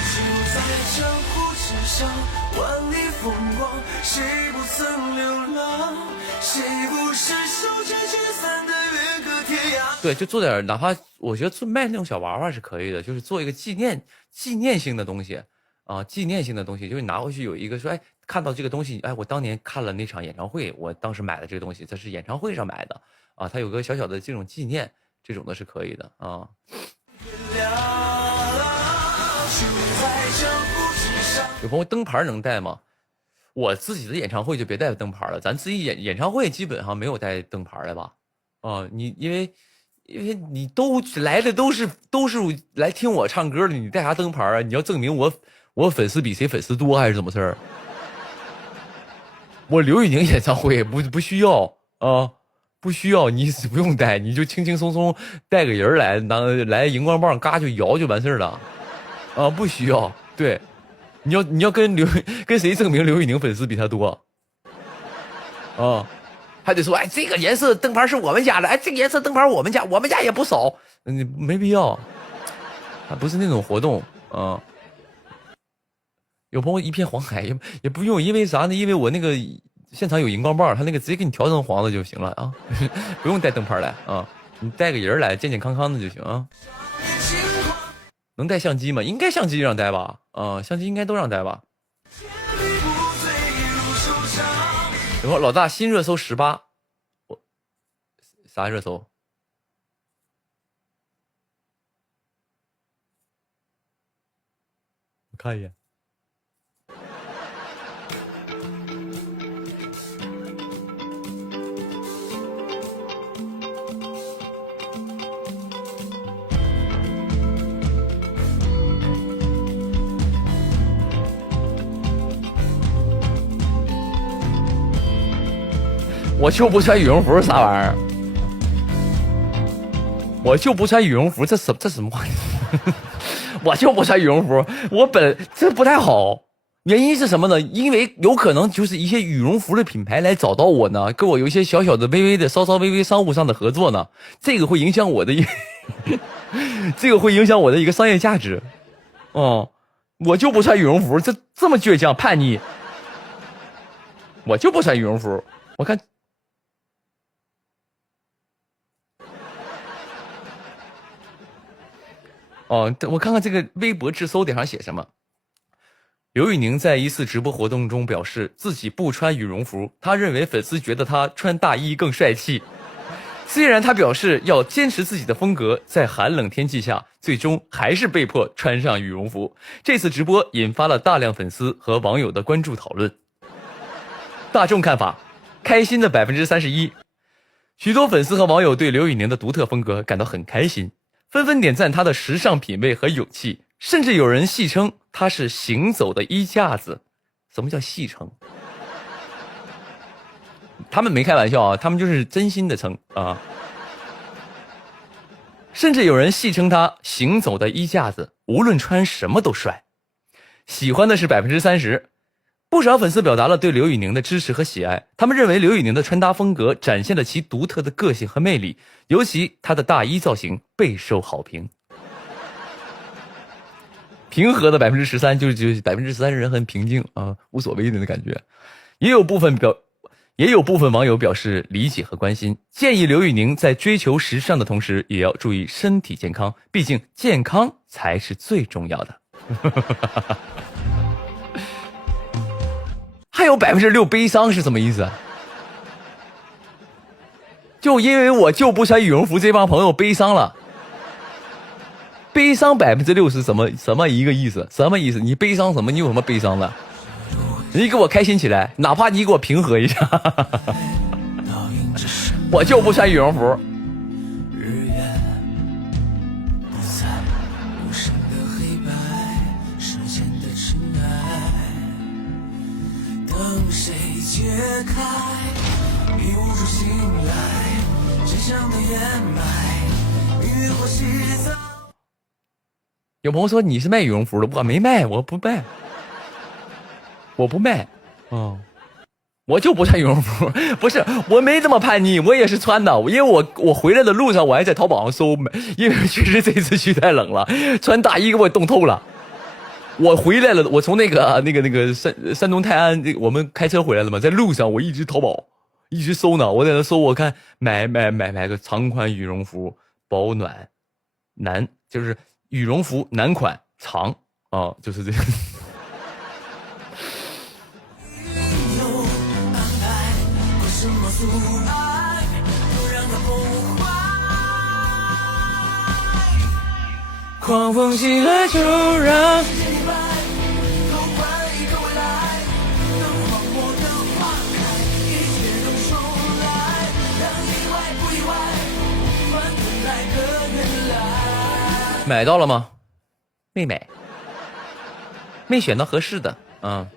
就在江湖之上，万里风光，谁不曾流浪？谁不是守着聚散的远隔天涯？对，就做点，哪怕我觉得卖那种小娃娃是可以的，就是做一个纪念性的东西，啊，纪念性的东西，就是拿回去有一个说，哎，看到这个东西，哎，我当年看了那场演唱会，我当时买的这个东西，这是演唱会上买的啊，它有个小小的这种纪念，这种的是可以的啊。有朋友灯牌能带吗？我自己的演唱会就别带灯牌了，咱自己演唱会基本上没有带灯牌的吧？啊，你因为你都来的都是来听我唱歌的，你带啥灯牌啊？你要证明我粉丝比谁粉丝多还是怎么事儿？我刘宇宁演唱会不需要啊，不需要，你不用带，你就轻轻松松带个人来荧光棒，嘎就摇就完事儿了，啊，不需要。对，你要跟谁证明刘宇宁粉丝比他多？啊，还得说，哎，这个颜色灯牌是我们家的，哎，这个颜色灯牌我们家也不少，没必要，还不是那种活动啊。有朋友一片黄海也不用，因为啥呢？因为我那个现场有荧光棒，他那个直接给你调成黄的就行了啊，不用带灯牌来啊，你带个人来健健康康的就行啊。能带相机吗？应该相机让带吧？啊，相机应该都让带吧。然后老大新热搜18，我啥热搜？我看一眼。我就不穿羽绒服，啥玩意儿？我就不穿羽绒服，这什么话？我就不穿羽绒服，这不太好。原因是什么呢？因为有可能就是一些羽绒服的品牌来找到我呢，跟我有一些小小的、稍微商务上的合作呢，这个会影响我的这个会影响我的一个商业价值。哦，我就不穿羽绒服，这么倔强叛逆，我就不穿羽绒服。我看。哦，我看看这个微博自搜点上写什么。刘宇宁在一次直播活动中表示自己不穿羽绒服，他认为粉丝觉得他穿大衣更帅气。虽然他表示要坚持自己的风格，在寒冷天气下，最终还是被迫穿上羽绒服。这次直播引发了大量粉丝和网友的关注讨论。大众看法：开心的31%。许多粉丝和网友对刘宇宁的独特风格感到很开心，纷纷点赞他的时尚品味和勇气，甚至有人戏称他是行走的衣架子。什么叫戏称？他们没开玩笑啊，他们就是真心的称啊。甚至有人戏称他行走的衣架子，无论穿什么都帅。喜欢的是30%。不少粉丝表达了对刘宇宁的支持和喜爱，他们认为刘宇宁的穿搭风格展现了其独特的个性和魅力，尤其他的大衣造型备受好评。平和的13%，就13%人很平静啊，无所谓的感觉。也有部分网友表示理解和关心，建议刘宇宁在追求时尚的同时，也要注意身体健康，毕竟健康才是最重要的。还有6%悲伤是什么意思？就因为我就不穿羽绒服，这帮朋友悲伤了。悲伤6%是什么一个意思？什么意思？你悲伤什么？你有什么悲伤的？你给我开心起来，哪怕你给我平和一下。我就不穿羽绒服。等谁解开迷雾中醒来，真相的掩埋，浴火洗澡。有朋友说你是卖羽绒服的，我没卖，我不卖，哦，我就不穿羽绒服，不是，我没这么叛逆，我也是穿的，因为我回来的路上我还在淘宝上搜，因为确实这次去太冷了，穿大衣给我冻透了。我回来了，我从那个山东泰安，我们开车回来了嘛，在路上我一直淘宝，一直搜呢，我在那搜，我看买个长款羽绒服，保暖，就是羽绒服男款长啊，就是这个。什么阻碍，都让它崩坏。狂风起来，就让世界明白，都换一个未来。等荒漠的花开，一切都重来，让意外不意外，换原来的原来。买到了吗？没买，没选到合适的。嗯。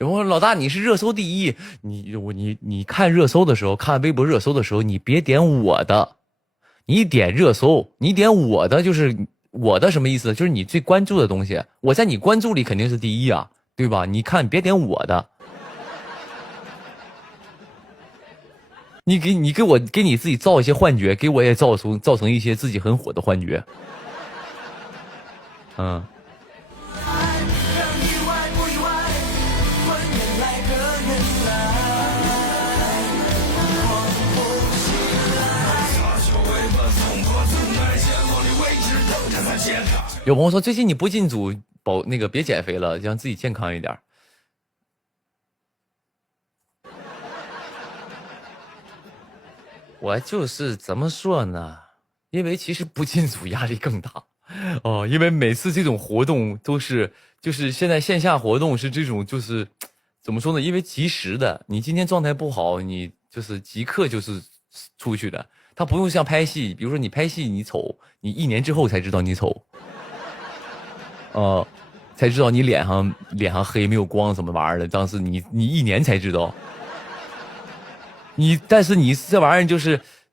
然后老大你是热搜第一，你看热搜的时候，看微博热搜的时候，你别点我的，你点热搜，你点我的就是我的什么意思？就是你最关注的东西，我在你关注里肯定是第一啊，对吧？你看，别点我的，你给你自己造一些幻觉，给我也造成一些自己很火的幻觉，嗯。有朋友说最近你不进组别减肥了，让自己健康一点。我就是怎么说呢？因为其实不进组压力更大哦，因为每次这种活动都是就是现在线下活动是这种就是怎么说呢？因为及时的，你今天状态不好，你就是即刻就是出去的。他不用像拍戏，比如说你拍戏你丑，你1年之后才知道你丑。才知道你脸上黑没有光什么玩意儿的，当时你1年才知道。但是你这玩意儿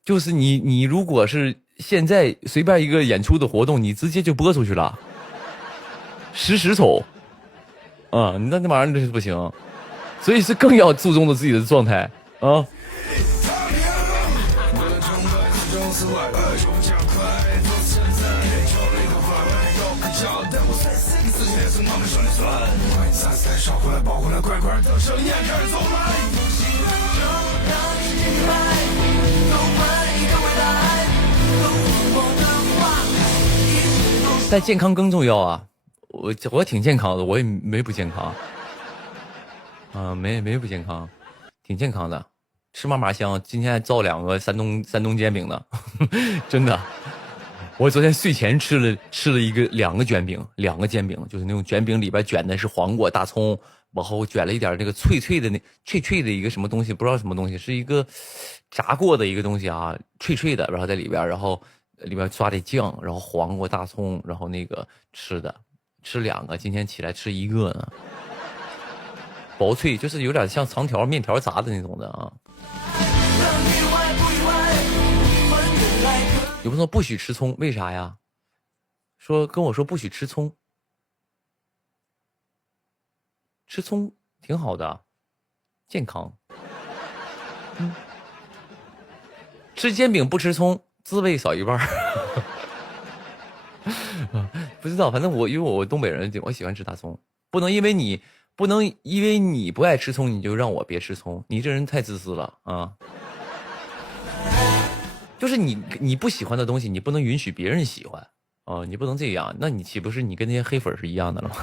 就是你如果是现在随便一个演出的活动，你直接就播出去了，实丑，你那玩意儿这是不行，所以是更要注重的自己的状态啊。但健康更重要啊！我挺健康的，我也没不健康啊，没不健康，挺健康的，吃嘛嘛香。今天还造2个山东煎饼呢，真的。我昨天睡前吃了2个煎饼，2个煎饼，就是那种卷饼里边卷的是黄瓜、大葱，然后卷了一点那个脆脆的一个什么东西，不知道什么东西，是一个炸过的一个东西啊，脆的，然后在里边，然后里边刷的酱，然后黄瓜、大葱，然后那个吃2个，今天起来吃1个呢，薄脆，就是有点像长条面条炸的那种的啊。有朋友说不许吃葱，为啥呀？跟我说不许吃葱，吃葱挺好的，健康。吃煎饼不吃葱，滋味少一半。不知道，反正因为我东北人，我喜欢吃大葱，不能因为你不爱吃葱，你就让我别吃葱，你这人太自私了啊！就是你不喜欢的东西，你不能允许别人喜欢哦，你不能这样，那你岂不是你跟那些黑粉是一样的了吗？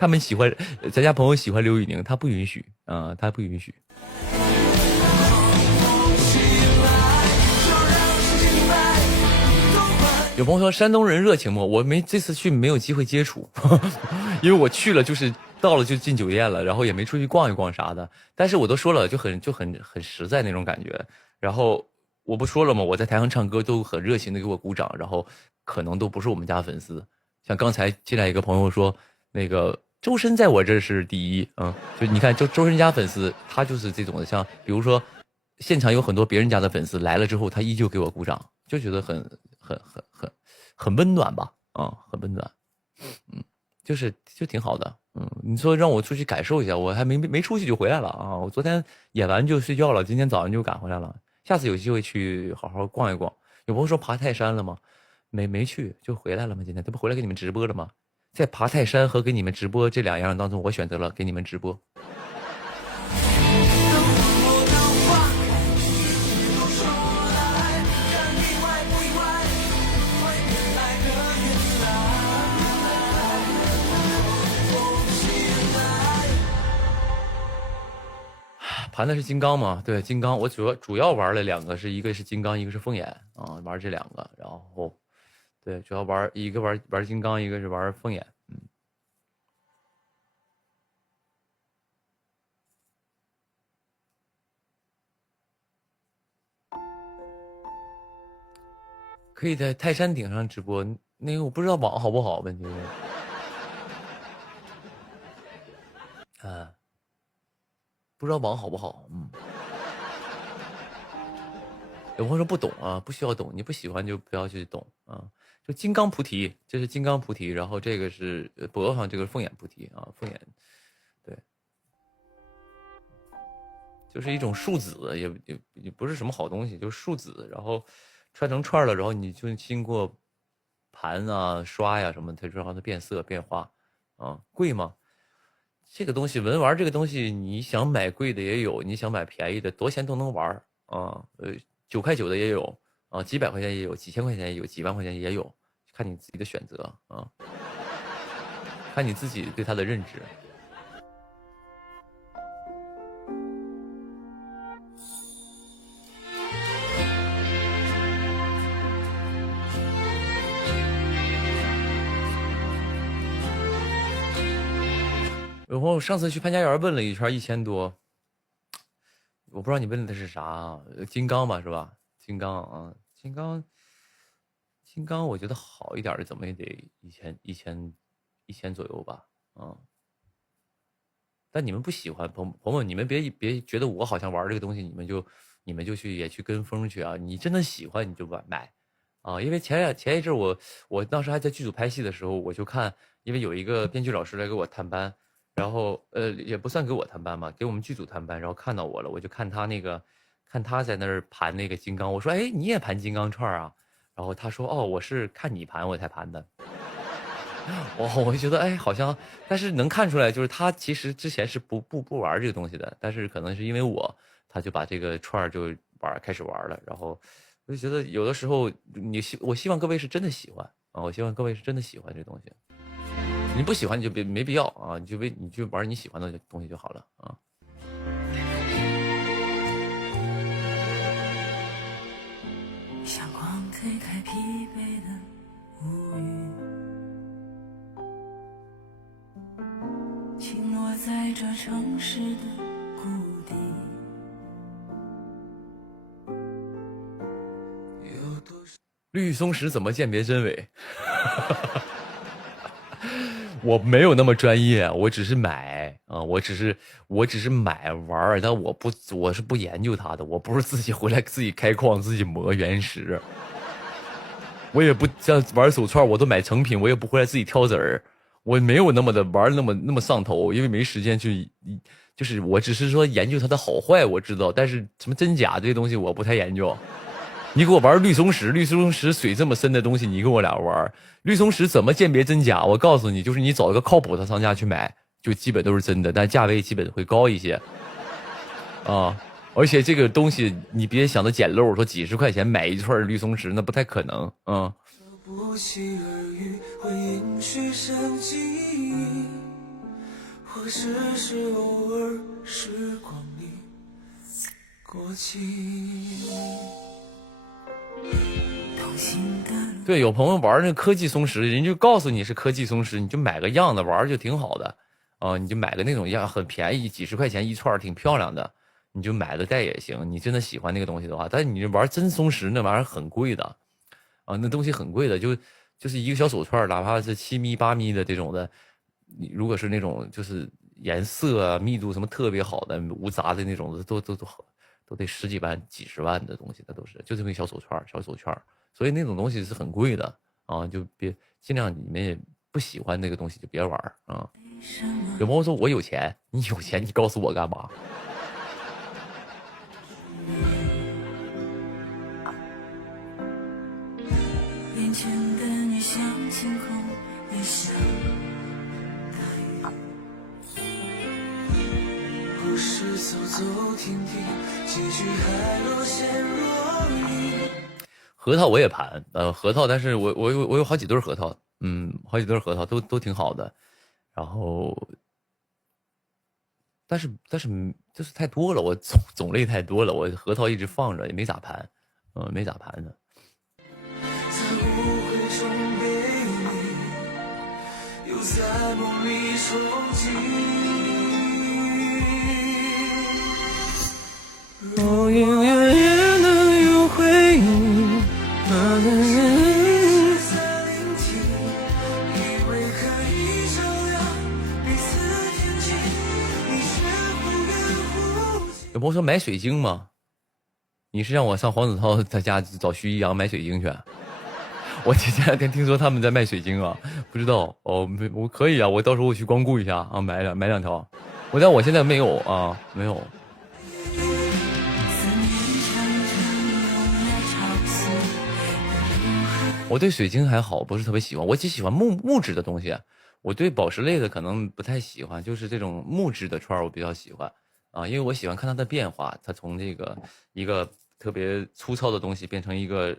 他们喜欢，咱家朋友喜欢刘宇宁，他不允许啊，他不允许。有朋友说山东人热情吗？我这次去没有机会接触，因为我去了就是到了就进酒店了，然后也没出去逛一逛啥的。但是我都说了，就很实在那种感觉。然后我不说了吗？我在台上唱歌都很热情的给我鼓掌，然后可能都不是我们家粉丝。像刚才进来一个朋友说，那个周深在我这是第一，就你看周深家粉丝，他就是这种的。像比如说现场有很多别人家的粉丝来了之后，他依旧给我鼓掌，就觉得很温暖吧，很温暖，就挺好的，你说让我出去感受一下，我还没出去就回来了啊！我昨天演完就睡觉了，今天早上就赶回来了。下次有机会去好好逛一逛。有朋友说爬泰山了吗？没去，就回来了吗？今天这不回来给你们直播了吗？在爬泰山和给你们直播这2样当中，我选择了给你们直播。盘的是金刚嘛？对，金刚我主要玩了2个，一个是金刚，一个是凤眼啊，玩这2个，然后对，主要一个玩金刚，一个是玩凤眼。可以在泰山顶上直播，那个我不知道网好不好，问题是，不知道网好不好，有朋友说不懂啊，不需要懂，你不喜欢就不要去懂啊。就金刚菩提，这是金刚菩提，然后这个是脖子上这个凤眼菩提啊，凤眼，对，就是一种树籽，也不是什么好东西，就是树籽，然后串成串了，然后你就经过盘啊、刷呀什么，它就让它变色变化啊，贵吗？这个东西文玩这个东西，你想买贵的也有，你想买便宜的，多钱都能玩啊。9块9的也有啊，几百块钱也有，几千块钱也有，几万块钱也有，看你自己的选择啊，看你自己对它的认知。有朋友上次去潘家园问了一圈1000多，我不知道你问的是啥，金刚吧是吧？金刚啊，金刚，我觉得好一点的怎么也得一千左右吧，但你们不喜欢，朋友，你们别觉得我好像玩这个东西，你们就也去跟风去啊！你真的喜欢你就买啊！因为前一阵我当时还在剧组拍戏的时候，我就看，因为有一个编剧老师来给我探班。然后也不算给我探班嘛，给我们剧组探班，然后看到我了，我就看他在那儿盘那个金刚，我说哎你也盘金刚串啊？然后他说哦我是看你盘我才盘的，我就觉得哎好像，但是能看出来就是他其实之前是不玩这个东西的，但是可能是因为他就把这个串就开始玩了，然后我就觉得有的时候我希望各位是真的喜欢啊，我希望各位是真的喜欢这东西。你不喜欢你就没必要啊，你就玩你喜欢的东西就好了啊。阳光推开疲惫的乌云，轻落在这城市的谷底。绿松石怎么鉴别真伪？我没有那么专业，我只是买啊，我只是买玩，但我是不研究它的，我不是自己回来自己开矿自己磨原石，我也不像玩手串，我都买成品，我也不回来自己挑籽儿，我没有那么的玩那么上头，因为没时间去，就是我只是说研究它的好坏我知道，但是什么真假这些东西我不太研究。你给我玩绿松石水这么深的东西，你跟我俩玩绿松石怎么鉴别真假？我告诉你，就是你找一个靠谱的商家去买，就基本都是真的，但价位基本会高一些啊。而且这个东西你别想着捡漏，说几十块钱买一串绿松石，那不太可能啊。不期而遇，会允许生机，或只是偶尔时光里过期。对，有朋友玩那个科技松石，人就告诉你是科技松石，你就买个样子玩就挺好的啊，你就买个那种样很便宜，几十块钱一串，挺漂亮的，你就买个戴也行。你真的喜欢那个东西的话，但是你玩真松石那玩意儿很贵的啊，那东西很贵的，就是一个小手串，哪怕是7米8米的这种的，你如果是那种就是颜色啊密度什么特别好的无杂的那种的，都得10几万几十万的东西，它都是就这么一个小手串，所以那种东西是很贵的啊，就别尽量你们也不喜欢那个东西就别玩啊。有朋友说我有钱，你有钱你告诉我干嘛？眼前的你像晴空，也像大雨，不是走走停停，结局还若现若隐。核桃我也盘，核桃，但是我有好几对核桃，好几对核桃都挺好的，然后但是就是太多了，我种类太多了，我核桃一直放着也没咋盘，没咋盘呢。在误会中被你，又在梦里憧憬。若永远也能有回应，在聆听，以为可以照亮彼此天际，你却忽远忽近。有朋友说买水晶吗？你是让我上黄子韬他家找徐一阳买水晶去？我前两天听说他们在卖水晶啊，不知道哦，我可以啊，我到时候我去光顾一下啊，买两条。但我现在没有啊，没有。我对水晶还好，不是特别喜欢，我只喜欢木质的东西。我对宝石类的可能不太喜欢，就是这种木质的串我比较喜欢啊，因为我喜欢看它的变化，它从这个一个特别粗糙的东西变成一个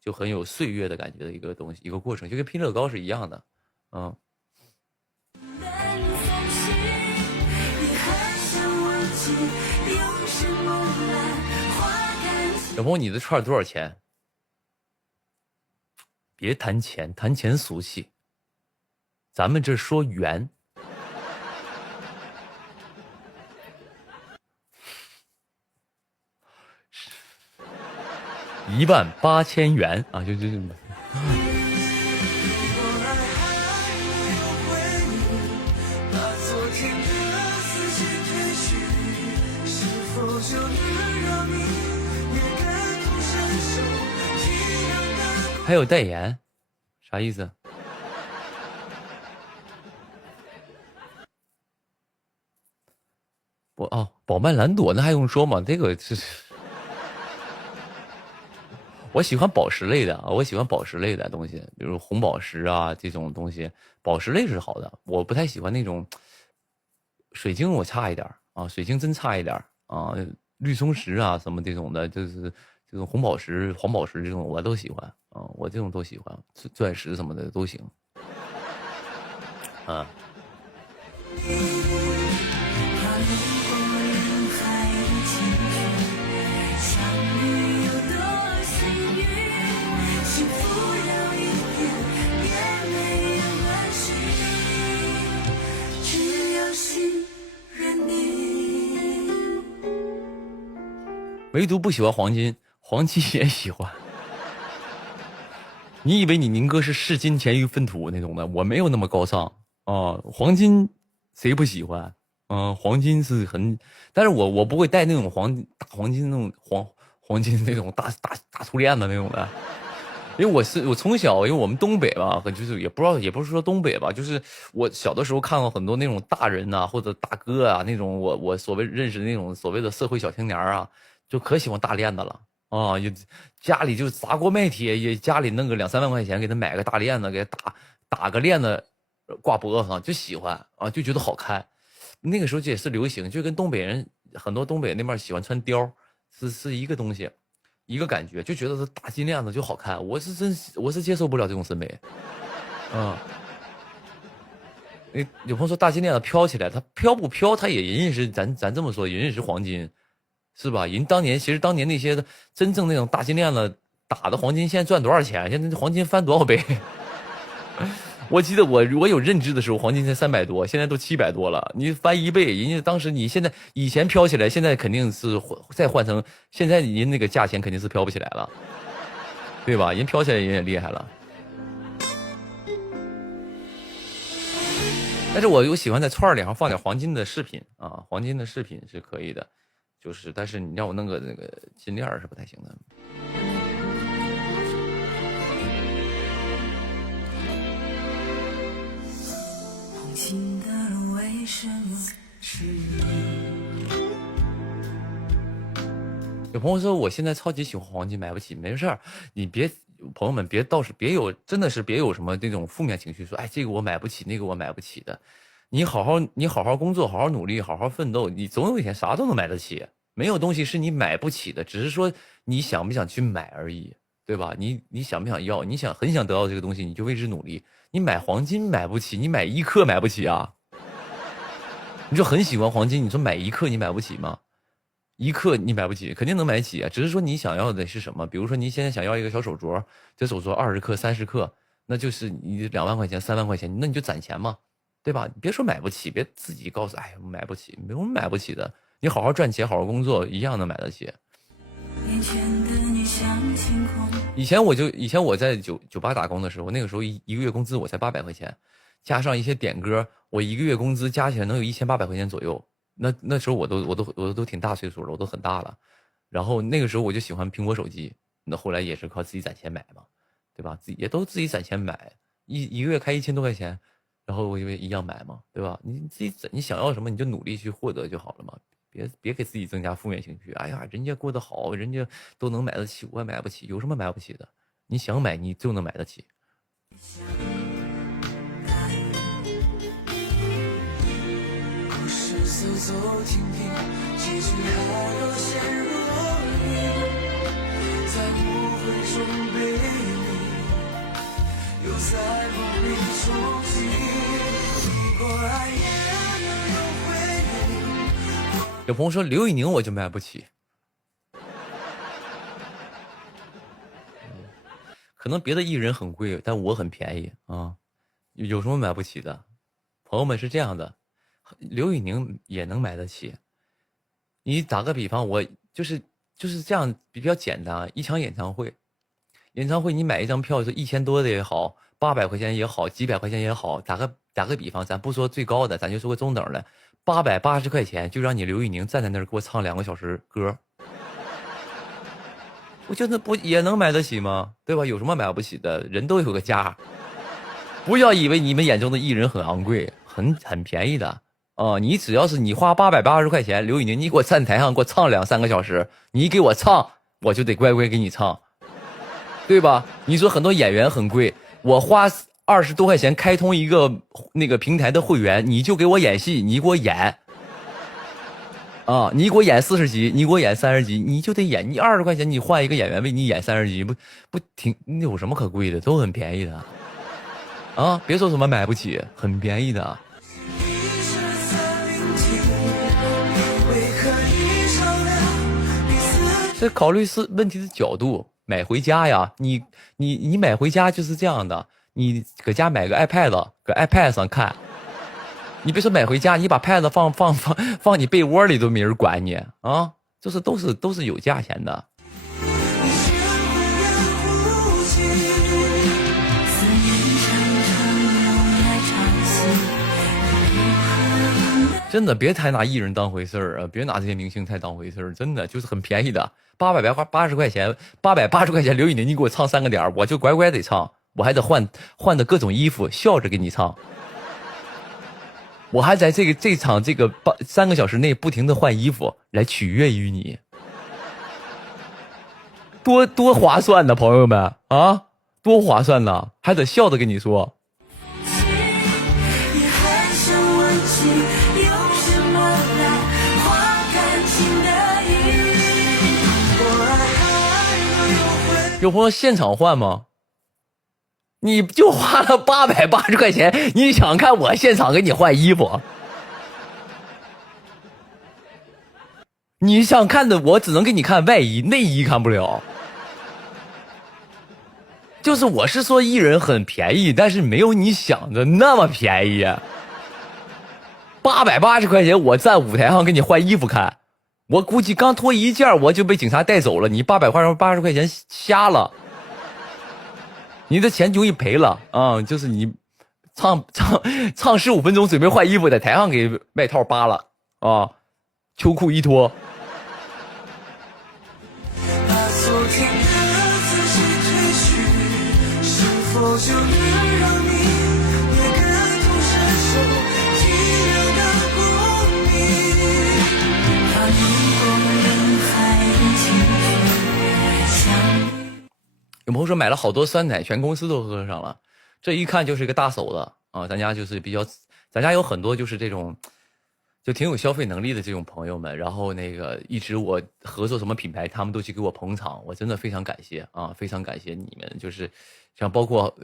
就很有岁月的感觉的一个东西，一个过程，就跟拼乐高是一样的，嗯。小朋友，你的串多少钱？别谈钱，谈钱俗气。咱们这说元，18000元啊，就。还有代言，啥意思？宝曼蓝朵那还用说吗？这个是，我喜欢宝石类的啊，我喜欢宝石类的东西，比如红宝石啊这种东西，宝石类是好的，我不太喜欢那种水晶，我差一点啊，水晶真差一点啊，绿松石啊什么这种的，就是这种红宝石、黄宝石这种我都喜欢啊，我这种都喜欢，钻石什么的都行啊。唯独不喜欢黄金，黄金也喜欢。你以为你宁哥是视金钱于粪土那种的？我没有那么高尚啊！黄金谁不喜欢？黄金是很，但是我不会戴那种大黄金那种黄金那种大粗链的那种的，因为我从小，因为我们东北吧，就是也不是说东北吧，就是我小的时候看过很多那种大人呐、或者大哥啊那种我所谓认识的那种所谓的社会小青年啊，就可喜欢大链子了啊，也家里就砸锅卖铁，也家里弄个2-3万块钱给他买个大链子，给他打个链子挂脖子上，就喜欢啊，就觉得好看。那个时候这也是流行，就跟东北人很多东北那边喜欢穿貂是一个东西，一个感觉，就觉得这大金链子就好看。我是接受不了这种审美，有朋友说大金链子飘起来，它飘不飘？它也人是咱这么说，人是黄金，是吧？人其实当年那些真正那种大金链子打的黄金，现在赚多少钱？现在黄金翻多少倍？我记得我有认知的时候，黄金才300多，现在都700多了，你翻1倍。人家当时以前飘起来，现在肯定是再换成现在人那个价钱肯定是飘不起来了，对吧？人飘起来人也厉害了。但是我又喜欢在串里上放点黄金的饰品啊，黄金的饰品是可以的，就是但是你让我弄个那个金链是不太行的。有朋友说我现在超级喜欢黄金，买不起，没事儿，你别，朋友们别真的是别有什么那种负面情绪，说哎这个我买不起，那个我买不起的，你好好工作，好好努力，好好奋斗，你总有一天啥都能买得起，没有东西是你买不起的，只是说你想不想去买而已，对吧？你想不想要？你很想得到这个东西，你就为之努力。你买黄金买不起，你买1克买不起啊？你说很喜欢黄金，你说买1克你买不起吗？1克你买不起，肯定能买起啊，只是说你想要的是什么。比如说你现在想要一个小手镯，这手镯20克、30克，那就是你2万块钱、3万块钱，那你就攒钱嘛，对吧？你别说买不起，别自己告诉哎买不起，没有买不起的，你好好赚钱，好好工作，一样能买得起。以前我在酒吧打工的时候，那个时候一个月工资我才800块钱，加上一些点歌，我一个月工资加起来能有1800块钱左右。那时候我都挺大岁数了，我都很大了。然后那个时候我就喜欢苹果手机，那后来也是靠自己攒钱买嘛，对吧？也都自己攒钱买，一个月开1000多块钱，然后我以为一样买嘛，对吧？你自己你想要什么你就努力去获得就好了嘛。别给自己增加负面情绪。哎呀，人家过得好，人家都能买得起，我也买不起，有什么买不起的？你想买，你就能买得起。故事走走停停，结局还要陷入你，在误会中被你，又在梦里重击。如果爱也能有回应。有朋友说刘宇宁我就买不起，可能别的艺人很贵，但我很便宜啊。有什么买不起的？朋友们是这样的，刘宇宁也能买得起。你打个比方，我就是这样比较简单。一场演唱会你买一张票就1000多的也好，800块钱也好，几百块钱也好，打个比方，咱不说最高的，咱就说个中等的，880块钱就让你刘宇宁站在那儿给我唱2个小时歌，我觉得不也能买得起吗？对吧？有什么买不起的？人都有个价，不要以为你们眼中的艺人很昂贵，很便宜的哦。你只要是你花880块钱，刘宇宁你给我站台上给我唱2-3个小时，你给我唱，我就得乖乖给你唱，对吧？你说很多演员很贵，我花20多块钱开通一个那个平台的会员，你就给我演戏，你给我演啊！你给我演40集，你给我演30集，你就得演。你20块钱，你换一个演员为你演30集，不挺？那有什么可贵的？都很便宜的啊！别说什么买不起，很便宜的。这考虑是问题的角度，买回家呀，你买回家就是这样的，你搁家买个 iPad，搁 iPad 上看。你别说买回家，你把 pad 放你被窝里都没人管你啊！就是都是有价钱的。真的别太拿艺人当回事儿啊！别拿这些明星太当回事儿，真的就是很便宜的，880块钱，880块钱，刘宇宁你给我唱3个点，我就乖乖得唱，我还得换的各种衣服，笑着给你唱。我还在这场3个小时内不停的换衣服来取悦于你，多划算呢，朋友们啊，多划算呢，还得笑着跟你说。有朋友现场换吗？你就花了880块钱，你想看我现场给你换衣服？你想看的我只能给你看外衣，内衣看不了。就是我是说艺人很便宜，但是没有你想的那么便宜。880块钱我站舞台上给你换衣服看，我估计刚脱一件我就被警察带走了，你880块钱瞎了。你的钱就一赔了啊！就是你唱15分钟，准备换衣服，在台上给外套扒了啊，秋裤一脱。把昨天的自己褪去，是否就能让你也感同身受寂寥的共鸣？怕你共人海的情绪相遇。有朋友说买了好多酸奶，全公司都喝上了，这一看就是一个大手子啊！咱家就是咱家有很多就是这种，就挺有消费能力的这种朋友们。然后那个一直我合作什么品牌，他们都去给我捧场，我真的非常感谢啊，非常感谢你们。就是像包括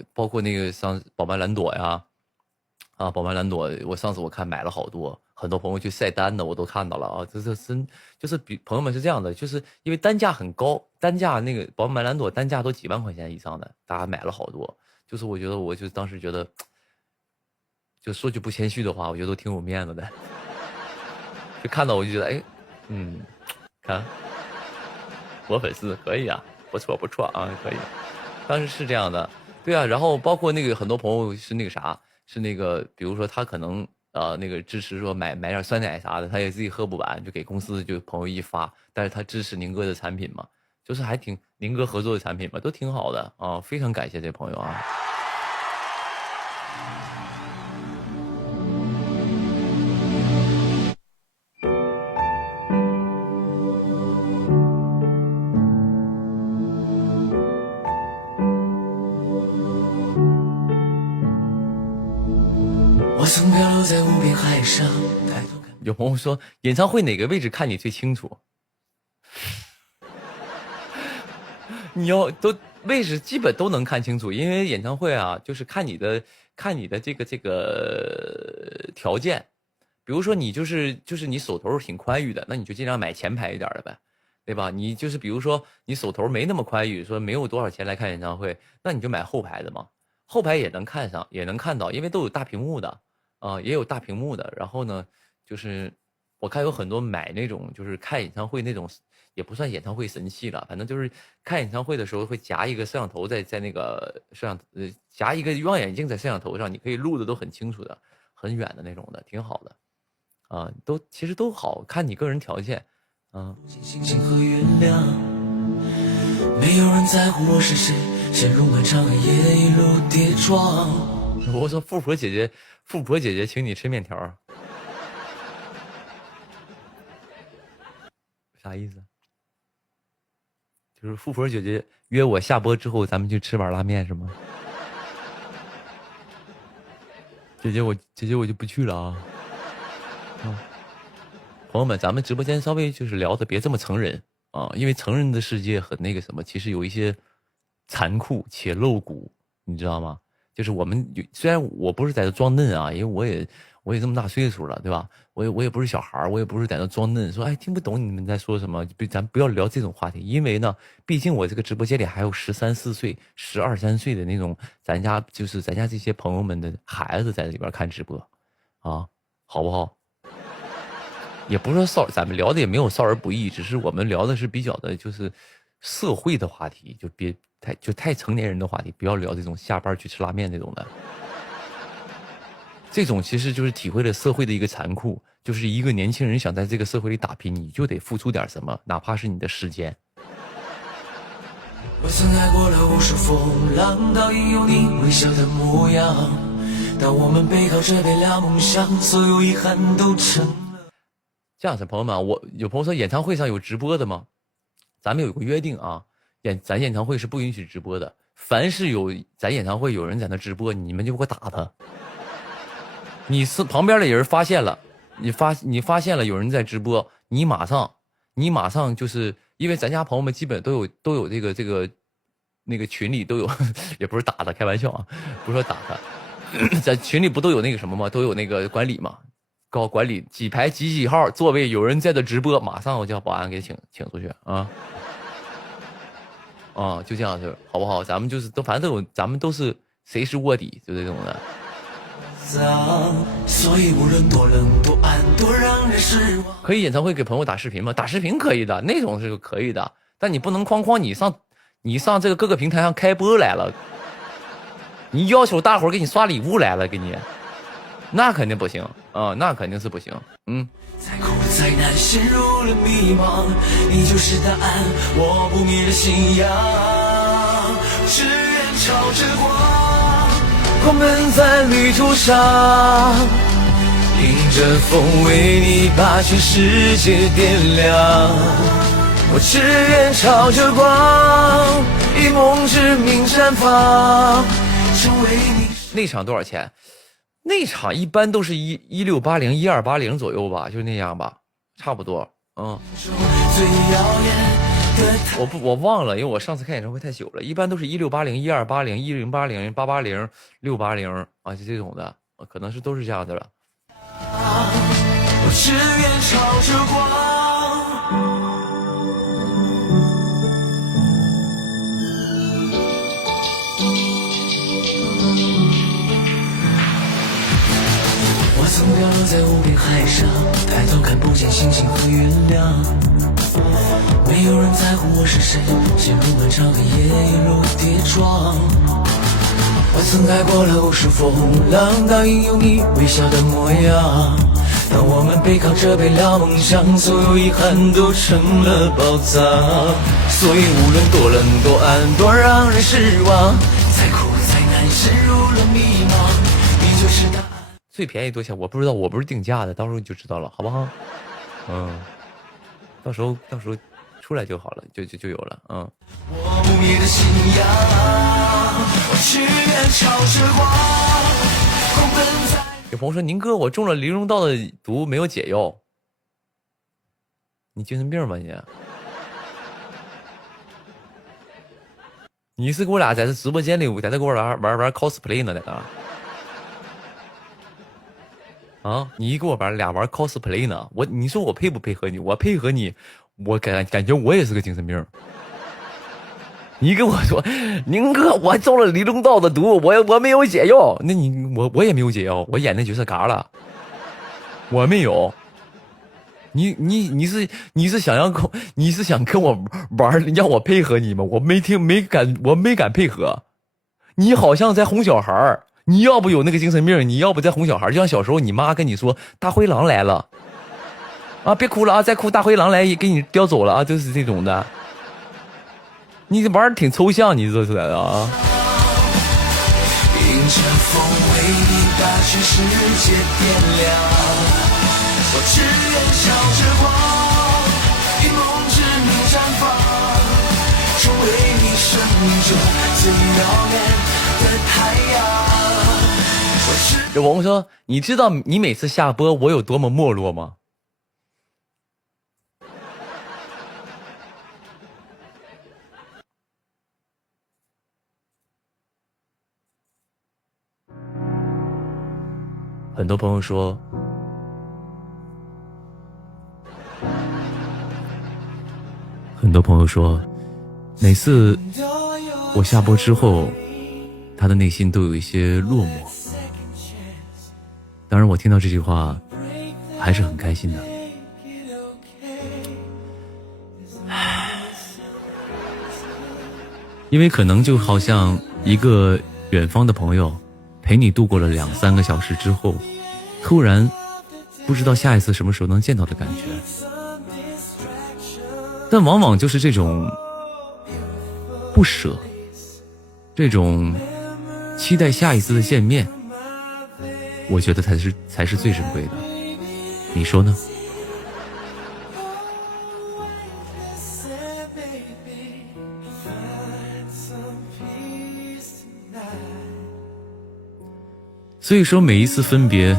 那个像宝曼蓝朵呀，啊，宝曼兰朵，我上次我看买了好多，很多朋友去晒单的，我都看到了啊。这真就是朋友们是这样的，就是因为单价很高，单价那个宝曼兰朵单价都几万块钱以上的，大家买了好多。就是我觉得，我就当时觉得，就说句不谦虚的话，我觉得都挺有面子的。就看到我就觉得，哎，看我粉丝可以啊，不错不错啊，可以。当时是这样的，对啊。然后包括那个很多朋友是那个啥。是那个，比如说他可能那个支持说买点酸奶啥的，他也自己喝不完，就给公司就朋友一发，但是他支持宁哥的产品嘛，就是还挺宁哥合作的产品嘛，都挺好的啊，非常感谢这朋友啊。我曾漂流在无边海上。有朋友说演唱会哪个位置看你最清楚？你要都位置基本都能看清楚，因为演唱会啊，就是看你的这个条件。比如说你就是你手头挺宽裕的，那你就尽量买前排一点的呗，对吧？你就是比如说你手头没那么宽裕，说没有多少钱来看演唱会，那你就买后排的嘛，后排也能看上，也能看到，因为都有大屏幕的。也有大屏幕的，然后呢，就是我看有很多买那种就是看演唱会那种，也不算演唱会神器了，反正就是看演唱会的时候会夹一个摄像头在那个夹一个望远镜在摄像头上，你可以录的都很清楚的，很远的那种的，挺好的，其实都好看你个人条件，星星和月亮，没有人在乎我是谁，陷入漫长黑夜一路跌撞。我说富婆姐姐请你吃面条，啥意思？就是富婆姐姐约我下播之后咱们去吃碗拉面是吗？姐姐我就不去了啊。朋友们，咱们直播间稍微就是聊的别这么成人啊，因为成人的世界很那个什么，其实有一些残酷且露骨，你知道吗？就是我们虽然我不是在这装嫩啊，因为我也这么大岁数了，对吧？我也不是小孩，我也不是在那装嫩，说哎听不懂你们在说什么，咱不要聊这种话题，因为呢，毕竟我这个直播间里还有13、14岁、12、13岁的那种咱家这些朋友们的孩子在里边看直播，啊，好不好？也不是说咱们聊的也没有少儿不宜，只是我们聊的是比较的就是社会的话题，就别太成年人的话题，不要聊这种下班去吃拉面这种的。这种其实就是体会了社会的一个残酷，就是一个年轻人想在这个社会里打拼，你就得付出点什么，哪怕是你的时间。我曾爱过了无数风浪，倒影有你微笑的模样。当我们背靠着背聊梦想，所有遗憾都成了。这样子，朋友们，我有朋友说演唱会上有直播的吗？咱们有个约定啊，咱演唱会是不允许直播的。凡是咱演唱会有人在那直播，你们就给我打他。你是旁边的人发现了，你发现了有人在直播，你马上就是因为咱家朋友们基本都有这个那个群里都有，也不是打他，开玩笑啊，不是说打他，在群里不都有那个什么吗？都有那个管理嘛。告管理几排几号座位有人在这直播，马上我叫保安给请出去啊！就这样子，好不好？咱们就是反正咱们都是谁是卧底，就这种的。所以无论多冷多暗多让人失望。可以演唱会给朋友打视频吗？打视频可以的，那种是可以的，但你不能哐你上这个各个平台上开播来了，你要求大伙儿给你刷礼物来了，给你。那肯定不行啊，那肯定是不行。再苦再难，陷入了迷茫，你就是答案，我不灭的信仰。只愿朝着光，狂奔在旅途上，迎着风为你把全世界点亮。我只愿朝着光，以梦之名绽放，成为你。那场多少钱？那场一般都是1680、1280左右吧，就那样吧，差不多。我忘了，因为我上次看演唱会太久了，一般都是1680、1280、1080、880、680啊，就这种的可能是都是这样的了。我只愿朝着光。我曾飘落在无边海上，抬头看不见星星和月亮。没有人在乎我是谁，陷入漫长的夜，一路跌撞。我曾挨过了无数风浪，倒影有你微笑的模样。当我们背靠着背聊梦想，所有遗憾都成了宝藏。所以无论多冷多暗多让人失望，再苦再难陷入了迷茫，你就是答案。最便宜多少钱？我不知道，我不是定价的，到时候你就知道了，好不好？到时候出来就好了，就有了。我不灭的信仰，我只愿朝着光，狂奔在。有朋友说：“宁哥，我中了离溶道的毒，没有解药。你精神病吧你？你是给我俩在这直播间里，在这给我玩 cosplay 呢，在那？啊，你给我玩 cosplay 呢？你说我配不配合你？我配合你，我感觉我也是个精神病。你跟我说，宁哥，我中了离溶道的毒，我没有解药。那我也没有解药，我演那角色嘎了，我没有。你是想跟我玩，让我配合你吗？我没敢配合。你好像在哄小孩，你要不有那个精神病，你要不在哄小孩，就像小时候你妈跟你说大灰狼来了，啊，别哭了啊，再哭大灰狼来给你叼走了啊，就是这种的。你玩儿挺抽象，你这是的啊。迎着风为你把全世界点亮，我只愿朝着光，以梦之名绽放，成为你生命中最耀眼的太阳。有朋友说，你知道你每次下播我有多么没落吗？很多朋友说，每次我下播之后，他的内心都有一些落寞。当然我听到这句话还是很开心的。因为可能就好像一个远方的朋友陪你度过了2-3个小时之后，突然不知道下一次什么时候能见到的感觉。但往往就是这种不舍，这种期待下一次的见面，我觉得才是最珍贵的。你说呢？所以说每一次分别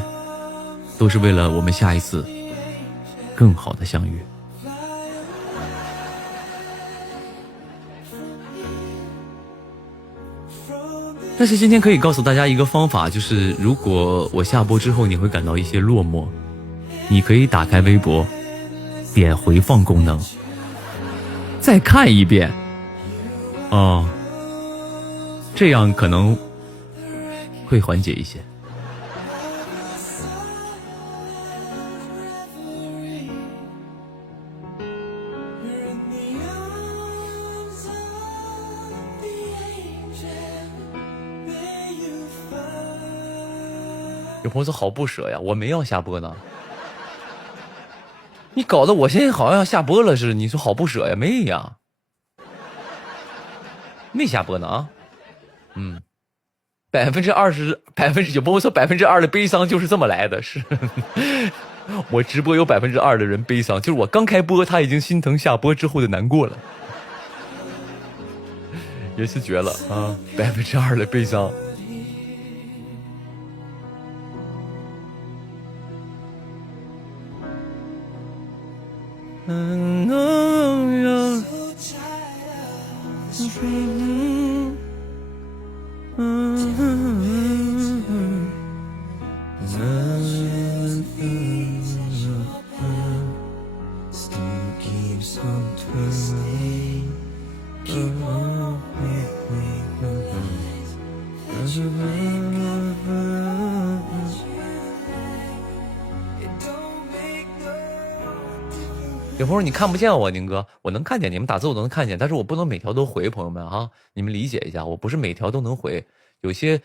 都是为了我们下一次更好的相遇。但是今天可以告诉大家一个方法，就是如果我下播之后你会感到一些落寞，你可以打开微博，点回放功能，再看一遍。这样可能会缓解一些。有朋友说好不舍呀，我没要下播呢。你搞得我现在好像要下播了似的，你说好不舍呀？没呀，没下播呢啊。20%，有朋友说2%的悲伤就是这么来的，是我直播有2%的人悲伤，就是我刚开播他已经心疼下播之后的难过了，也是绝了啊！2%的悲伤。有朋友你看不见我，宁哥，我能看见你们打字，我都能看见，但是我不能每条都回，朋友们啊，你们理解一下，我不是每条都能回，有些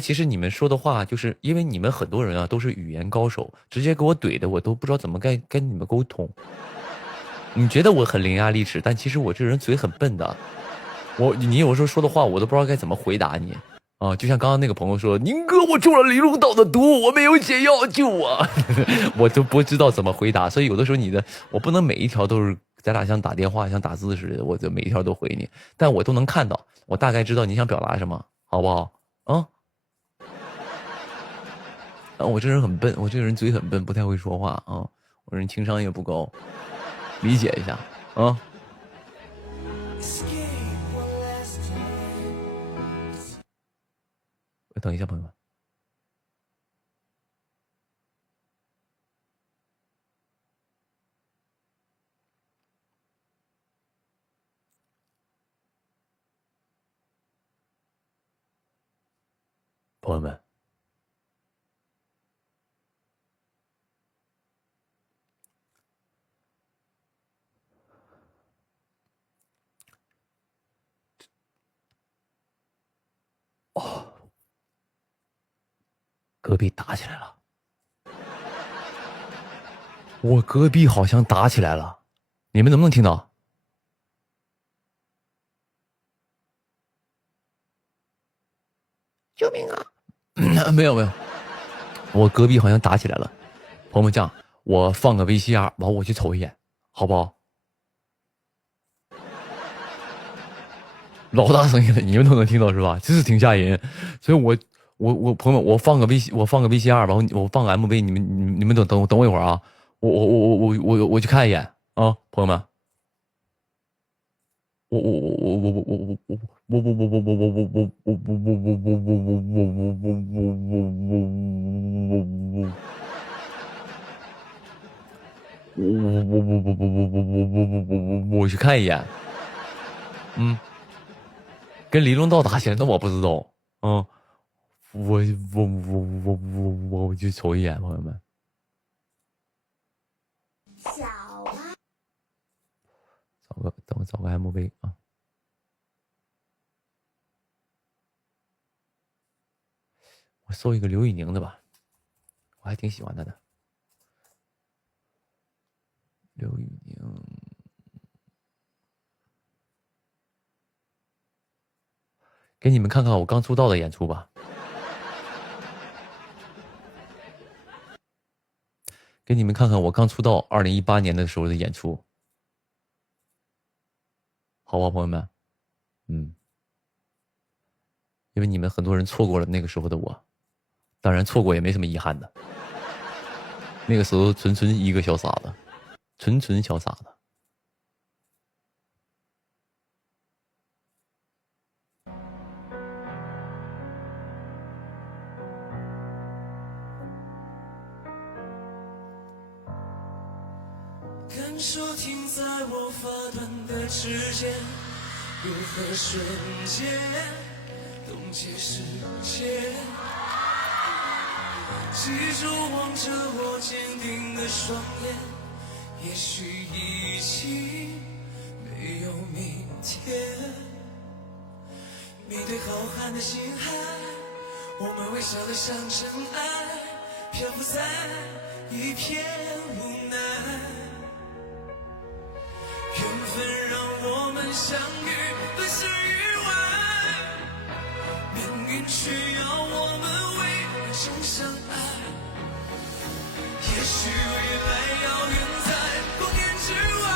其实你们说的话，就是因为你们很多人啊都是语言高手，直接给我怼的，我都不知道怎么跟你们沟通。你觉得我很伶牙俐齿，但其实我这人嘴很笨的，你有时候说的话我都不知道该怎么回答你啊，就像刚刚那个朋友说，宁哥我中了李龙岛的毒，我没有解药救我，我都不知道怎么回答，所以有的时候我不能每一条都是咱俩像打电话像打字似的，我就每一条都回你，但我都能看到，我大概知道你想表达什么，好不好啊？我这人很笨，我这个人嘴很笨，不太会说话啊，我人情商也不高，理解一下啊。等一下，朋友们，朋友们，隔壁打起来了，我隔壁好像打起来了，你们能不能听到？救命啊！没有，我隔壁好像打起来了，朋友们，这样我放个 VCR， 完我去瞅一眼，好不好？老大声音了，你们都能听到是吧？真是挺吓人，所以我朋友们，我放个 VCR， 然后我放个 MV， 你们等我一会儿啊，我去看一眼啊，朋友们，我去看一眼，跟黎龙道打起来，那我不知道，我去瞅一眼，朋友们。小啊，等我找个 MV 啊。我搜一个刘宇宁的吧，我还挺喜欢他的。刘宇宁，给你们看看我刚出道的演出吧。给你们看看我刚出道2018年的时候的演出，好吧，朋友们，因为你们很多人错过了那个时候的我，当然错过也没什么遗憾的。那个时候纯一个小傻子，纯小傻子。感受停在我发端的指尖，如何瞬间冻结时间？记住望着我坚定的双眼，也许已经没有明天。面对浩瀚的星海，我们微笑得像尘埃，漂浮在一片无奈。缘分让我们相遇，本是意外，命运需要我们为爱生相爱。也许未来遥远在光年之外，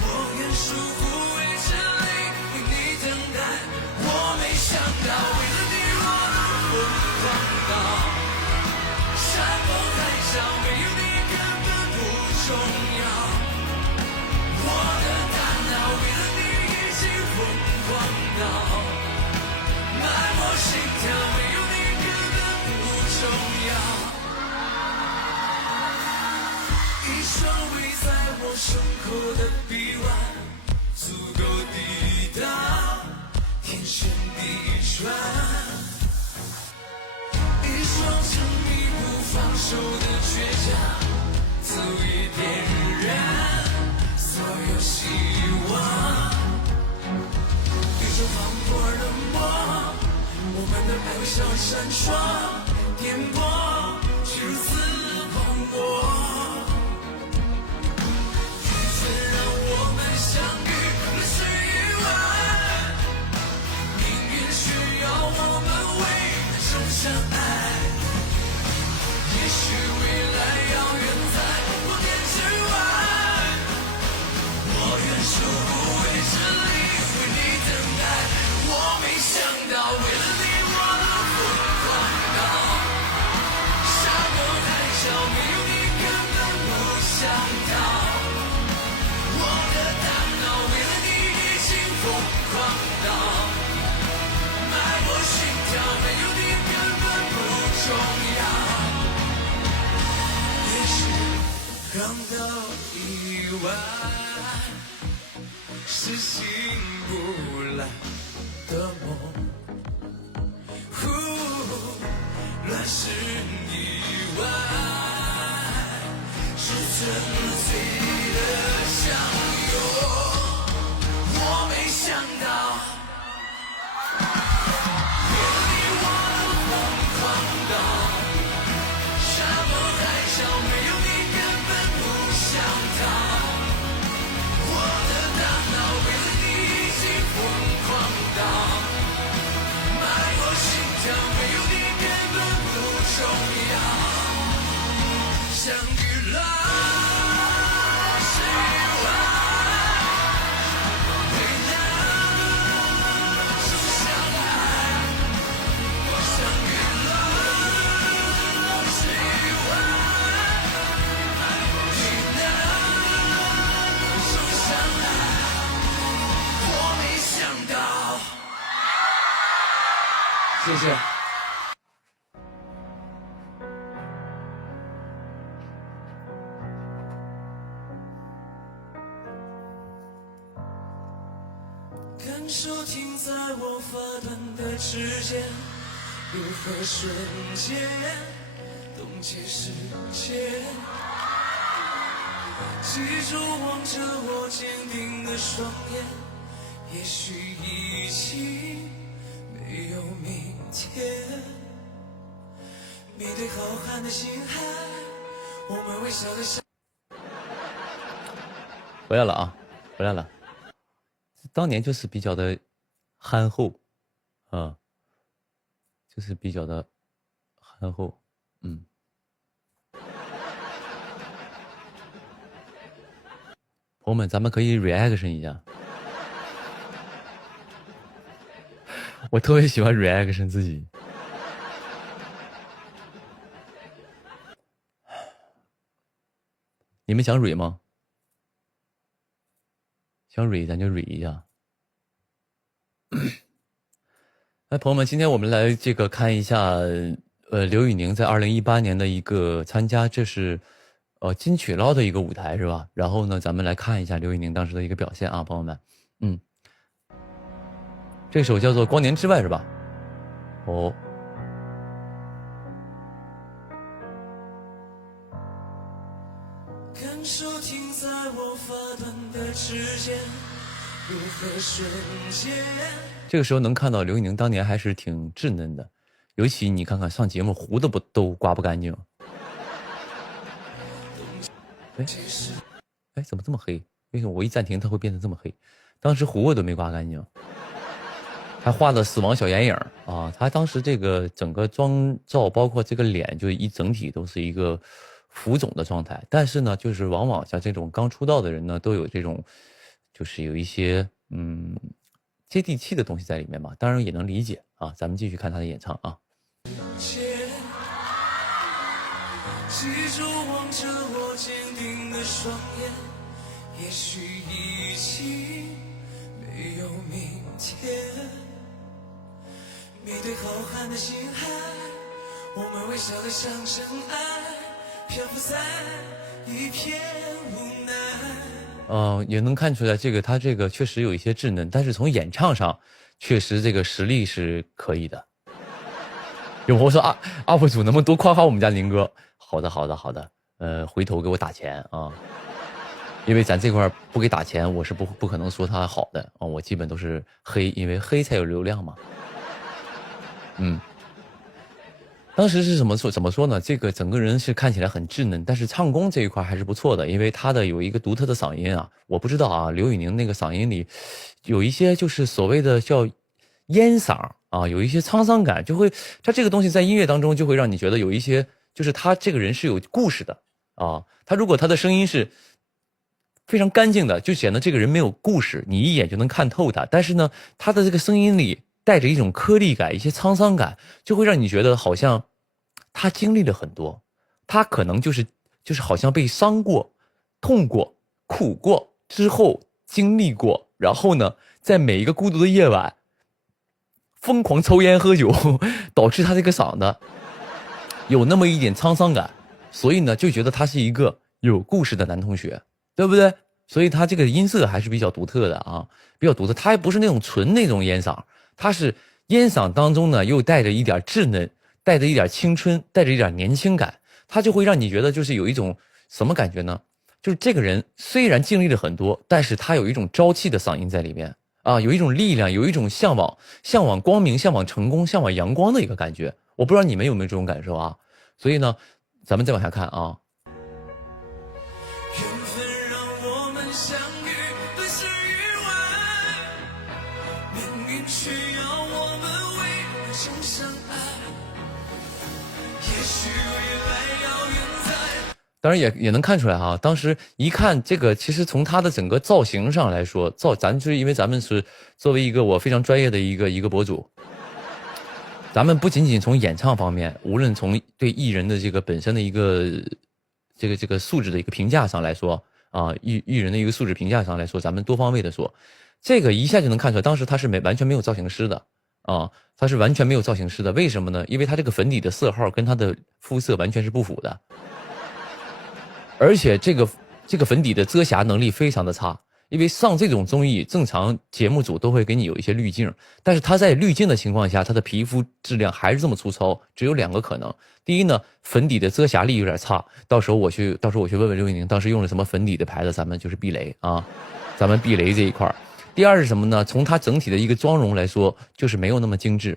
我愿守护为这里为你等待。我没想到为了你我能疯狂到山崩海啸，没有你根本不重要。我的大脑为了你已经疯狂到脉搏心跳，没有你根本不重要。一双围在我胸口的臂弯，足够抵挡天旋地转。手的倔强足以点燃所有希望。宇宙滂沱的梦，我们的爱会笑里闪烁，颠簸却如此蓬勃。遇见让我们相遇了是意外，命运需要我们为手相爱。也许未来遥远在多年之外，我愿守护为这里为你等待。我没想到为了你我能疯狂到沙漠海角，没有你根本不想逃。我的大脑为了你已经疯狂到脉搏心跳，没有你根本不重要。刚到意外是醒不来的梦，乱世意外是纯粹的相拥。我没想到为了你我能疯狂到沙漠海角，没有你想逃。我的大脑为了你已经疯狂到脉搏心跳，没有你根本不重要。相遇了是意外，未来是相爱。我相遇了是意外，谢谢。感受停在我发端的指尖，如何瞬间冻结时间？记住望着我坚定的双眼，也许已经没有明天。面对浩瀚的星海，我们微笑的笑。回来了啊，回来了。当年就是比较的憨厚，啊，就是比较的憨厚，嗯。朋友们，咱们可以 reaction 一下。我特别喜欢 reaction 自己。你们想蕊吗？想蕊咱就蕊一下。来，朋友们，今天我们来这个看一下，刘宇宁在2018年的一个参加，这是金曲捞的一个舞台是吧？然后呢，咱们来看一下刘宇宁当时的一个表现啊，朋友们，这首叫做《光年之外》是吧？哦。感受停在我发端的指尖，如何瞬间。这个时候能看到刘宇宁当年还是挺稚嫩的，尤其你看看上节目胡子都刮不干净。哎，怎么这么黑？为什么我一暂停它会变得这么黑？当时胡子都没刮干净，还画了死亡小眼影啊！他当时这个整个妆造，包括这个脸，就一整体都是一个浮肿的状态。但是呢，就是往往像这种刚出道的人呢，都有这种，就是有一些接地气的东西在里面嘛。当然也能理解啊。咱们继续看他的演唱啊。记住望着我坚定的双眼，也许已经没有明天。面对浩瀚的星海，我们微笑的像尘埃，漂浮在一片无奈。也能看出来，他这个确实有一些稚嫩，但是从演唱上，确实这个实力是可以的。有朋友说UP主能不能多夸夸我们家林哥？好的，回头给我打钱啊，因为咱这块不给打钱，我是不可能说他好的啊，我基本都是黑，因为黑才有流量嘛。当时是怎么说呢？这个整个人是看起来很稚嫩，但是唱功这一块还是不错的，因为他的有一个独特的嗓音啊，我不知道啊，刘宇宁那个嗓音里有一些就是所谓的叫烟嗓啊，有一些沧桑感，就会他这个东西在音乐当中就会让你觉得有一些，就是他这个人是有故事的啊。他如果他的声音是非常干净的，就显得这个人没有故事，你一眼就能看透他。但是呢，他的这个声音里带着一种颗粒感，一些沧桑感，就会让你觉得好像他经历了很多，他可能就是好像被伤过、痛过、苦过之后经历过，然后呢，在每一个孤独的夜晚疯狂抽烟喝酒，导致他这个嗓子有那么一点沧桑感，所以呢就觉得他是一个有故事的男同学，对不对？所以他这个音色还是比较独特的啊，比较独特。他也不是那种纯那种烟嗓，他是烟嗓当中呢又带着一点稚嫩，带着一点青春，带着一点年轻感，他就会让你觉得就是有一种什么感觉呢？就是这个人虽然经历了很多，但是他有一种朝气的嗓音在里面啊，有一种力量，有一种向往光明，向往成功，向往阳光的一个感觉。我不知道你们有没有这种感受啊？所以呢，咱们再往下看啊。缘分让我们相遇，不是意外。命运需要我们为了相相爱，也许未来遥远在。当然也能看出来哈，当时一看这个，其实从他的整个造型上来说，咱就是因为咱们是作为一个我非常专业的一个博主，咱们不仅仅从演唱方面，无论从对艺人的这个本身的一个这个素质的一个评价上来说啊，艺人的一个素质评价上来说，咱们多方位的说，这个一下就能看出来，当时他是完全没有造型师的啊，他是完全没有造型师的。为什么呢？因为他这个粉底的色号跟他的肤色完全是不符的。而且这个粉底的遮瑕能力非常的差，因为上这种综艺，正常节目组都会给你有一些滤镜，但是他在滤镜的情况下，他的皮肤质量还是这么粗糙，只有两个可能。第一呢，粉底的遮瑕力有点差，到时候我去问问刘宇宁，当时用了什么粉底的牌子，咱们就是避雷啊，咱们避雷这一块。第二是什么呢？从他整体的一个妆容来说，就是没有那么精致。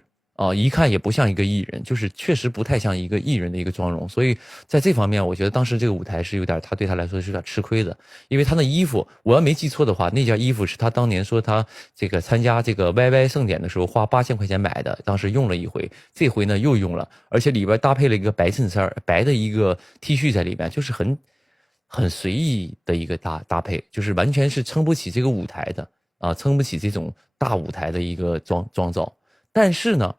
一看也不像一个艺人，就是确实不太像一个艺人的一个妆容，所以在这方面，我觉得当时这个舞台是有点，他对他来说是有点吃亏的，因为他的衣服，我要没记错的话，那件衣服是他当年说他这个参加这个 YY 盛典的时候花8000块钱买的，当时用了一回，这回呢又用了，而且里边搭配了一个白衬衫，白的一个 T 恤在里面，就是很随意的一个搭配，就是完全是撑不起这个舞台的啊，撑不起这种大舞台的一个妆造，但是呢。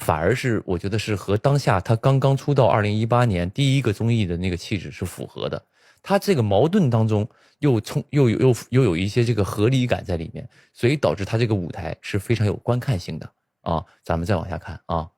反而是我觉得是和当下他刚刚出道2018年第一个综艺的那个气质是符合的，他这个矛盾当中又有一些这个合理感在里面，所以导致他这个舞台是非常有观看性的啊。咱们再往下看啊。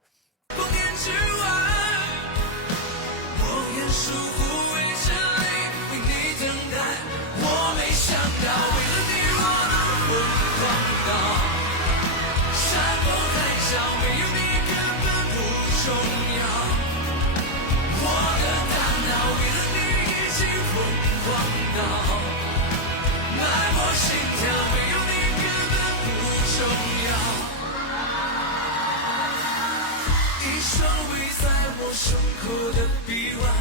胸口的臂弯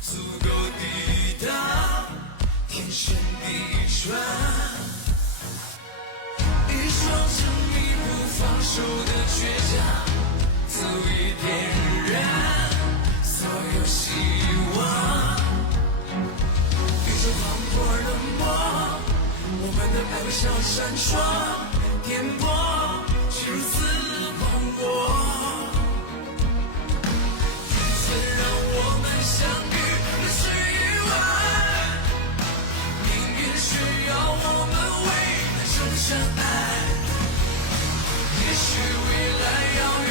足够抵挡天旋地转，一双沉迷不放手的倔强，足以点燃所有希望。宇宙磅礴冷漠，我们的爱会像闪烁颠簸，却如此磅礴。让我们相遇不是意外，命运需要我们为了生相爱，也许未来遥远。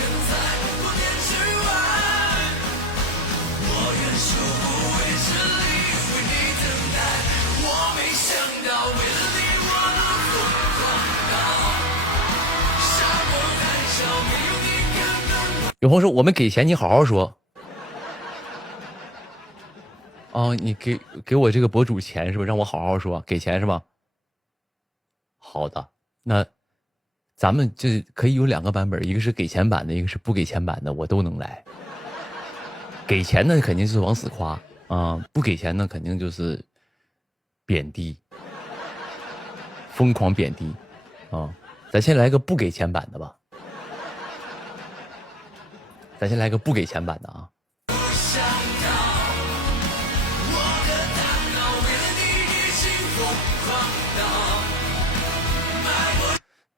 有朋友说我们给钱，你好好说。哦，你给我这个博主钱是不是？让我好好说，给钱是吧？好的，那咱们这可以有2个版本，一个是给钱版的，一个是不给钱版的，我都能来。给钱的肯定是往死夸啊，不给钱的肯定就是贬低，疯狂贬低啊。咱先来个不给钱版的吧，咱先来个不给钱版的啊。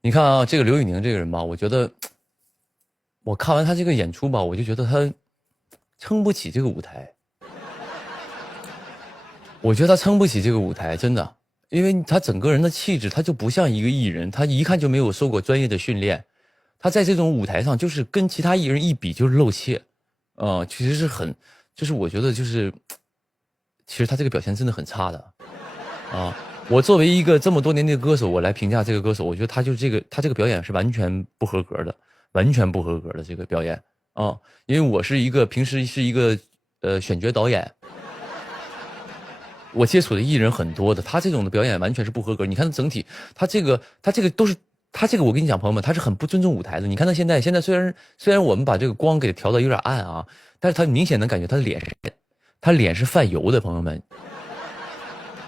你看啊，这个刘宇宁这个人吧，我觉得我看完他这个演出吧，我就觉得他撑不起这个舞台。我觉得他撑不起这个舞台，真的，因为他整个人的气质，他就不像一个艺人，他一看就没有受过专业的训练，他在这种舞台上就是跟其他艺人一比就是露怯，其实是很，就是我觉得就是，其实他这个表现真的很差的，啊。我作为一个这么多年的歌手，我来评价这个歌手，我觉得他就他这个表演是完全不合格的，完全不合格的这个表演啊！因为我平时是一个选角导演，我接触的艺人很多的，他这种的表演完全是不合格。你看整体，他这个都是他这个，我跟你讲，朋友们，他是很不尊重舞台的。你看他现在虽然我们把这个光给调的有点暗啊，但是他明显能感觉他脸是泛油的，朋友们。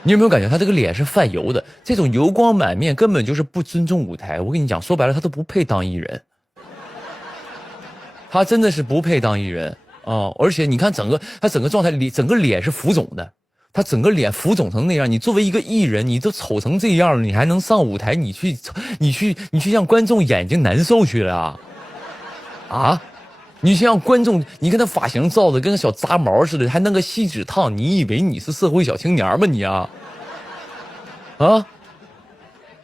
你有没有感觉他这个脸是泛油的？这种油光满面根本就是不尊重舞台。我跟你讲，说白了他都不配当艺人，他真的是不配当艺人啊！而且你看他整个状态里，整个脸是浮肿的，他整个脸浮肿成那样。你作为一个艺人，你都丑成这样了，你还能上舞台？你去让观众眼睛难受去了啊！你像观众，你看他发型照的跟个小杂毛似的，还弄个锡纸烫，你以为你是社会小青年吗你啊？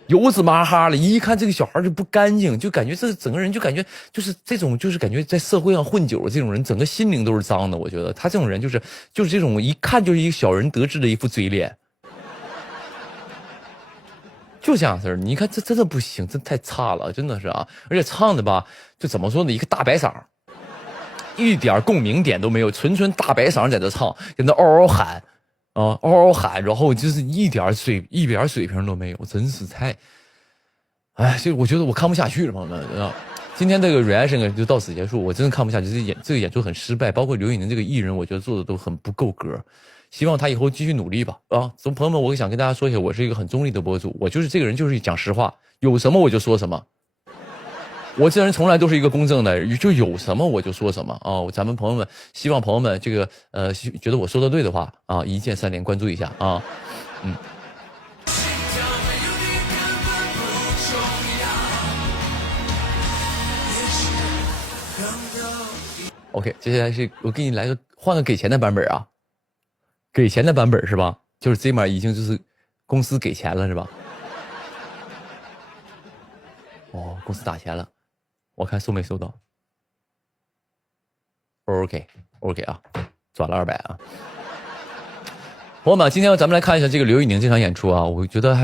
油滋麻哈了，一看这个小孩就不干净，就感觉这整个人就感觉就是这种，就是感觉在社会上混久了，这种人整个心灵都是脏的。我觉得他这种人就是这种一看就是一个小人得志的一副嘴脸，就这样式儿。你看这真的不行，这太差了，真的是啊！而且唱的吧，就怎么说呢，一个大白嗓。一点共鸣点都没有，纯大白嗓在这唱，在那嗷嗷喊，嗷嗷喊，然后就是一点水平都没有，真是太，哎，这我觉得我看不下去了，朋友们啊！今天这个 reaction 就到此结束，我真的看不下去，这个演出很失败，包括刘宇宁这个艺人，我觉得做的都很不够格，希望他以后继续努力吧啊！朋友们，我想跟大家说一下，我是一个很中立的博主，我就是这个人，就是讲实话，有什么我就说什么。我这人从来都是一个公正的，就有什么我就说什么啊！咱们朋友们，希望朋友们这个觉得我说的对的话啊，一键3连关注一下啊，OK， 接下来是我给你来个换个给钱的版本啊，给钱的版本是吧？就是这码已经就是公司给钱了是吧？哦，公司打钱了。我看收没收到 ？OK 啊，转了200啊。朋友们，今天咱们来看一下这个刘宇宁这场演出啊，我觉得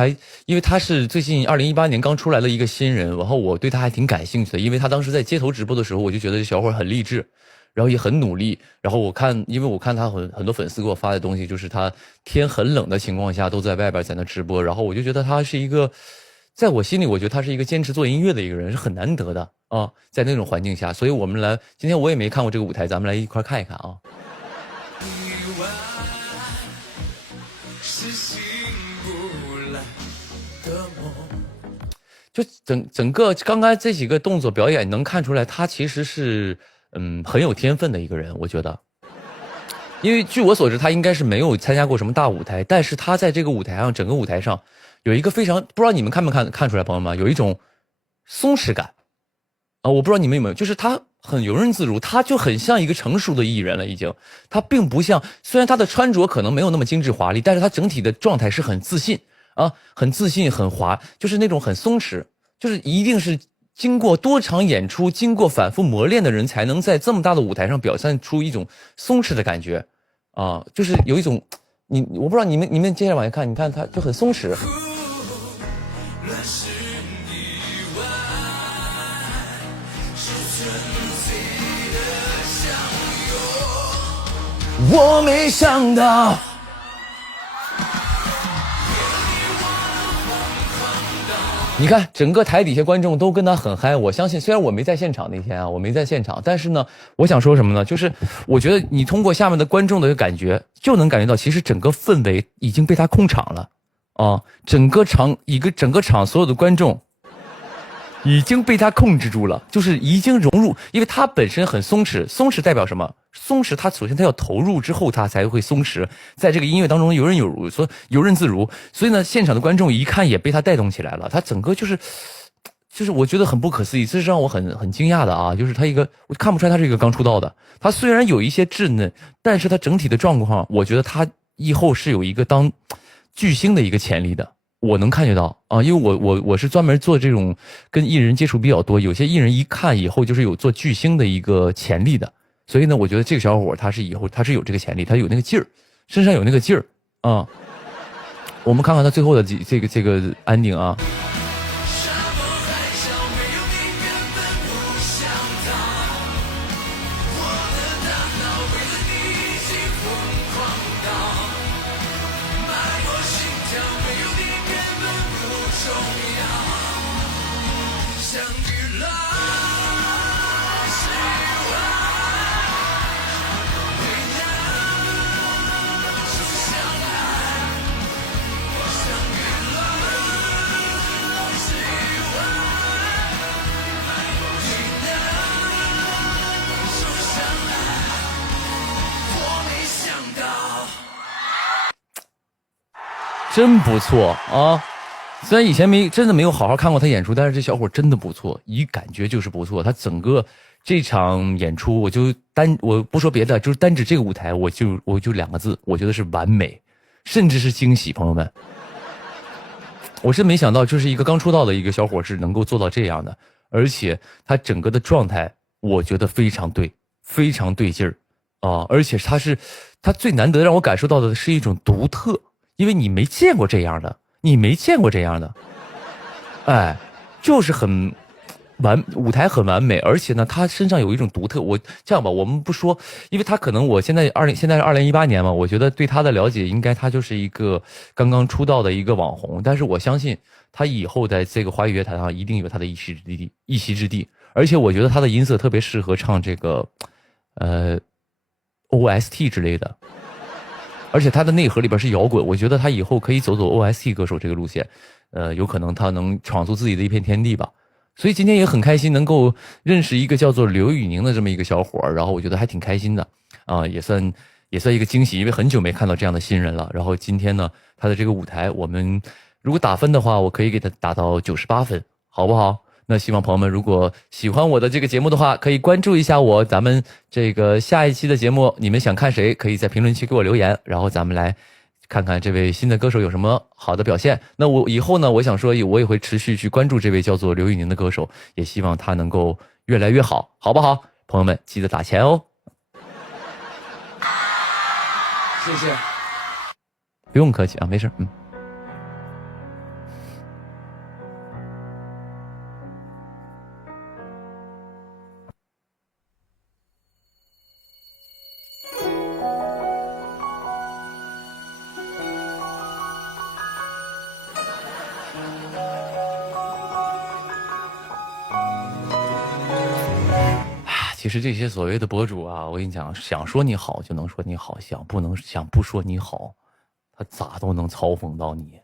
因为他是最近2018年刚出来的一个新人，然后我对他还挺感兴趣的，因为他当时在街头直播的时候，我就觉得这小伙很励志，然后也很努力，然后因为我看他很多粉丝给我发的东西，就是他天很冷的情况下都在外边在那直播，然后我就觉得他是一个。在我心里，我觉得他是一个坚持做音乐的一个人，是很难得的啊！在那种环境下，所以我们来，今天我也没看过这个舞台，咱们来一块看一看啊！就整个刚刚这几个动作表演，能看出来他其实是很有天分的一个人，我觉得。因为据我所知，他应该是没有参加过什么大舞台，但是他在这个舞台上，整个舞台上。有一个非常不知道你们看没看出来，朋友们有一种松弛感啊！我不知道你们有没有，就是他很游刃自如，他就很像一个成熟的艺人了，已经。他并不像，虽然他的穿着可能没有那么精致华丽，但是他整体的状态是很自信啊，很自信，很滑，就是那种很松弛，就是一定是经过多场演出，经过反复磨练的人，才能在这么大的舞台上表现出一种松弛的感觉啊，就是有一种我不知道你们接着往下看，你看他就很松弛。我没想到。你看，整个台底下观众都跟他很嗨。我相信，虽然我没在现场那天啊，我没在现场，但是呢，我想说什么呢？就是我觉得你通过下面的观众的感觉，就能感觉到，其实整个氛围已经被他控场了啊！整个场所有的观众已经被他控制住了，就是已经融入，因为他本身很松弛，松弛代表什么？松弛，他首先他要投入之后，他才会松弛，在这个音乐当中游刃有余，说游刃自如。所以呢，现场的观众一看也被他带动起来了，他整个就是我觉得很不可思议，这是让我很惊讶的啊！就是他我看不出来他是一个刚出道的，他虽然有一些稚嫩，但是他整体的状况，我觉得他以后是有一个当巨星的一个潜力的。我能感觉到啊，因为我是专门做这种跟艺人接触比较多，有些艺人一看以后就是有做巨星的一个潜力的，所以呢，我觉得这个小伙他是以后他是有这个潜力，他有那个劲儿，身上有那个劲儿啊。我们看看他最后的这个安定啊。真不错啊！虽然以前真的没有好好看过他演出，但是这小伙真的不错，一感觉就是不错。他整个这场演出，我不说别的，就是单指这个舞台，我就两个字，我觉得是完美，甚至是惊喜。朋友们，我真没想到，就是一个刚出道的一个小伙是能够做到这样的，而且他整个的状态，我觉得非常对，非常对劲儿啊！而且他最难得让我感受到的是一种独特。因为你没见过这样的，哎，就是舞台很完美，而且呢，他身上有一种独特。这样吧，我们不说，因为他可能现在是2018年嘛，我觉得对他的了解，应该他就是一个刚刚出道的一个网红，但是我相信他以后在这个华语乐坛上一定有他的一席之地，而且我觉得他的音色特别适合唱这个OST 之类的。而且他的内核里边是摇滚，我觉得他以后可以走 OST 歌手这个路线，有可能他能闯出自己的一片天地吧。所以今天也很开心能够认识一个叫做刘宇宁的这么一个小伙，然后我觉得还挺开心的啊，也算一个惊喜，因为很久没看到这样的新人了。然后今天呢，他的这个舞台，我们如果打分的话，我可以给他打到98分，好不好？那希望朋友们如果喜欢我的这个节目的话，可以关注一下我，咱们这个下一期的节目，你们想看谁，可以在评论区给我留言，然后咱们来看看这位新的歌手有什么好的表现。那我以后呢，我想说我也会持续去关注这位叫做刘宇宁的歌手，也希望他能够越来越好，好不好？朋友们记得打钱哦。谢谢。不用客气啊，没事。其实这些所谓的博主啊，我跟你讲，想说你好就能说你好，想不说你好，他咋都能嘲讽到你。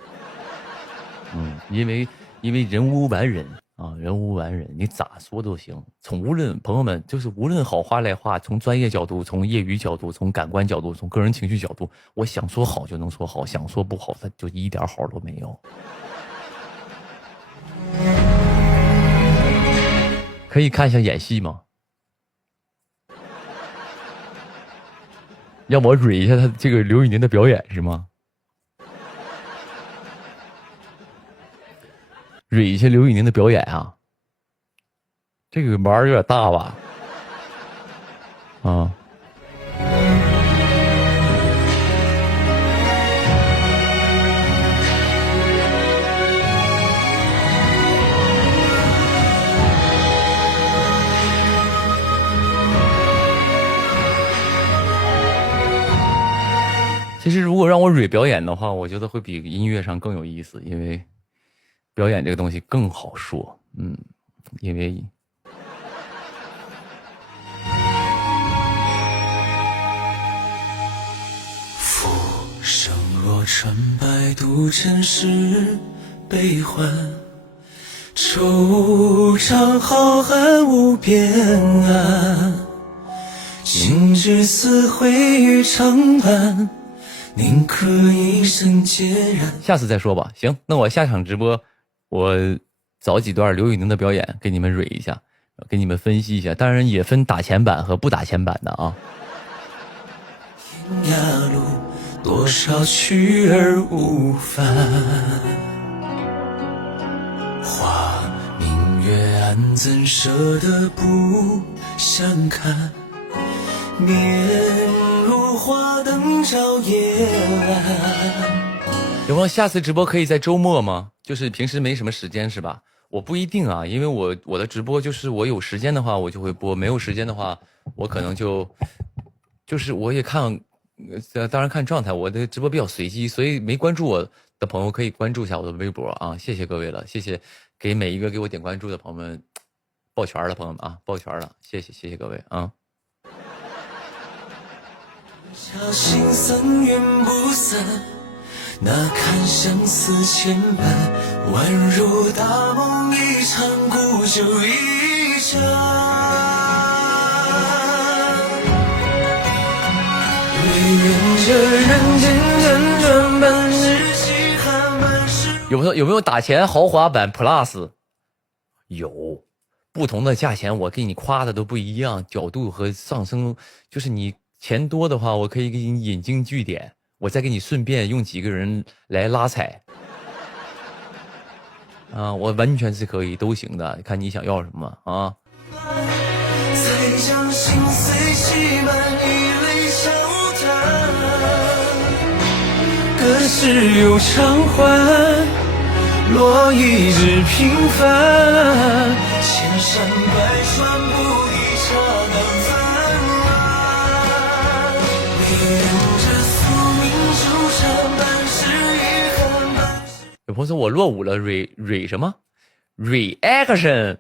因为人无完人啊，人无完人，你咋说都行。朋友们，就是无论好话赖话，从专业角度，从业余角度，从感官角度，从个人情绪角度，我想说好就能说好，想说不好，他就一点好都没有。可以看一下演戏吗？让我蕊一下他这个刘宇宁的表演是吗？蕊一下刘宇宁的表演啊，这个玩有点大吧？啊。其实如果让我蕊表演的话，我觉得会比音乐上更有意思，因为表演这个东西更好说。因为浮生若尘摆，渡尘世悲欢，惆怅浩瀚无边岸，今日似回于长安，宁可一生孑然。下次再说吧。行，那我下场直播，我找几段刘宇宁的表演给你们蕊一下，给你们分析一下。当然也分打钱版和不打钱版的啊。天涯路，多少去而无返。花明月暗，怎舍得不相看？面如花灯照夜阑。有没有下次直播可以在周末吗？就是平时没什么时间是吧？我不一定啊，因为我的直播就是我有时间的话我就会播，没有时间的话我可能就是我也看，当然看状态，我的直播比较随机，所以没关注我的朋友可以关注一下我的微博啊，谢谢各位了，谢谢给每一个给我点关注的朋友们，抱拳了朋友们啊，抱拳了，谢谢各位啊。小心三云不散，那堪相思千般，宛如大梦一场，古酒一盏。唯愿这人间辗转，半世稀罕，半世。有没有打钱豪华版 Plus？ 有，不同的价钱我给你夸的都不一样，角度和上升，就是你钱多的话，我可以给你引经据典，我再给你顺便用几个人来拉踩。啊，我完全是可以，都行的，看你想要什么啊。才将心碎气满，一泪消淡。隔世有偿还，落一纸平凡。千山百川不抵茶淡饭碗。唯愿这宿命纠缠，半世遗憾，半世。有朋友说我落伍了，re 什么 reaction？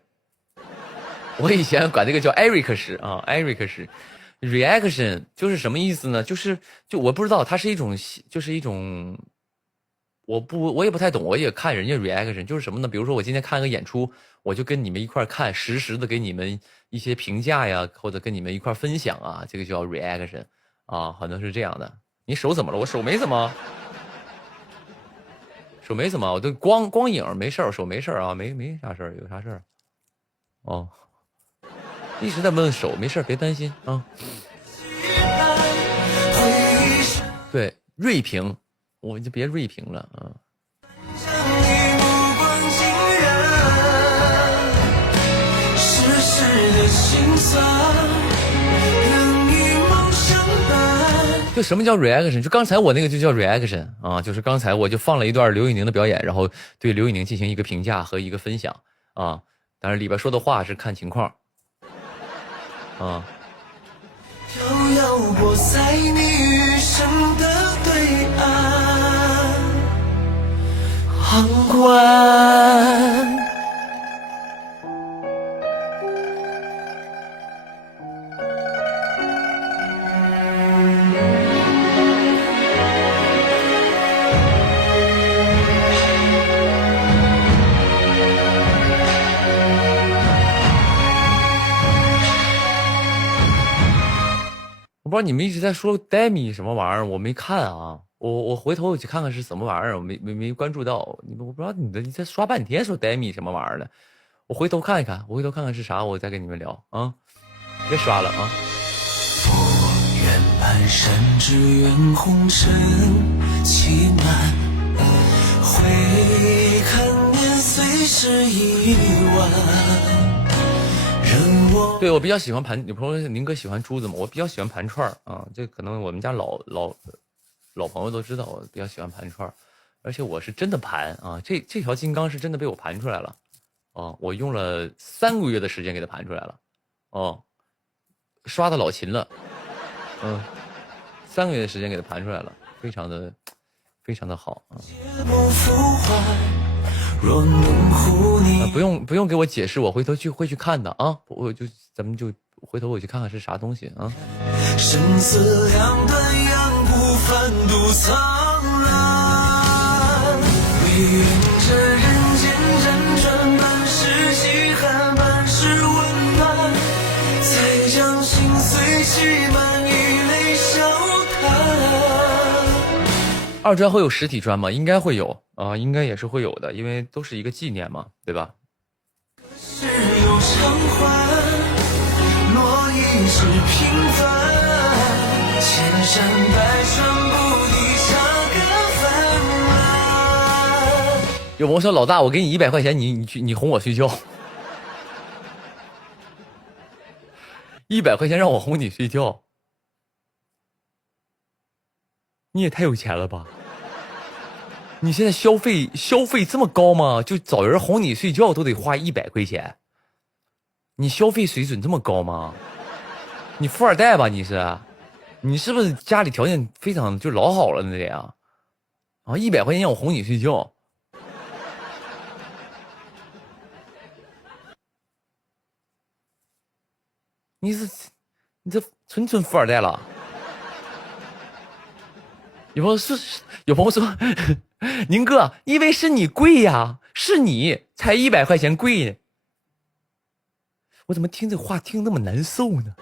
我以前管这个叫 Eric 式啊 ，Eric 式 reaction 就是什么意思呢？就我不知道，它是一种我也不太懂，我也看人家 reaction 就是什么呢？比如说我今天看个演出，我就跟你们一块看，实时的给你们一些评价呀，或者跟你们一块分享啊，这个叫 reaction 啊，好像是这样的。你手怎么了？我手没怎么。手没怎么，我都光影没事儿，手没事儿啊，没啥事儿，有啥事儿？哦，一直在问手，没事儿，别担心啊。对，锐评，我就别锐评了啊。世事的辛酸。就什么叫 reaction？ 就刚才我那个就叫 reaction 啊，就是刚才我就放了一段刘宇宁的表演，然后对刘宇宁进行一个评价和一个分享啊。当然里边说的话是看情况啊。遥遥过在你余生的对岸，航关。我不知道你们一直在说 Demi 什么玩意儿，我没看啊，我回头去看看是什么玩意儿，我没关注到你们，我不知道你在刷半天说 Demi 什么玩意儿的，我回头看一看，我回头看看是啥，我再跟你们聊啊，别刷了啊。我愿蹒跚，只愿红尘欺瞒，回看年岁是一晚。对，我比较喜欢盘，你朋友宁哥喜欢珠子吗？我比较喜欢盘串啊，这可能我们家老朋友都知道，我比较喜欢盘串，而且我是真的盘啊，这条金刚是真的被我盘出来了，哦，我用了3个月的时间给它盘出来了，哦，刷的老勤了，3个月的时间给它盘出来了，非常的好啊。不用给我解释，我回头会去看的啊。咱们就回头我去看看是啥东西啊。生死两端，阳谷翻渡苍蓝，为愿这人间辗转，半世稀罕，半世温暖，才将心碎挤满，以泪消叹。二专会有实体专吗？应该会有啊，应该也是会有的，因为都是一个纪念嘛，对吧？是有偿还，诺一世平凡，千山百川不抵茶根泛滥。有朋友说老大，我给你100块钱，你哄我睡觉。100块钱让我哄你睡觉，你也太有钱了吧！你现在消费这么高吗？就找人哄你睡觉都得花100块钱，你消费水准这么高吗？你富二代吧？你是不是家里条件非常就老好了那得啊？100块钱让我哄你睡觉，你这纯富二代了。有朋友说，宁哥，因为是你贵呀，是你才100块钱贵。我怎么听这话听那么难受呢？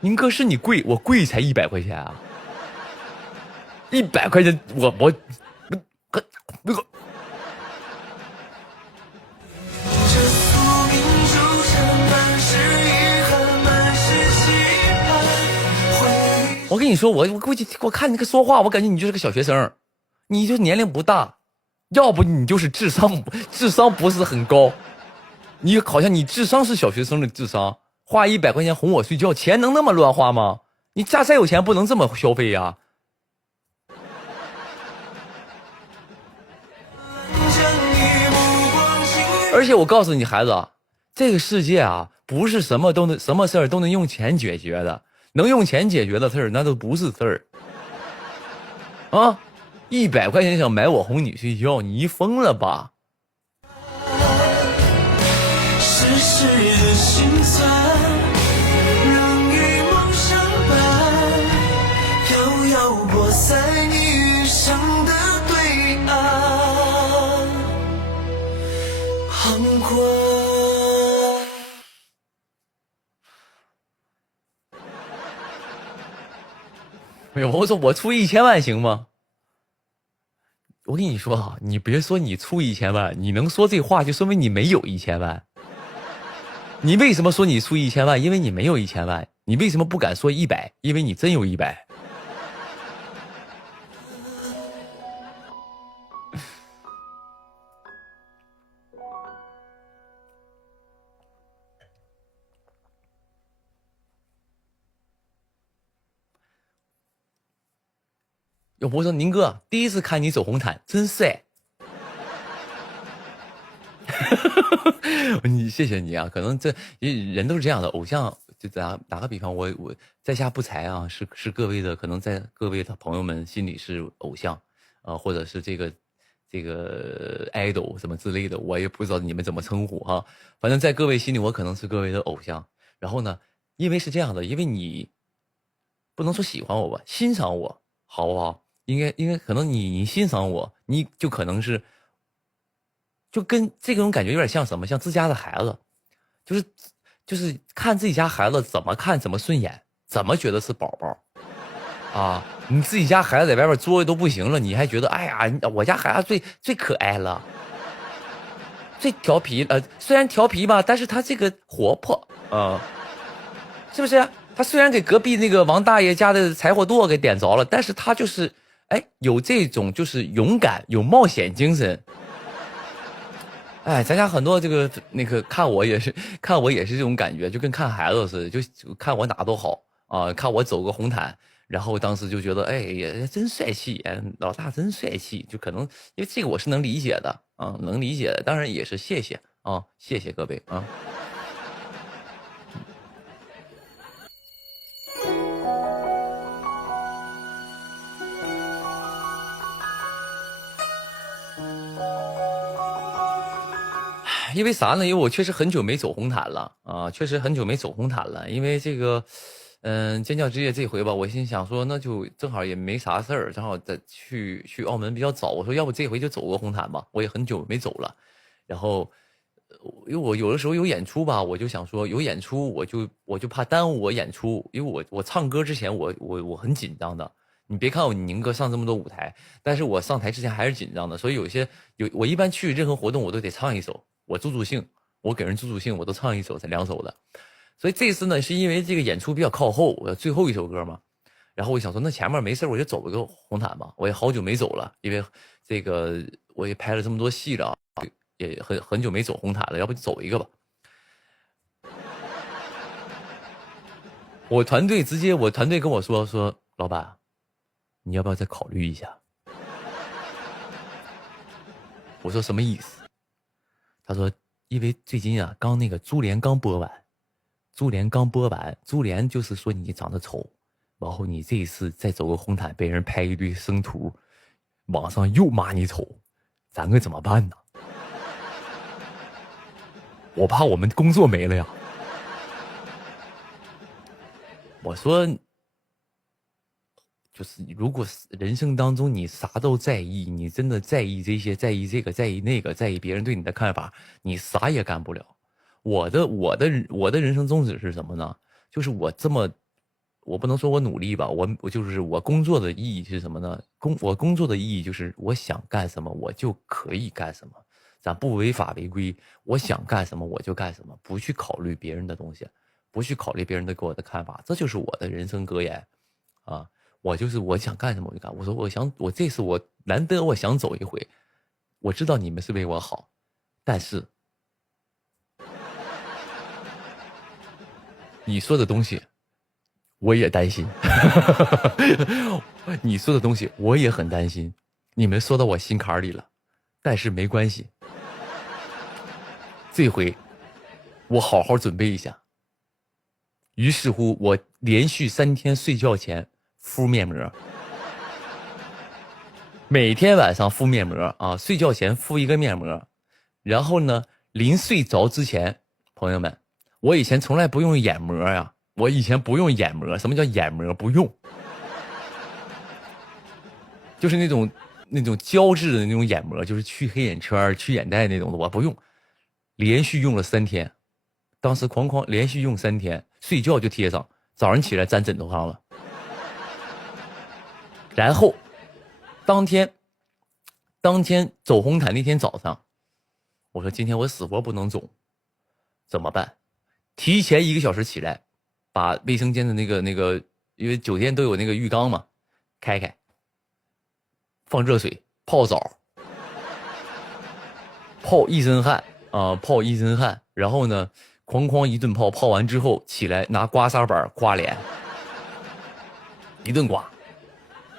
宁哥是你贵，我贵才100块钱啊！100块钱，我那个。我跟你说，我估计我看你个说话，我感觉你就是个小学生，你就年龄不大，要不你就是智商不是很高，你好像你智商是小学生的智商，花100块钱哄我睡觉，钱能那么乱花吗？你家再有钱不能这么消费呀！而且我告诉你孩子，这个世界啊，不是什么事儿都能用钱解决的。能用钱解决的事儿，那都不是事儿啊！100块钱想买我哄你睡觉，你疯了吧？世事的心酸，让与梦相伴，遥遥过在你余生的对岸，旁观。有朋友说我出1000万行吗？我跟你说啊，你别说你出1000万，你能说这话就说明你没有1000万。你为什么说你出1000万？因为你没有1000万。你为什么不敢说100？因为你真有100。有朋友说宁哥第一次看你走红毯真帅。你谢谢你啊，可能这人都是这样的，偶像就打个比方，我在下不才啊，是各位的，可能在各位的朋友们心里是偶像或者是这个 idol 什么之类的，我也不知道你们怎么称呼哈，反正在各位心里我可能是各位的偶像。然后呢，因为是这样的，因为你不能说喜欢我吧，欣赏我好不好？应该可能你欣赏我，你就可能是就跟这种感觉有点像什么，像自家的孩子，就是看自己家孩子怎么看怎么顺眼，怎么觉得是宝宝啊。你自己家孩子在外边作的都不行了，你还觉得哎呀我家孩子最可爱了，最调皮，虽然调皮吧，但是他这个活泼是不是？他虽然给隔壁那个王大爷家的柴火垛给点着了，但是他就是有这种就是勇敢有冒险精神。咱家很多这个看我也是这种感觉，就跟看孩子似的，就看我哪都好啊，看我走个红毯，然后当时就觉得呀真帅气，老大真帅气，就可能因为这个我是能理解的啊，能理解的，当然也是谢谢啊，谢谢各位啊。因为啥呢？因为我确实很久没走红毯了啊，确实很久没走红毯了。因为这个，尖叫之夜这回吧，我心想说，那就正好也没啥事儿，正好在去澳门比较早，我说要不这回就走个红毯吧，我也很久没走了。然后，因为我有的时候有演出吧，我就想说有演出，我就怕耽误我演出，因为我唱歌之前我很紧张的。你别看我宁哥上这么多舞台，但是我上台之前还是紧张的，所以我一般去任何活动我都得唱一首，我助助兴，我给人助助兴，我都唱一首才2首的。所以这次呢，是因为这个演出比较靠后，我最后一首歌嘛，然后我想说那前面没事我就走一个红毯吧，我也好久没走了，因为这个我也拍了这么多戏了，也很久没走红毯了，要不就走一个吧。我团队跟我说老板，你要不要再考虑一下？我说什么意思？他说因为最近啊，刚那个珠帘刚播完，珠帘就是说你长得丑，然后你这一次再走个红毯，被人拍一堆生图，网上又骂你丑，咱可怎么办呢？我怕我们工作没了呀。我说就是如果人生当中你啥都在意，你真的在意这些，在意这个，在意那个，在意别人对你的看法，你啥也干不了。我的人生宗旨是什么呢？就是我不能说我努力吧，我就是我工作的意义是什么呢？我工作的意义就是我想干什么我就可以干什么，咱不违法违规，我想干什么我就干什么，不去考虑别人的东西，不去考虑别人的给我的看法，这就是我的人生格言啊。我想干什么我就干。我说我这次我难得我想走一回，我知道你们是为我好，但是你说的东西我也担心你说的东西我也很担心，你们说到我心坎里了，但是没关系，这回我好好准备一下。于是乎我连续3天睡觉前敷面膜，每天晚上敷面膜啊，睡觉前敷一个面膜，然后呢临睡着之前，朋友们，我以前从来不用眼膜呀，我以前不用眼膜。什么叫眼膜？不用，就是那种胶质的那种眼膜，就是去黑眼圈去眼袋那种的，我不用。连续用了3天，当时哐连续用3天，睡觉就贴上，早上起来粘枕头上了。然后当天走红毯那天早上，我说今天我死活不能走，怎么办？提前1个小时起来，把卫生间的那个因为酒店都有那个浴缸嘛，开，放热水泡澡，泡一身汗啊，泡一身汗，然后呢哐一顿泡，泡完之后起来拿刮痧板刮脸，一顿刮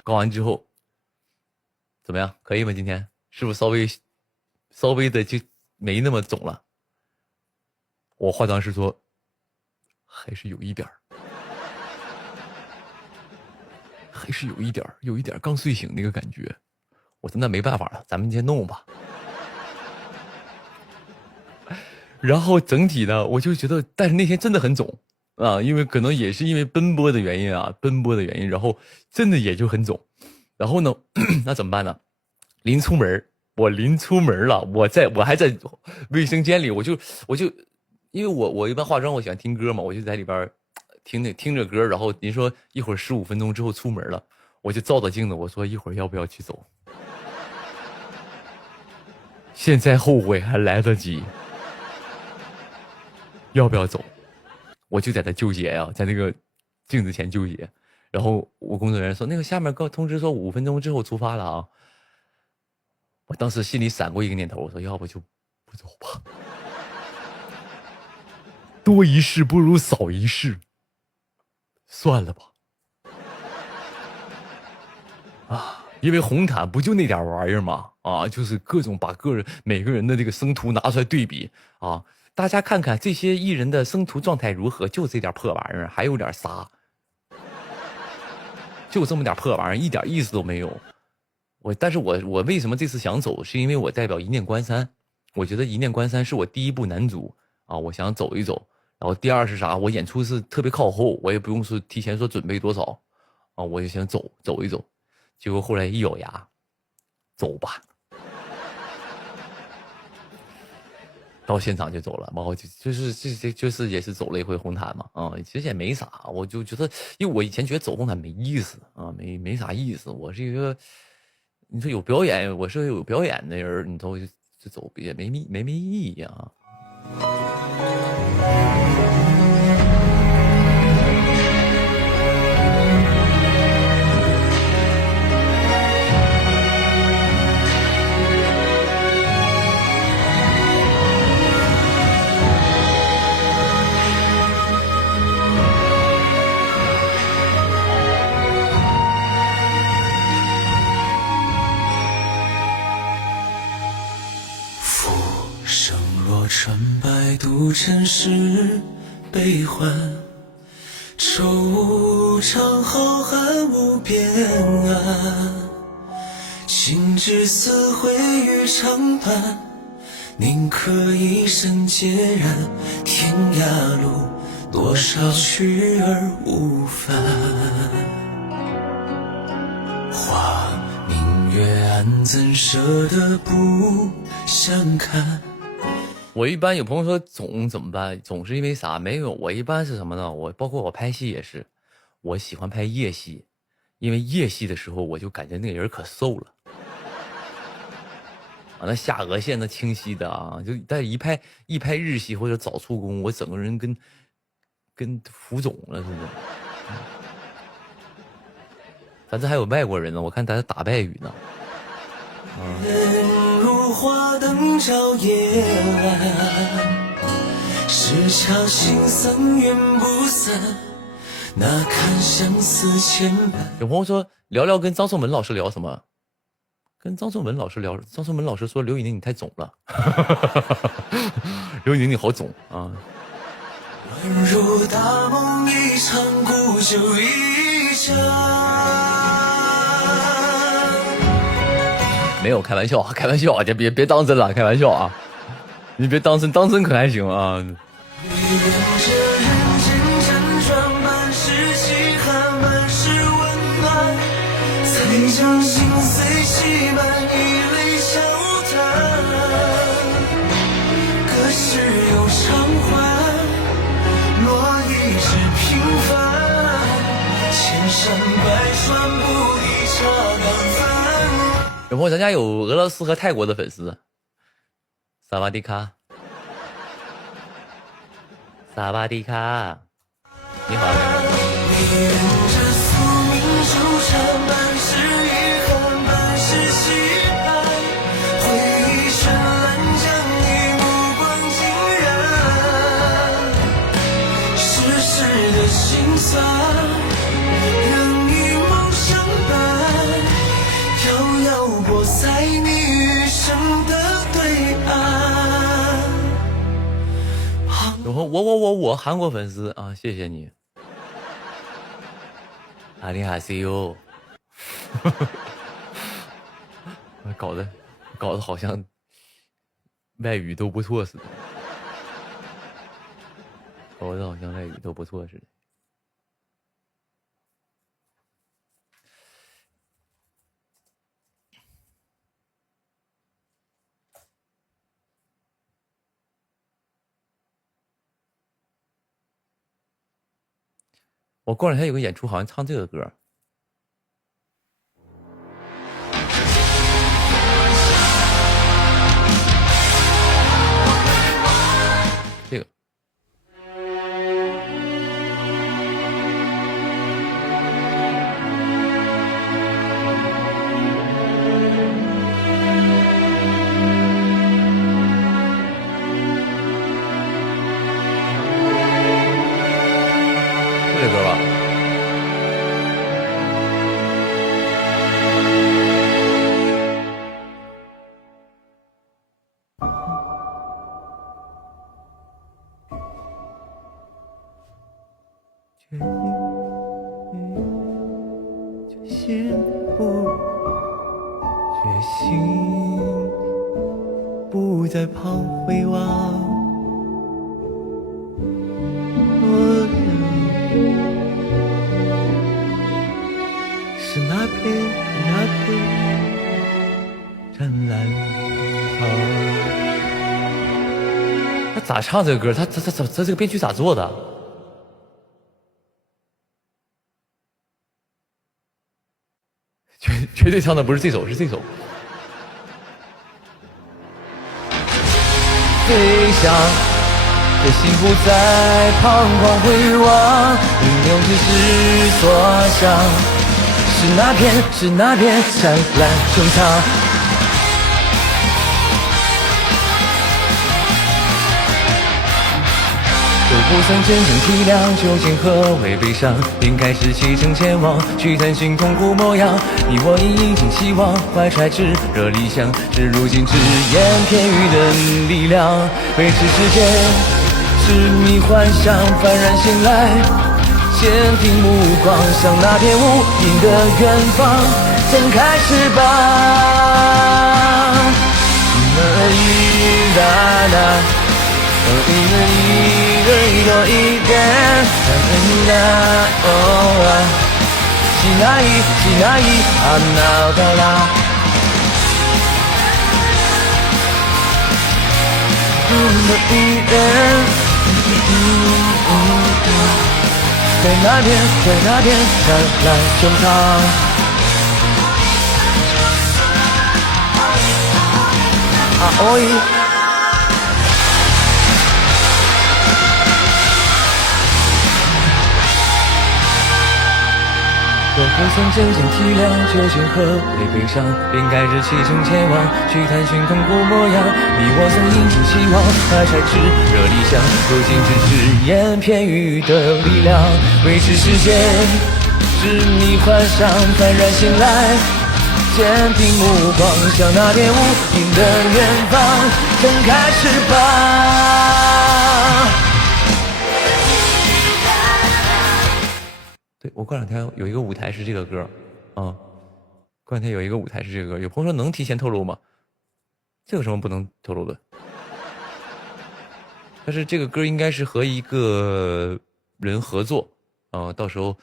完之后怎么样？可以吗？今天是不是稍微的就没那么肿了？我化妆师说还是有一点还是有一点刚睡醒那个感觉。我说那没办法了，咱们先弄吧。然后整体呢，我就觉得，但是那天真的很肿啊，因为可能也是因为奔波的原因，然后真的也就很肿。然后呢，那怎么办呢？临出门了，我还在卫生间里，我就因为我一般化妆我喜欢听歌嘛，我就在里边听着歌，然后您说一会儿15分钟之后出门了，我就照着镜子，我说一会儿要不要去走？现在后悔还来得及，要不要走？我就在那纠结呀，在那个镜子前纠结。然后我工作人员说那个下面通知说5分钟之后出发了啊。我当时心里闪过一个念头，我说要不就不走吧，多一事不如少一事，算了吧。啊，因为红毯不就那点玩意儿吗？啊，就是各种把每个人的这个生图拿出来对比啊，大家看看这些艺人的生图状态如何，就这点破玩意儿，还有点啥？就这么点破玩意儿，一点意思都没有。但是我为什么这次想走，是因为我代表一念关山，我觉得一念关山是我第一步难阻啊，我想走一走。然后第二是啥？我演出是特别靠后，我也不用说提前说准备多少啊，我就想走一走。结果后来一咬牙，走吧。到现场就走了，然后就是也是走了一回红毯嘛，啊，其实也没啥，我就觉得，因为我以前觉得走红毯没意思啊，没啥意思，我是一个，你说有表演，我是有表演的人，你都就走也没意义啊。纯白渡尘世悲欢，惆怅浩瀚无边岸，心之死灰于长伴，宁可一生孑然。天涯路多少去而无返，花明月暗，怎舍得不相看。我一般有朋友说总怎么办？总是因为啥？没有，我一般是什么呢？我包括我拍戏也是，我喜欢拍夜戏，因为夜戏的时候我就感觉那个人可瘦了，啊，那下颚线那清晰的啊，就但一拍日戏或者早出工，我整个人跟浮肿了似的。咱这还有外国人呢，我看他打外语呢。如花灯照夜阑，是桥心散缘不散，那堪相思牵绊。有朋友说聊聊跟张颂文老师聊什么？跟张颂文老师聊，张颂文老师说刘宇宁你太肿了，刘宇宁你好肿啊！宛如大梦一场，古酒一盏。没有开玩笑，开玩笑，别当真了，开玩笑啊！你别当真，当真可还行啊！有朋友咱家有俄罗斯和泰国的粉丝，萨瓦迪卡，萨瓦迪卡，你好。在你余生的对岸。我韩国粉丝啊，谢谢你。阿里哈西哟，搞得好像外语都不错似的，搞得好像外语都不错似的。我过两天有个演出，好像唱这个歌。这个。这歌吧。决心不在旁回望。是那片湛蓝草。他咋唱这个歌？他这个编曲咋做的？绝对唱的不是这首，是这首。飞翔的心不再彷徨回望，应有只是所想。是那片湛蓝穹苍。都不曾真正体谅究竟何为悲伤，便开始启程前往，去探寻痛苦模样。你我因殷尽希望，怀揣炙热理想，至如今只言片语的力量，维持世界，痴迷幻想，幡然醒来。坚定目光向那片无垠的远方，睁开翅膀。一啦啦，一朵一点，西那伊，啊那达拉。一点。在那边湛蓝穹苍。啊哦咦，若不曾真正体谅究竟何为悲伤，便开始启程前往，去探寻痛苦模样。你我曾殷尽希望，怀揣炙热理想，如今只是言片语的力量，维持世界，执迷幻想，幡然醒来，坚定目光向那片无垠的远方，睁开翅膀。对，我过两天有一个舞台是这个歌，过两天有一个舞台是这个歌，有朋友说能提前透露吗？这有什么不能透露的？但是这个歌应该是和一个人合作，到时候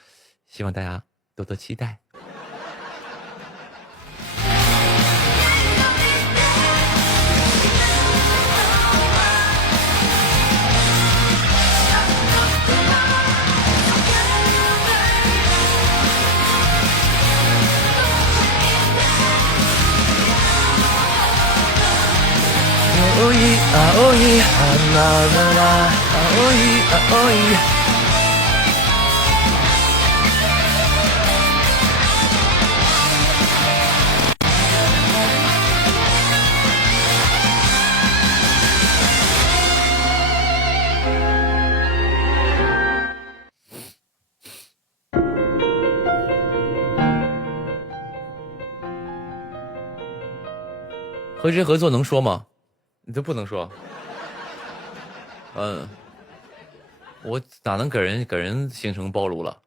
希望大家多多期待。哦咦啊哦咦啊啦啦啦啊哦咦啊哦咦。和谁合作能说吗？你这不能说。我哪能给人行程暴露了？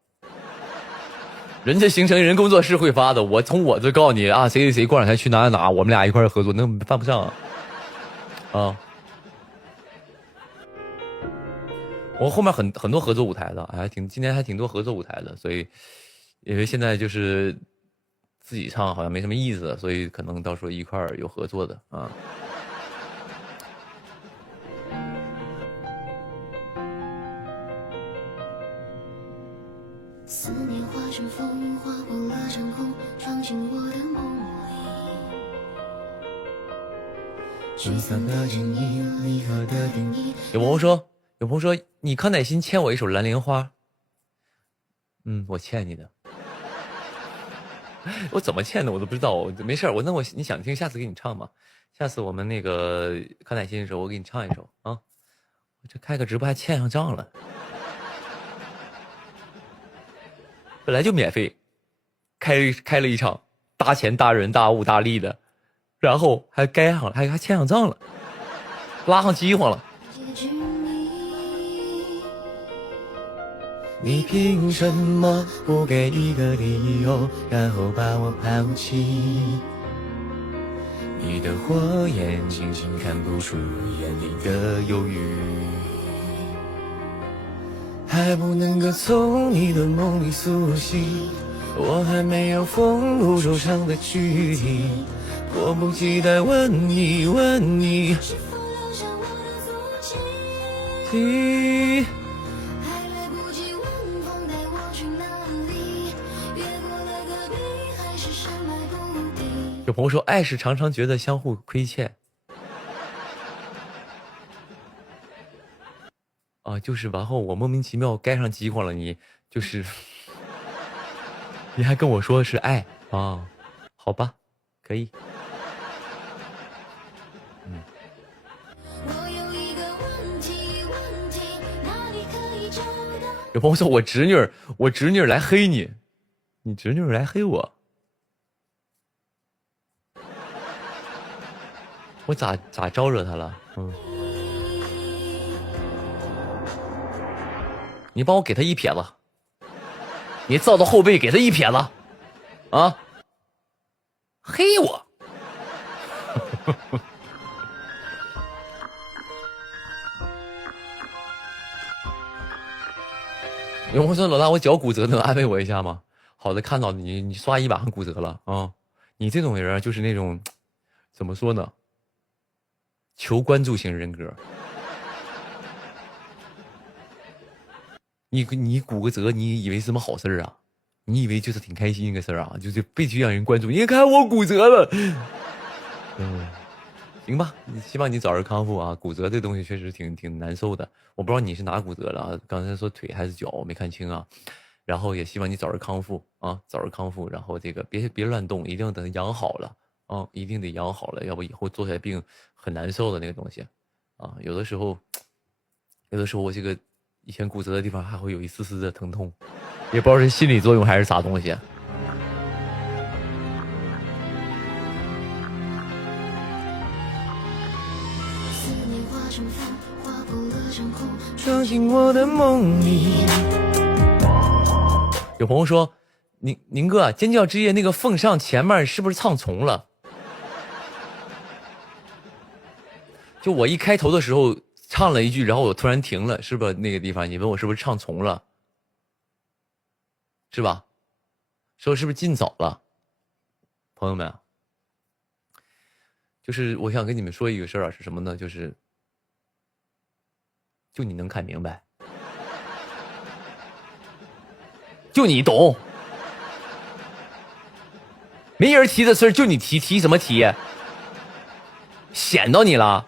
人家行程人工作室会发的，我从我这告诉你啊，谁过两天去哪，我们俩一块合作，那犯不上啊。我后面很多合作舞台的，今年还挺多合作舞台的，所以因为现在就是自己唱好像没什么意思，所以可能到时候一块有合作的啊。思念化成风，划过了长空，闯进我的梦里。沮丧的记忆，离合的定义。有朋友说，你康乃馨欠我一首《蓝莲花》。我欠你的。我怎么欠的我都不知道，没事，你想听，下次给你唱吧。下次我们那个康乃馨的时候，我给你唱一首啊。我这开个直播还欠上账了。本来就免费，开了一场大钱大人大物大利的，然后还还欠上账了，拉上饥荒了。你凭什么不给一个理由，然后把我抛弃？你的火焰，轻轻看不出眼里的忧郁。还不能够从你的梦里苏醒，我还没有封路周长的距离，迫不及待问你问你，是否留下我的足迹？还来不及问风带我去哪里，越过了戈壁，还是深埋不底。有朋友说爱是常常觉得相互亏欠啊，就是然后我莫名其妙该上饥荒了，你就是你还跟我说是爱啊，好吧，可以。我有一个问题，哪里可以找到？有朋友说我侄女来黑你，你侄女来黑我，我咋招惹她了？你帮我给她一撇子，你照到后背给她一撇子，啊，黑我。有朋友说老大，我脚骨折能安慰我一下吗？好的，看到你刷一把上骨折了啊！你这种人就是那种怎么说呢？求关注型人格。你骨个折，你以为是什么好事啊？你以为就是挺开心一个事啊？就是必须让人关注。你看我骨折了，行吧，希望你早日康复啊！骨折这东西确实挺难受的，我不知道你是哪骨折了啊？刚才说腿还是脚，我没看清啊。然后也希望你早日康复啊，早日康复。然后这个别乱动，一定等养好了啊，一定得养好了，要不以后做起来病很难受的那个东西啊。有的时候我这个以前骨折的地方还会有一丝丝的疼痛，也不知道是心理作用还是啥东西。装进我的梦里。有朋友说，宁哥，尖叫之夜那个奉上前面是不是唱重了？就我一开头的时候唱了一句，然后我突然停了，是不是那个地方？你问我是不是唱重了？是吧？说是不是进早了？朋友们，就是我想跟你们说一个事儿啊，是什么呢？就你能看明白，就你懂，没人提的事儿就你提什么提？显到你了。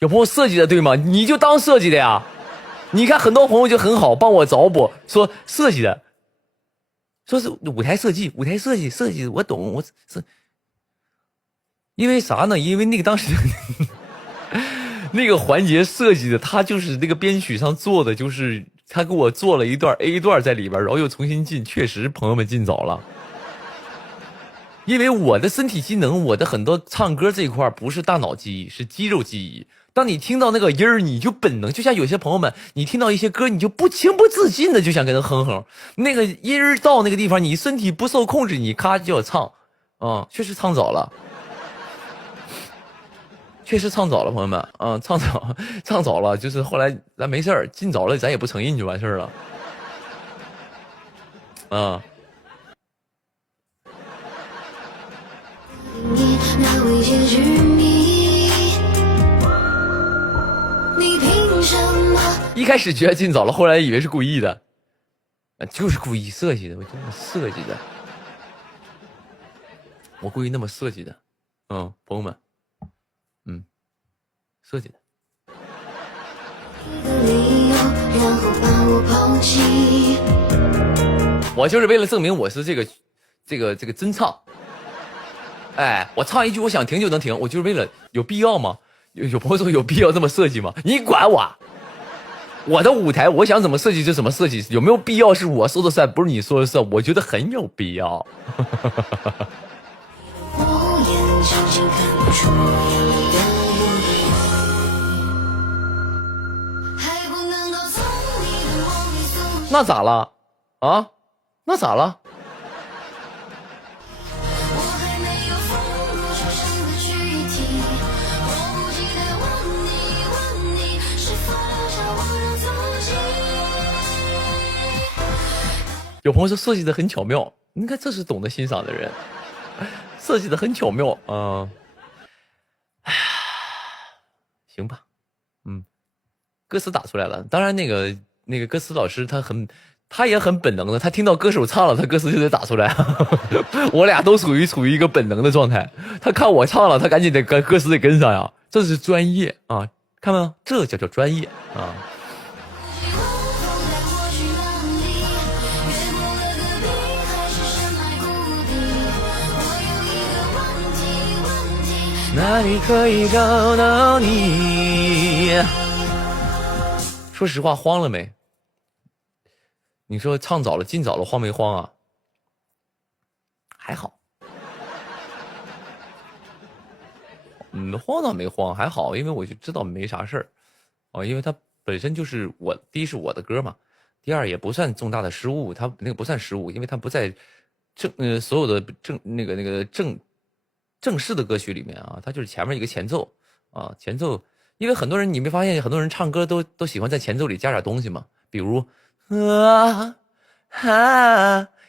有朋友设计的对吗？你就当设计的呀。你看很多朋友就很好，帮我找补说设计的，说是舞台设计我懂，我是因为啥呢？因为那个当时那个环节设计的，他就是那个编曲上做的，就是他给我做了一段 A 段在里边，然后又重新进，确实朋友们进早了。因为我的身体机能，我的很多唱歌这一块不是大脑记忆，是肌肉记忆。当你听到那个音儿，你就本能，就像有些朋友们，你听到一些歌，你就不情不自禁的就想跟他哼哼。那个音儿到那个地方，你身体不受控制，你咔就要唱，确实唱早了。确实唱早了，朋友们啊，唱早了，就是后来咱没事儿，进早了咱也不承认就完事儿了，啊。一开始觉得进早了，后来以为是故意的，就是故意设计的，我这么设计的，我故意那么设计的，朋友们。设计的。我就是为了证明我是这个真唱。哎，我唱一句我想停就能停，我就是为了有必要吗？有朋友说有必要这么设计吗？你管我！我的舞台我想怎么设计就怎么设计，有没有必要是我说的算，不是你说的算，我觉得很有必要。那咋了？啊？那咋了？有朋友说设计的很巧妙，你看这是懂得欣赏的人，设计的很巧妙啊。行吧，歌词打出来了。当然，那个歌词老师他也很本能的，他听到歌手唱了，他歌词就得打出来。我俩都处于一个本能的状态。他看我唱了，他赶紧得歌词得跟上呀，这是专业啊！看到没有？这叫专业啊！哪里可以找到你？说实话，慌了没？你说唱早了进早了，慌没慌啊？还好，慌倒没慌，还好，因为我就知道没啥事儿哦，因为它本身就是第一是我的歌嘛，第二也不算重大的失误，它那个不算失误，因为它不在所有的正式的歌曲里面啊，它就是前面一个前奏啊，前奏，因为很多人你没发现很多人唱歌都喜欢在前奏里加点东西嘛，比如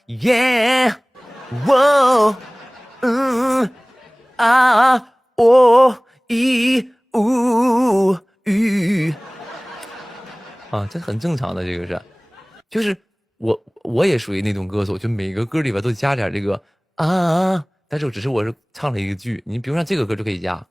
耶，喔，这很正常的，这个是，就是我也属于那种歌手，就每个歌里边都加点这个但是我是唱了一个句，你比如像这个歌就可以加。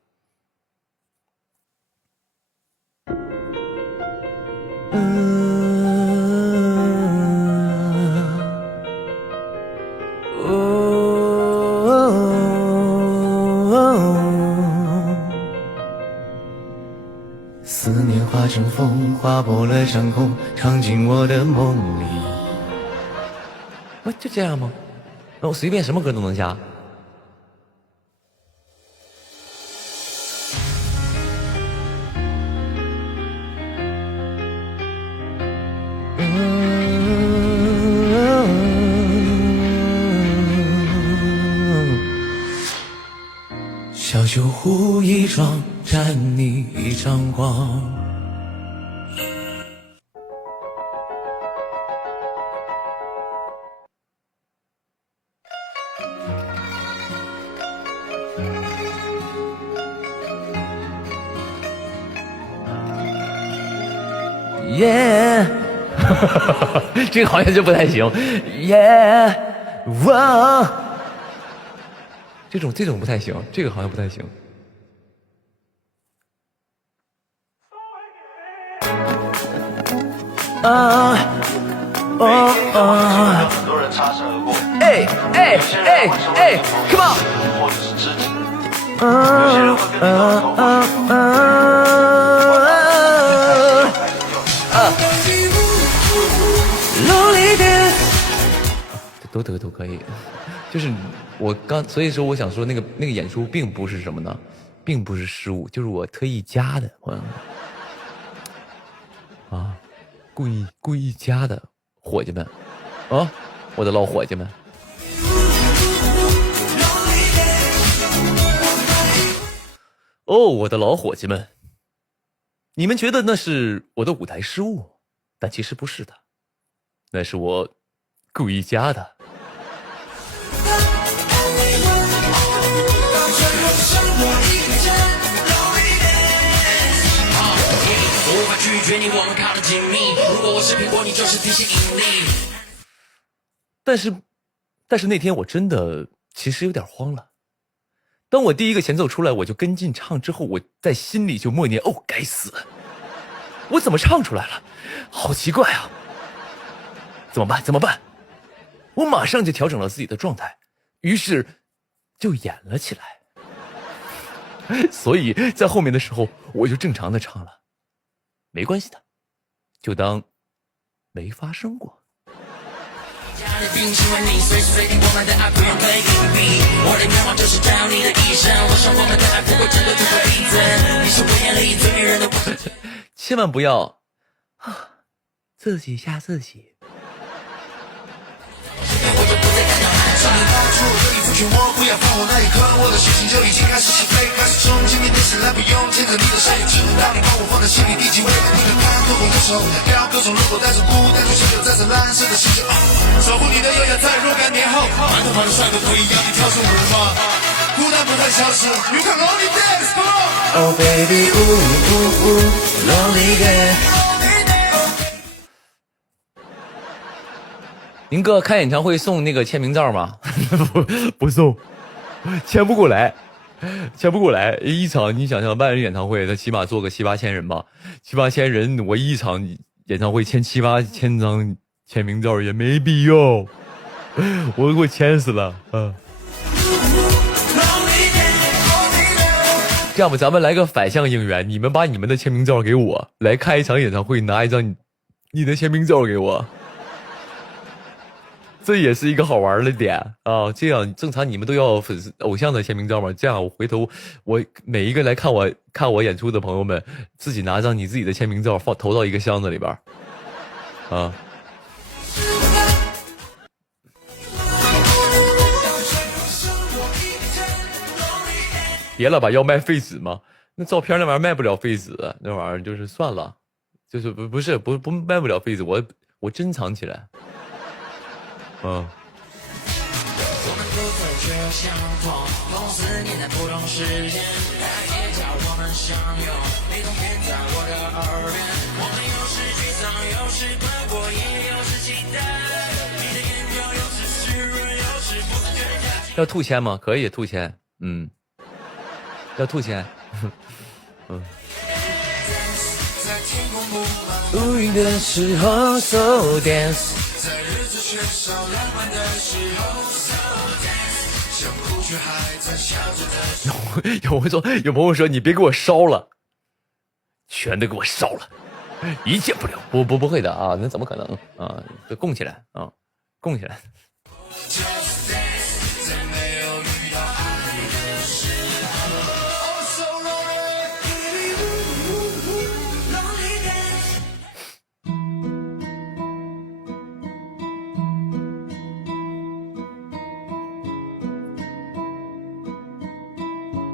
思念化成风，划破了伤口，唱进我的梦里。就这样吗？那我随便什么歌都能加。小酒壶一双，沾你一张光。耶，这个好像就不太行。耶，哇，这种不太行，这个好像不太行。很多人擦身而过，come on， 或者是知己，有些人会跟你到头都可以，就是所以说我想说那个演出并不是什么呢，并不是失误，就是我特意加的，故意加的，伙计们，我的老伙计们。我的老伙计们，你们觉得那是我的舞台失误，但其实不是的，那是我故意加的。但是那天我真的其实有点慌了。当我第一个前奏出来，我就跟进唱之后，我在心里就默念：该死，我怎么唱出来了？好奇怪啊！怎么办？我马上就调整了自己的状态，于是就演了起来。所以在后面的时候，我就正常的唱了，没关系的，就当没发生过。千万不要自己吓自己。劝我不要放我那一刻，我的心情就已经开始起飞，开始冲，今天电视来不用牵着你的手，只能让你帮我放在心里第几位。你的看多红的手，挑各种路口带着孤单，就像有在这蓝色的世界，守护你的优雅在若干年后，满头发的帅哥可以让你跳出舞吗？孤单不再消失 ，You can only dance, come on. Oh baby, lonely day. 宁哥开演唱会送那个签名照吗？不送，签不过来，签不过来。一场你想想万人演唱会，他起码做个7、8千人吧，7、8千人，我一场演唱会签7、8千张签名照也没必要，我给我签死了，这样吧，咱们来个反向应援，你们把你们的签名照给我，来开一场演唱会，拿一张你的签名照给我。这也是一个好玩的点啊！这样正常你们都要粉丝偶像的签名照嘛？这样我回头我每一个来看我演出的朋友们，自己拿张你自己的签名照投到一个箱子里边啊。别了吧，要卖废纸吗？那照片那玩意儿卖不了废纸，那玩意儿就是算了，就是不卖不了废纸，我珍藏起来。要吐签吗？可以吐签，要吐签，乌云的时候 so dance。有朋友说你别给我烧了，全都给我烧了，一件不留。不会的啊，那怎么可能啊？都供起来啊，供起来。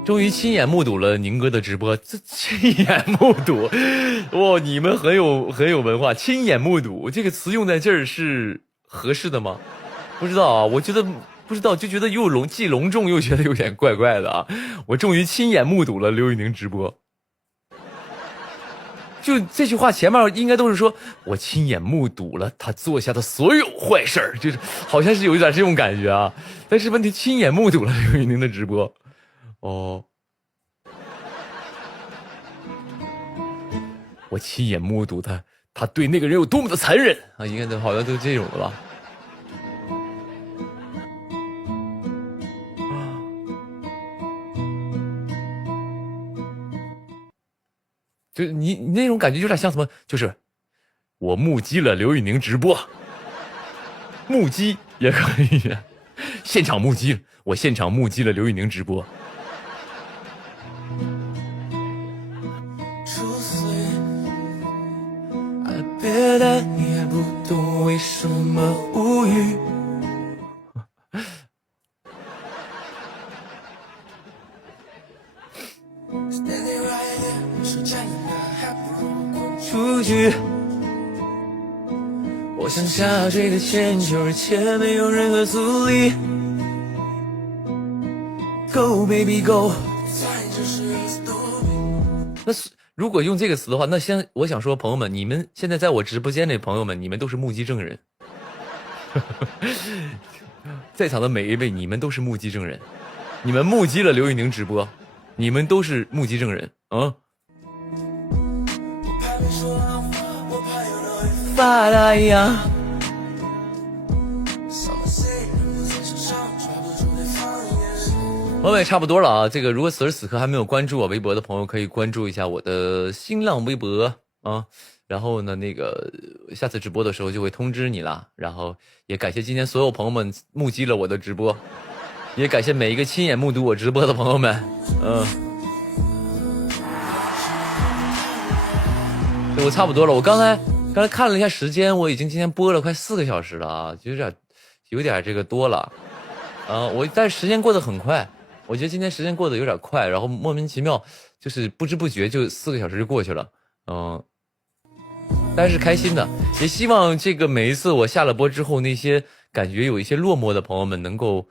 终于亲眼目睹了宁哥的直播，这亲眼目睹，哇，你们很有文化，亲眼目睹这个词用在这儿是合适的吗？不知道啊，我觉得不知道，就觉得既隆重又觉得有点怪怪的啊。我终于亲眼目睹了刘宇宁直播，就这句话前面应该都是说我亲眼目睹了他做下的所有坏事儿，就是好像是有一点这种感觉啊。但是问题亲眼目睹了刘宇宁的直播。我亲眼目睹他对那个人有多么的残忍啊！应该都好像都这种的吧。就你那种感觉有点像什么？就是我目击了刘宇宁直播，目击也可以，现场目击，我现场目击了刘宇宁直播。别的也不懂为什么无语。出去，我想下坠的铅球，而且没有任何阻力。Go baby go。那是。如果用这个词的话，那我想说，朋友们，你们现在在我直播间的朋友们，你们都是目击证人。在场的每一位，你们都是目击证人，你们目击了刘宇宁直播，你们都是目击证人啊！发达一样。朋友们也差不多了啊，这个如果此时此刻还没有关注我微博的朋友，可以关注一下我的新浪微博啊。然后呢，那个下次直播的时候就会通知你了。然后也感谢今天所有朋友们目击了我的直播，也感谢每一个亲眼目睹我直播的朋友们。我差不多了。我刚才看了一下时间，我已经今天播了快4个小时了啊，有点这个多了。但是时间过得很快，我觉得今天时间过得有点快，然后莫名其妙就是不知不觉就4个小时就过去了，但是开心的，也希望这个每一次我下了播之后，那些感觉有一些落寞的朋友们能够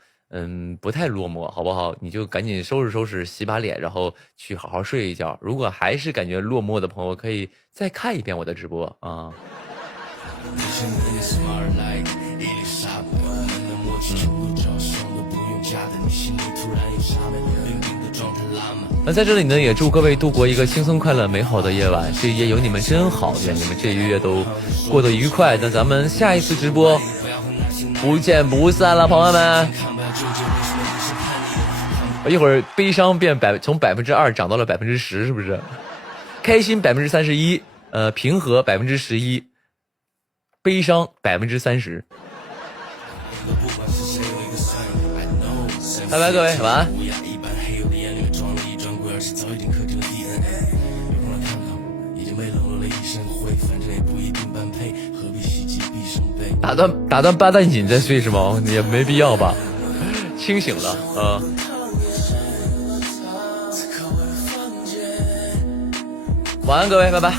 不太落寞，好不好？你就赶紧收拾收拾，洗把脸，然后去好好睡一觉。如果还是感觉落寞的朋友，可以再看一遍我的直播啊。那在这里呢，也祝各位度过一个轻松快乐美好的夜晚，这一夜有你们真好，愿你们这一月都过得愉快。那咱们下一次直播不见不散了，朋友们。我一会儿悲伤从2%涨到了10%，是不是？开心31%，平和11%，悲伤30%。拜拜，各位，晚安。打断八段锦再睡是吗？也没必要吧，清醒了晚安各位，拜拜。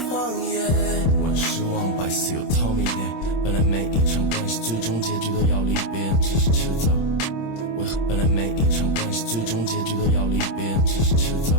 我失望百次有逃避点，本来每一场关系最终结局都要离别，只是迟早。为何本来每一场关系最终结局都要离别，只是迟早。